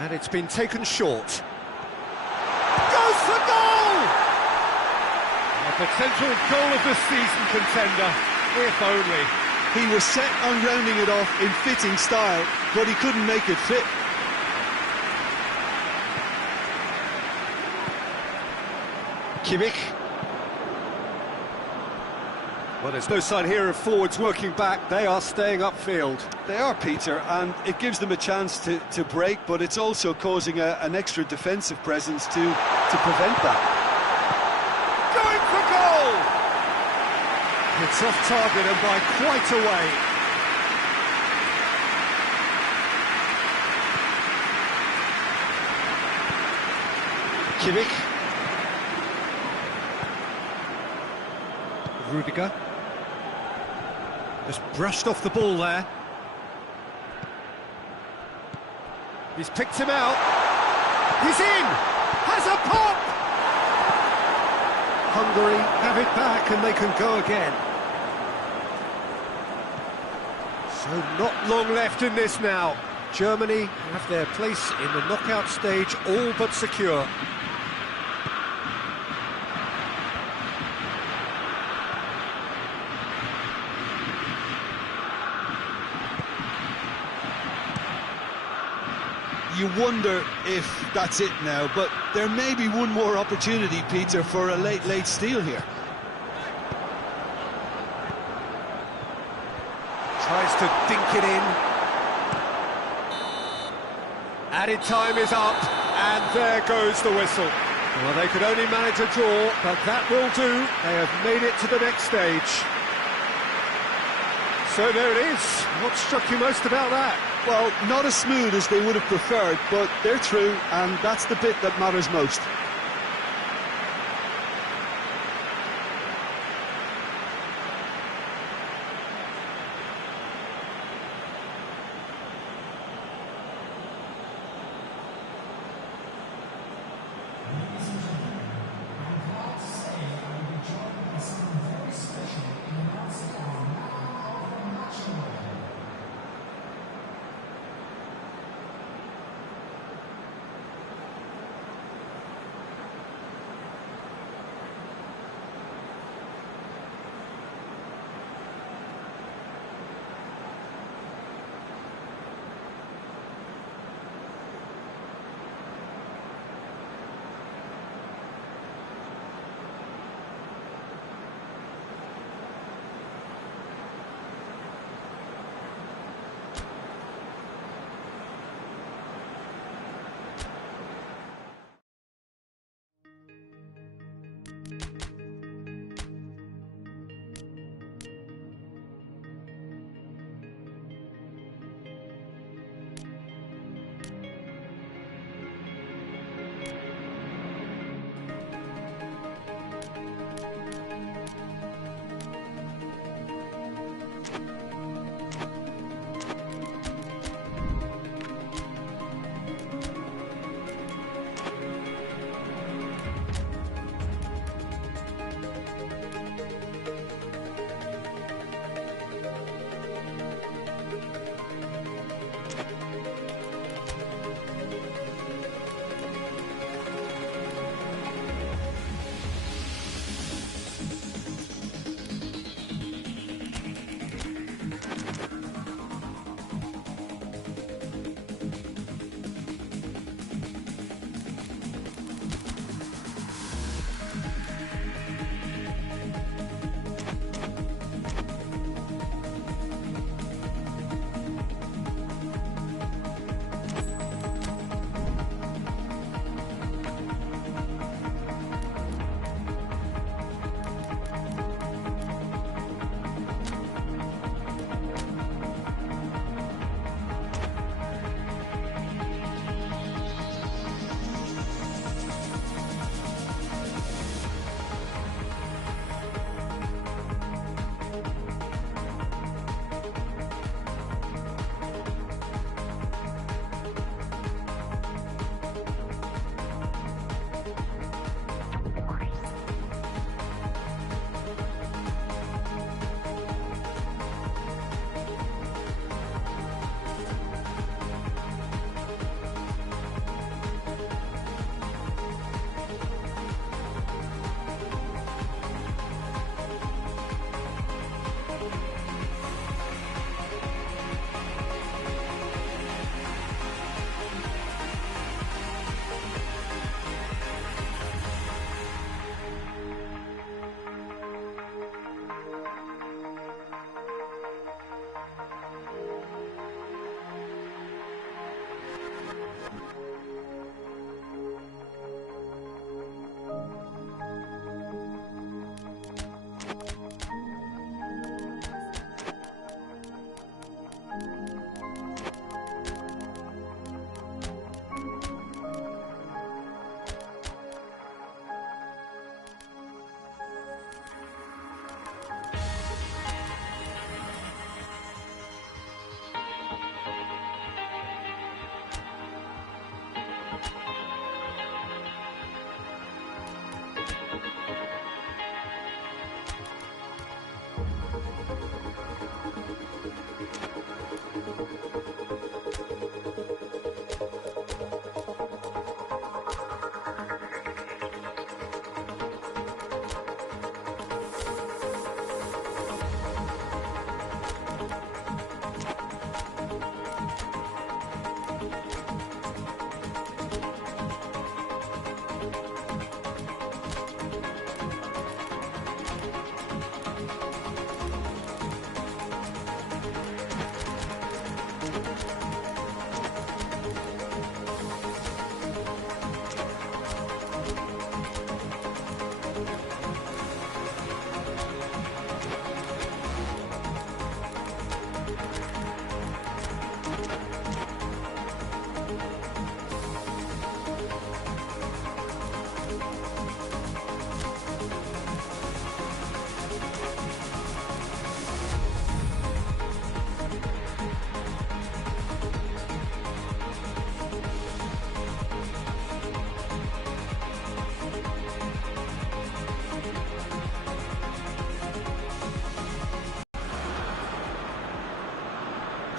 And it's been taken short. Goes for goal! A potential goal of the season contender, if only. He was set on rounding it off in fitting style, but he couldn't make it fit. Kimmich. Well, there's no sign here of forwards working back. They are staying upfield. They are, Peter, and it gives them a chance to break, but it's also causing an extra defensive presence to prevent that. Going for goal! It's off target and by quite a way. Kimmich. Rudiger. Just brushed off the ball there. He's picked him out. He's in! Has a pop! Hungary have it back and they can go again. So not long left in this now. Germany have their place in the knockout stage all but secure. You wonder if that's it now, but there may be one more opportunity, Peter, for a late steal here. Tries to dink it in. Added time is up, and there goes the whistle. Well, they could only manage a draw, but that will do. They have made it to the next stage. So there it is. What struck you most about that? Well, not as smooth as they would have preferred, but they're through, and that's the bit that matters most.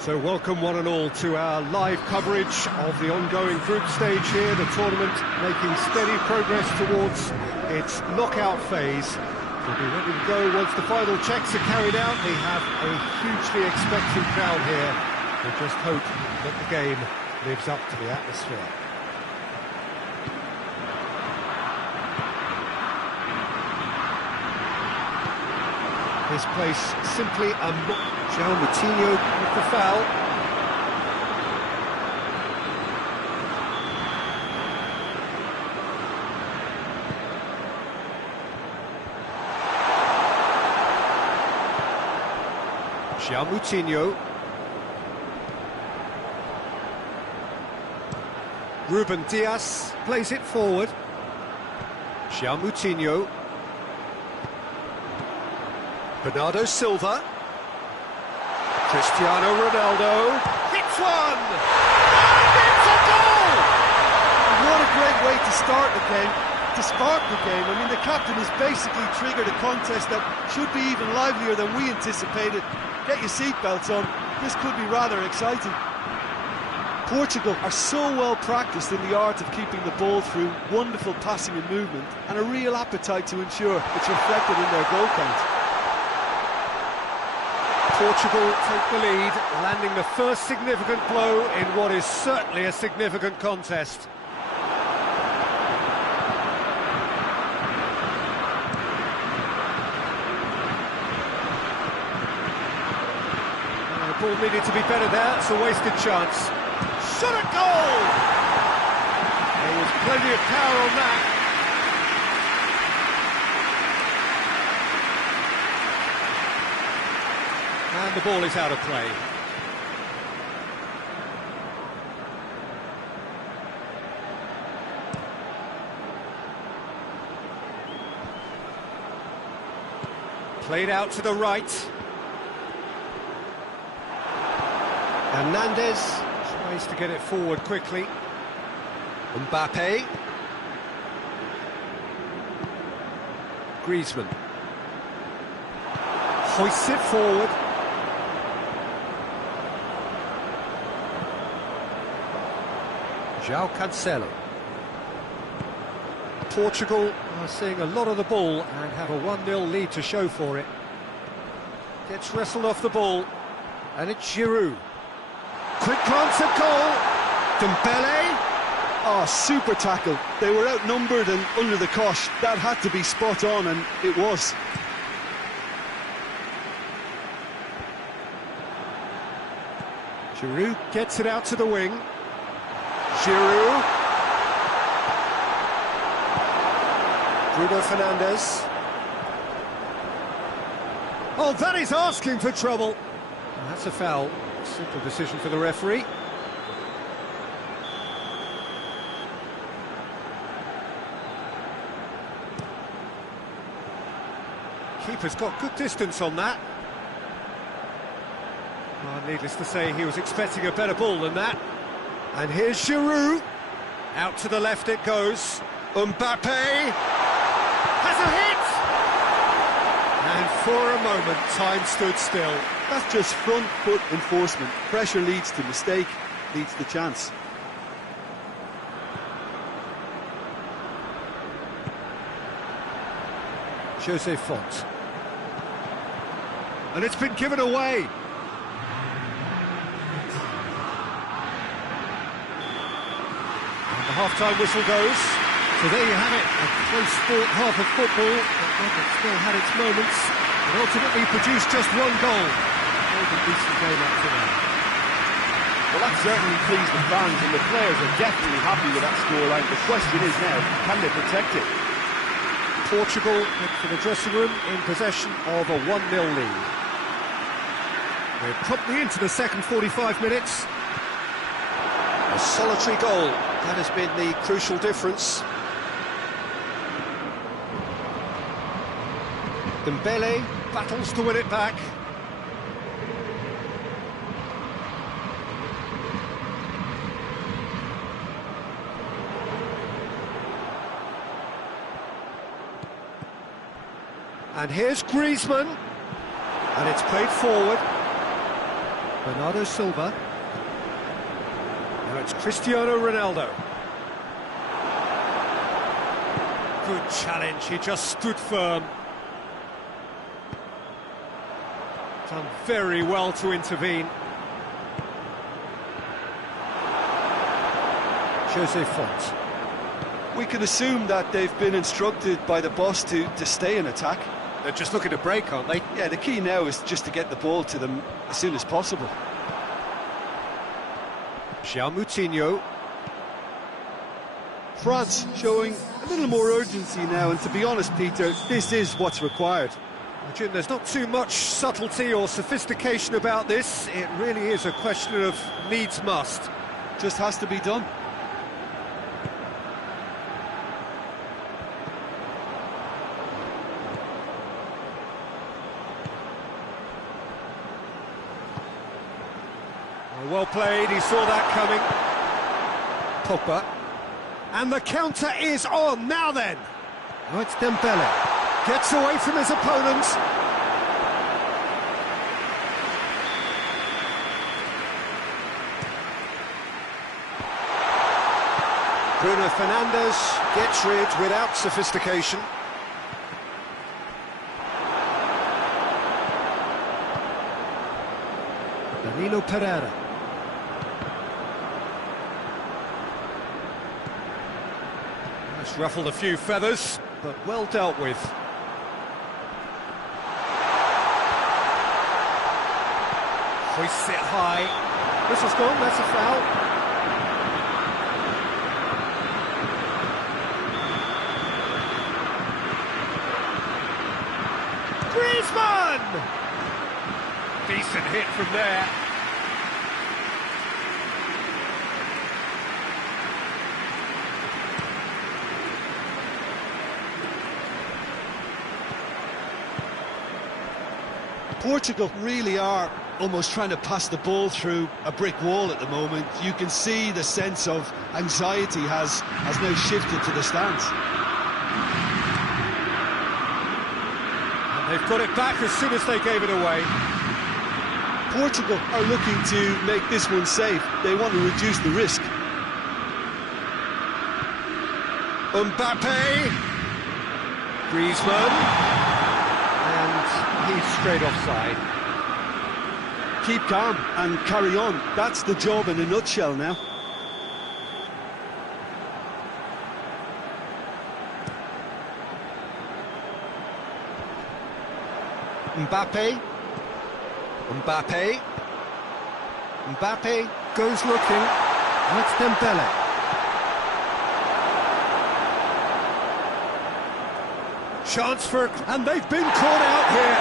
So welcome one and all to our live coverage of the ongoing group stage here, the tournament making steady progress towards its knockout phase. We'll be ready to go once the final checks are carried out. We have a hugely expectant crowd here. We just hope that the game lives up to the atmosphere. This place simply a João Moutinho with the foul. João Moutinho. Ruben Dias plays it forward. João Moutinho. Bernardo Silva. Cristiano Ronaldo. Hits one! And it's a goal! What a great way to start the game, to spark the game. I mean, the captain has basically triggered a contest that should be even livelier than we anticipated. Get your seatbelts on, this could be rather exciting. Portugal are so well practiced in the art of keeping the ball through wonderful passing and movement, and a real appetite to ensure it's reflected in their goal count. Portugal take the lead, landing the first significant blow in what is certainly a significant contest. The ball needed to be better there, it's a wasted chance. Shot at goal! There was plenty of power on that. And the ball is out of play. Played out to the right. Hernandez tries to get it forward quickly. Mbappe. Griezmann. Hoists it forward. João Cancelo. Portugal are seeing a lot of the ball and have a 1-0 lead to show for it. Gets wrestled off the ball, and it's Giroud. Quick glance at goal. Dembele. Oh, super tackle. They were outnumbered and under the cosh. That had to be spot on, and it was. Giroud gets it out to the wing. Giroud. Bruno Fernandes. Oh, that is asking for trouble. And that's a foul. Simple decision for the referee. Keeper's got good distance on that. Well, needless to say, he was expecting a better ball than that. And here's Giroud. Out to the left it goes. Mbappe has a hit! And for a moment, time stood still. That's just front foot enforcement. Pressure leads to mistake, leads to chance. Jose Font. And it's been given away. The half-time whistle goes. So there you have it, a close-fought half of football, but one that still had its moments, and ultimately produced just one goal. A decent game up to now. Well, that certainly pleased the fans, and the players are definitely happy with that scoreline. The question is now, can they protect it? Portugal for the dressing room in possession of a 1-0 lead. We're promptly into the second 45 minutes. A solitary goal, that has been the crucial difference. Dembele battles to win it back. And here's Griezmann, and it's played forward. Bernardo Silva. Now it's Cristiano Ronaldo. Good challenge, he just stood firm. Done very well to intervene. Jose Font. We can assume that they've been instructed by the boss to stay in attack. They're just looking to break, aren't they? Yeah, the key now is just to get the ball to them as soon as possible. João Moutinho. France showing a little more urgency now, and to be honest, Peter, this is what's required. Jim, there's not too much subtlety or sophistication about this. It really is a question of needs must. Just has to be done. Well played, he saw that coming. Pogba. And the counter is on, now then. Oh, it's Dembele. Gets away from his opponent. Bruno Fernandes gets rid without sophistication. Danilo Pereira. That's ruffled a few feathers, but well dealt with. Hoists it high. Whistle's gone, that's a foul. Griezmann! Decent hit from there. Portugal really are almost trying to pass the ball through a brick wall at the moment. You can see the sense of anxiety has now shifted to the stands. And they've got it back as soon as they gave it away. Portugal are looking to make this one safe. They want to reduce the risk. Mbappe. Griezmann. And he's straight offside. Keep calm and carry on. That's the job in a nutshell now. Mbappe. Mbappe. Mbappe goes looking. That's Dembele. Chance for... and they've been caught out here.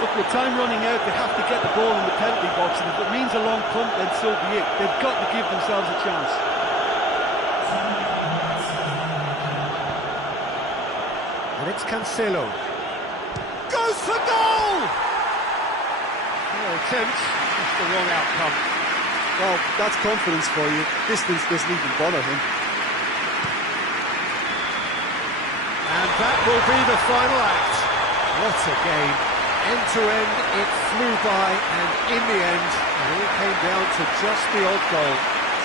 Look, with time running out, they have to get the ball in the penalty box, and if it means a long punt, then so be it. They've got to give themselves a chance. And it's Cancelo. Goes for goal! No attempt, just the wrong outcome. Well, that's confidence for you. Distance doesn't even bother him. And that will be the final act. What a game. End to end, it flew by, and in the end, it all came down to just the odd goal.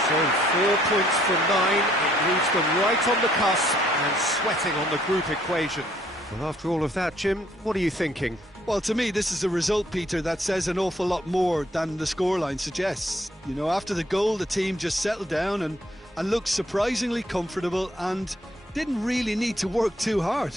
So 4 points from 9, it leaves them right on the cusp and sweating on the group equation. Well, after all of that, Jim, what are you thinking? Well, to me, this is a result, Peter, that says an awful lot more than the scoreline suggests. You know, after the goal, the team just settled down and looked surprisingly comfortable and didn't really need to work too hard.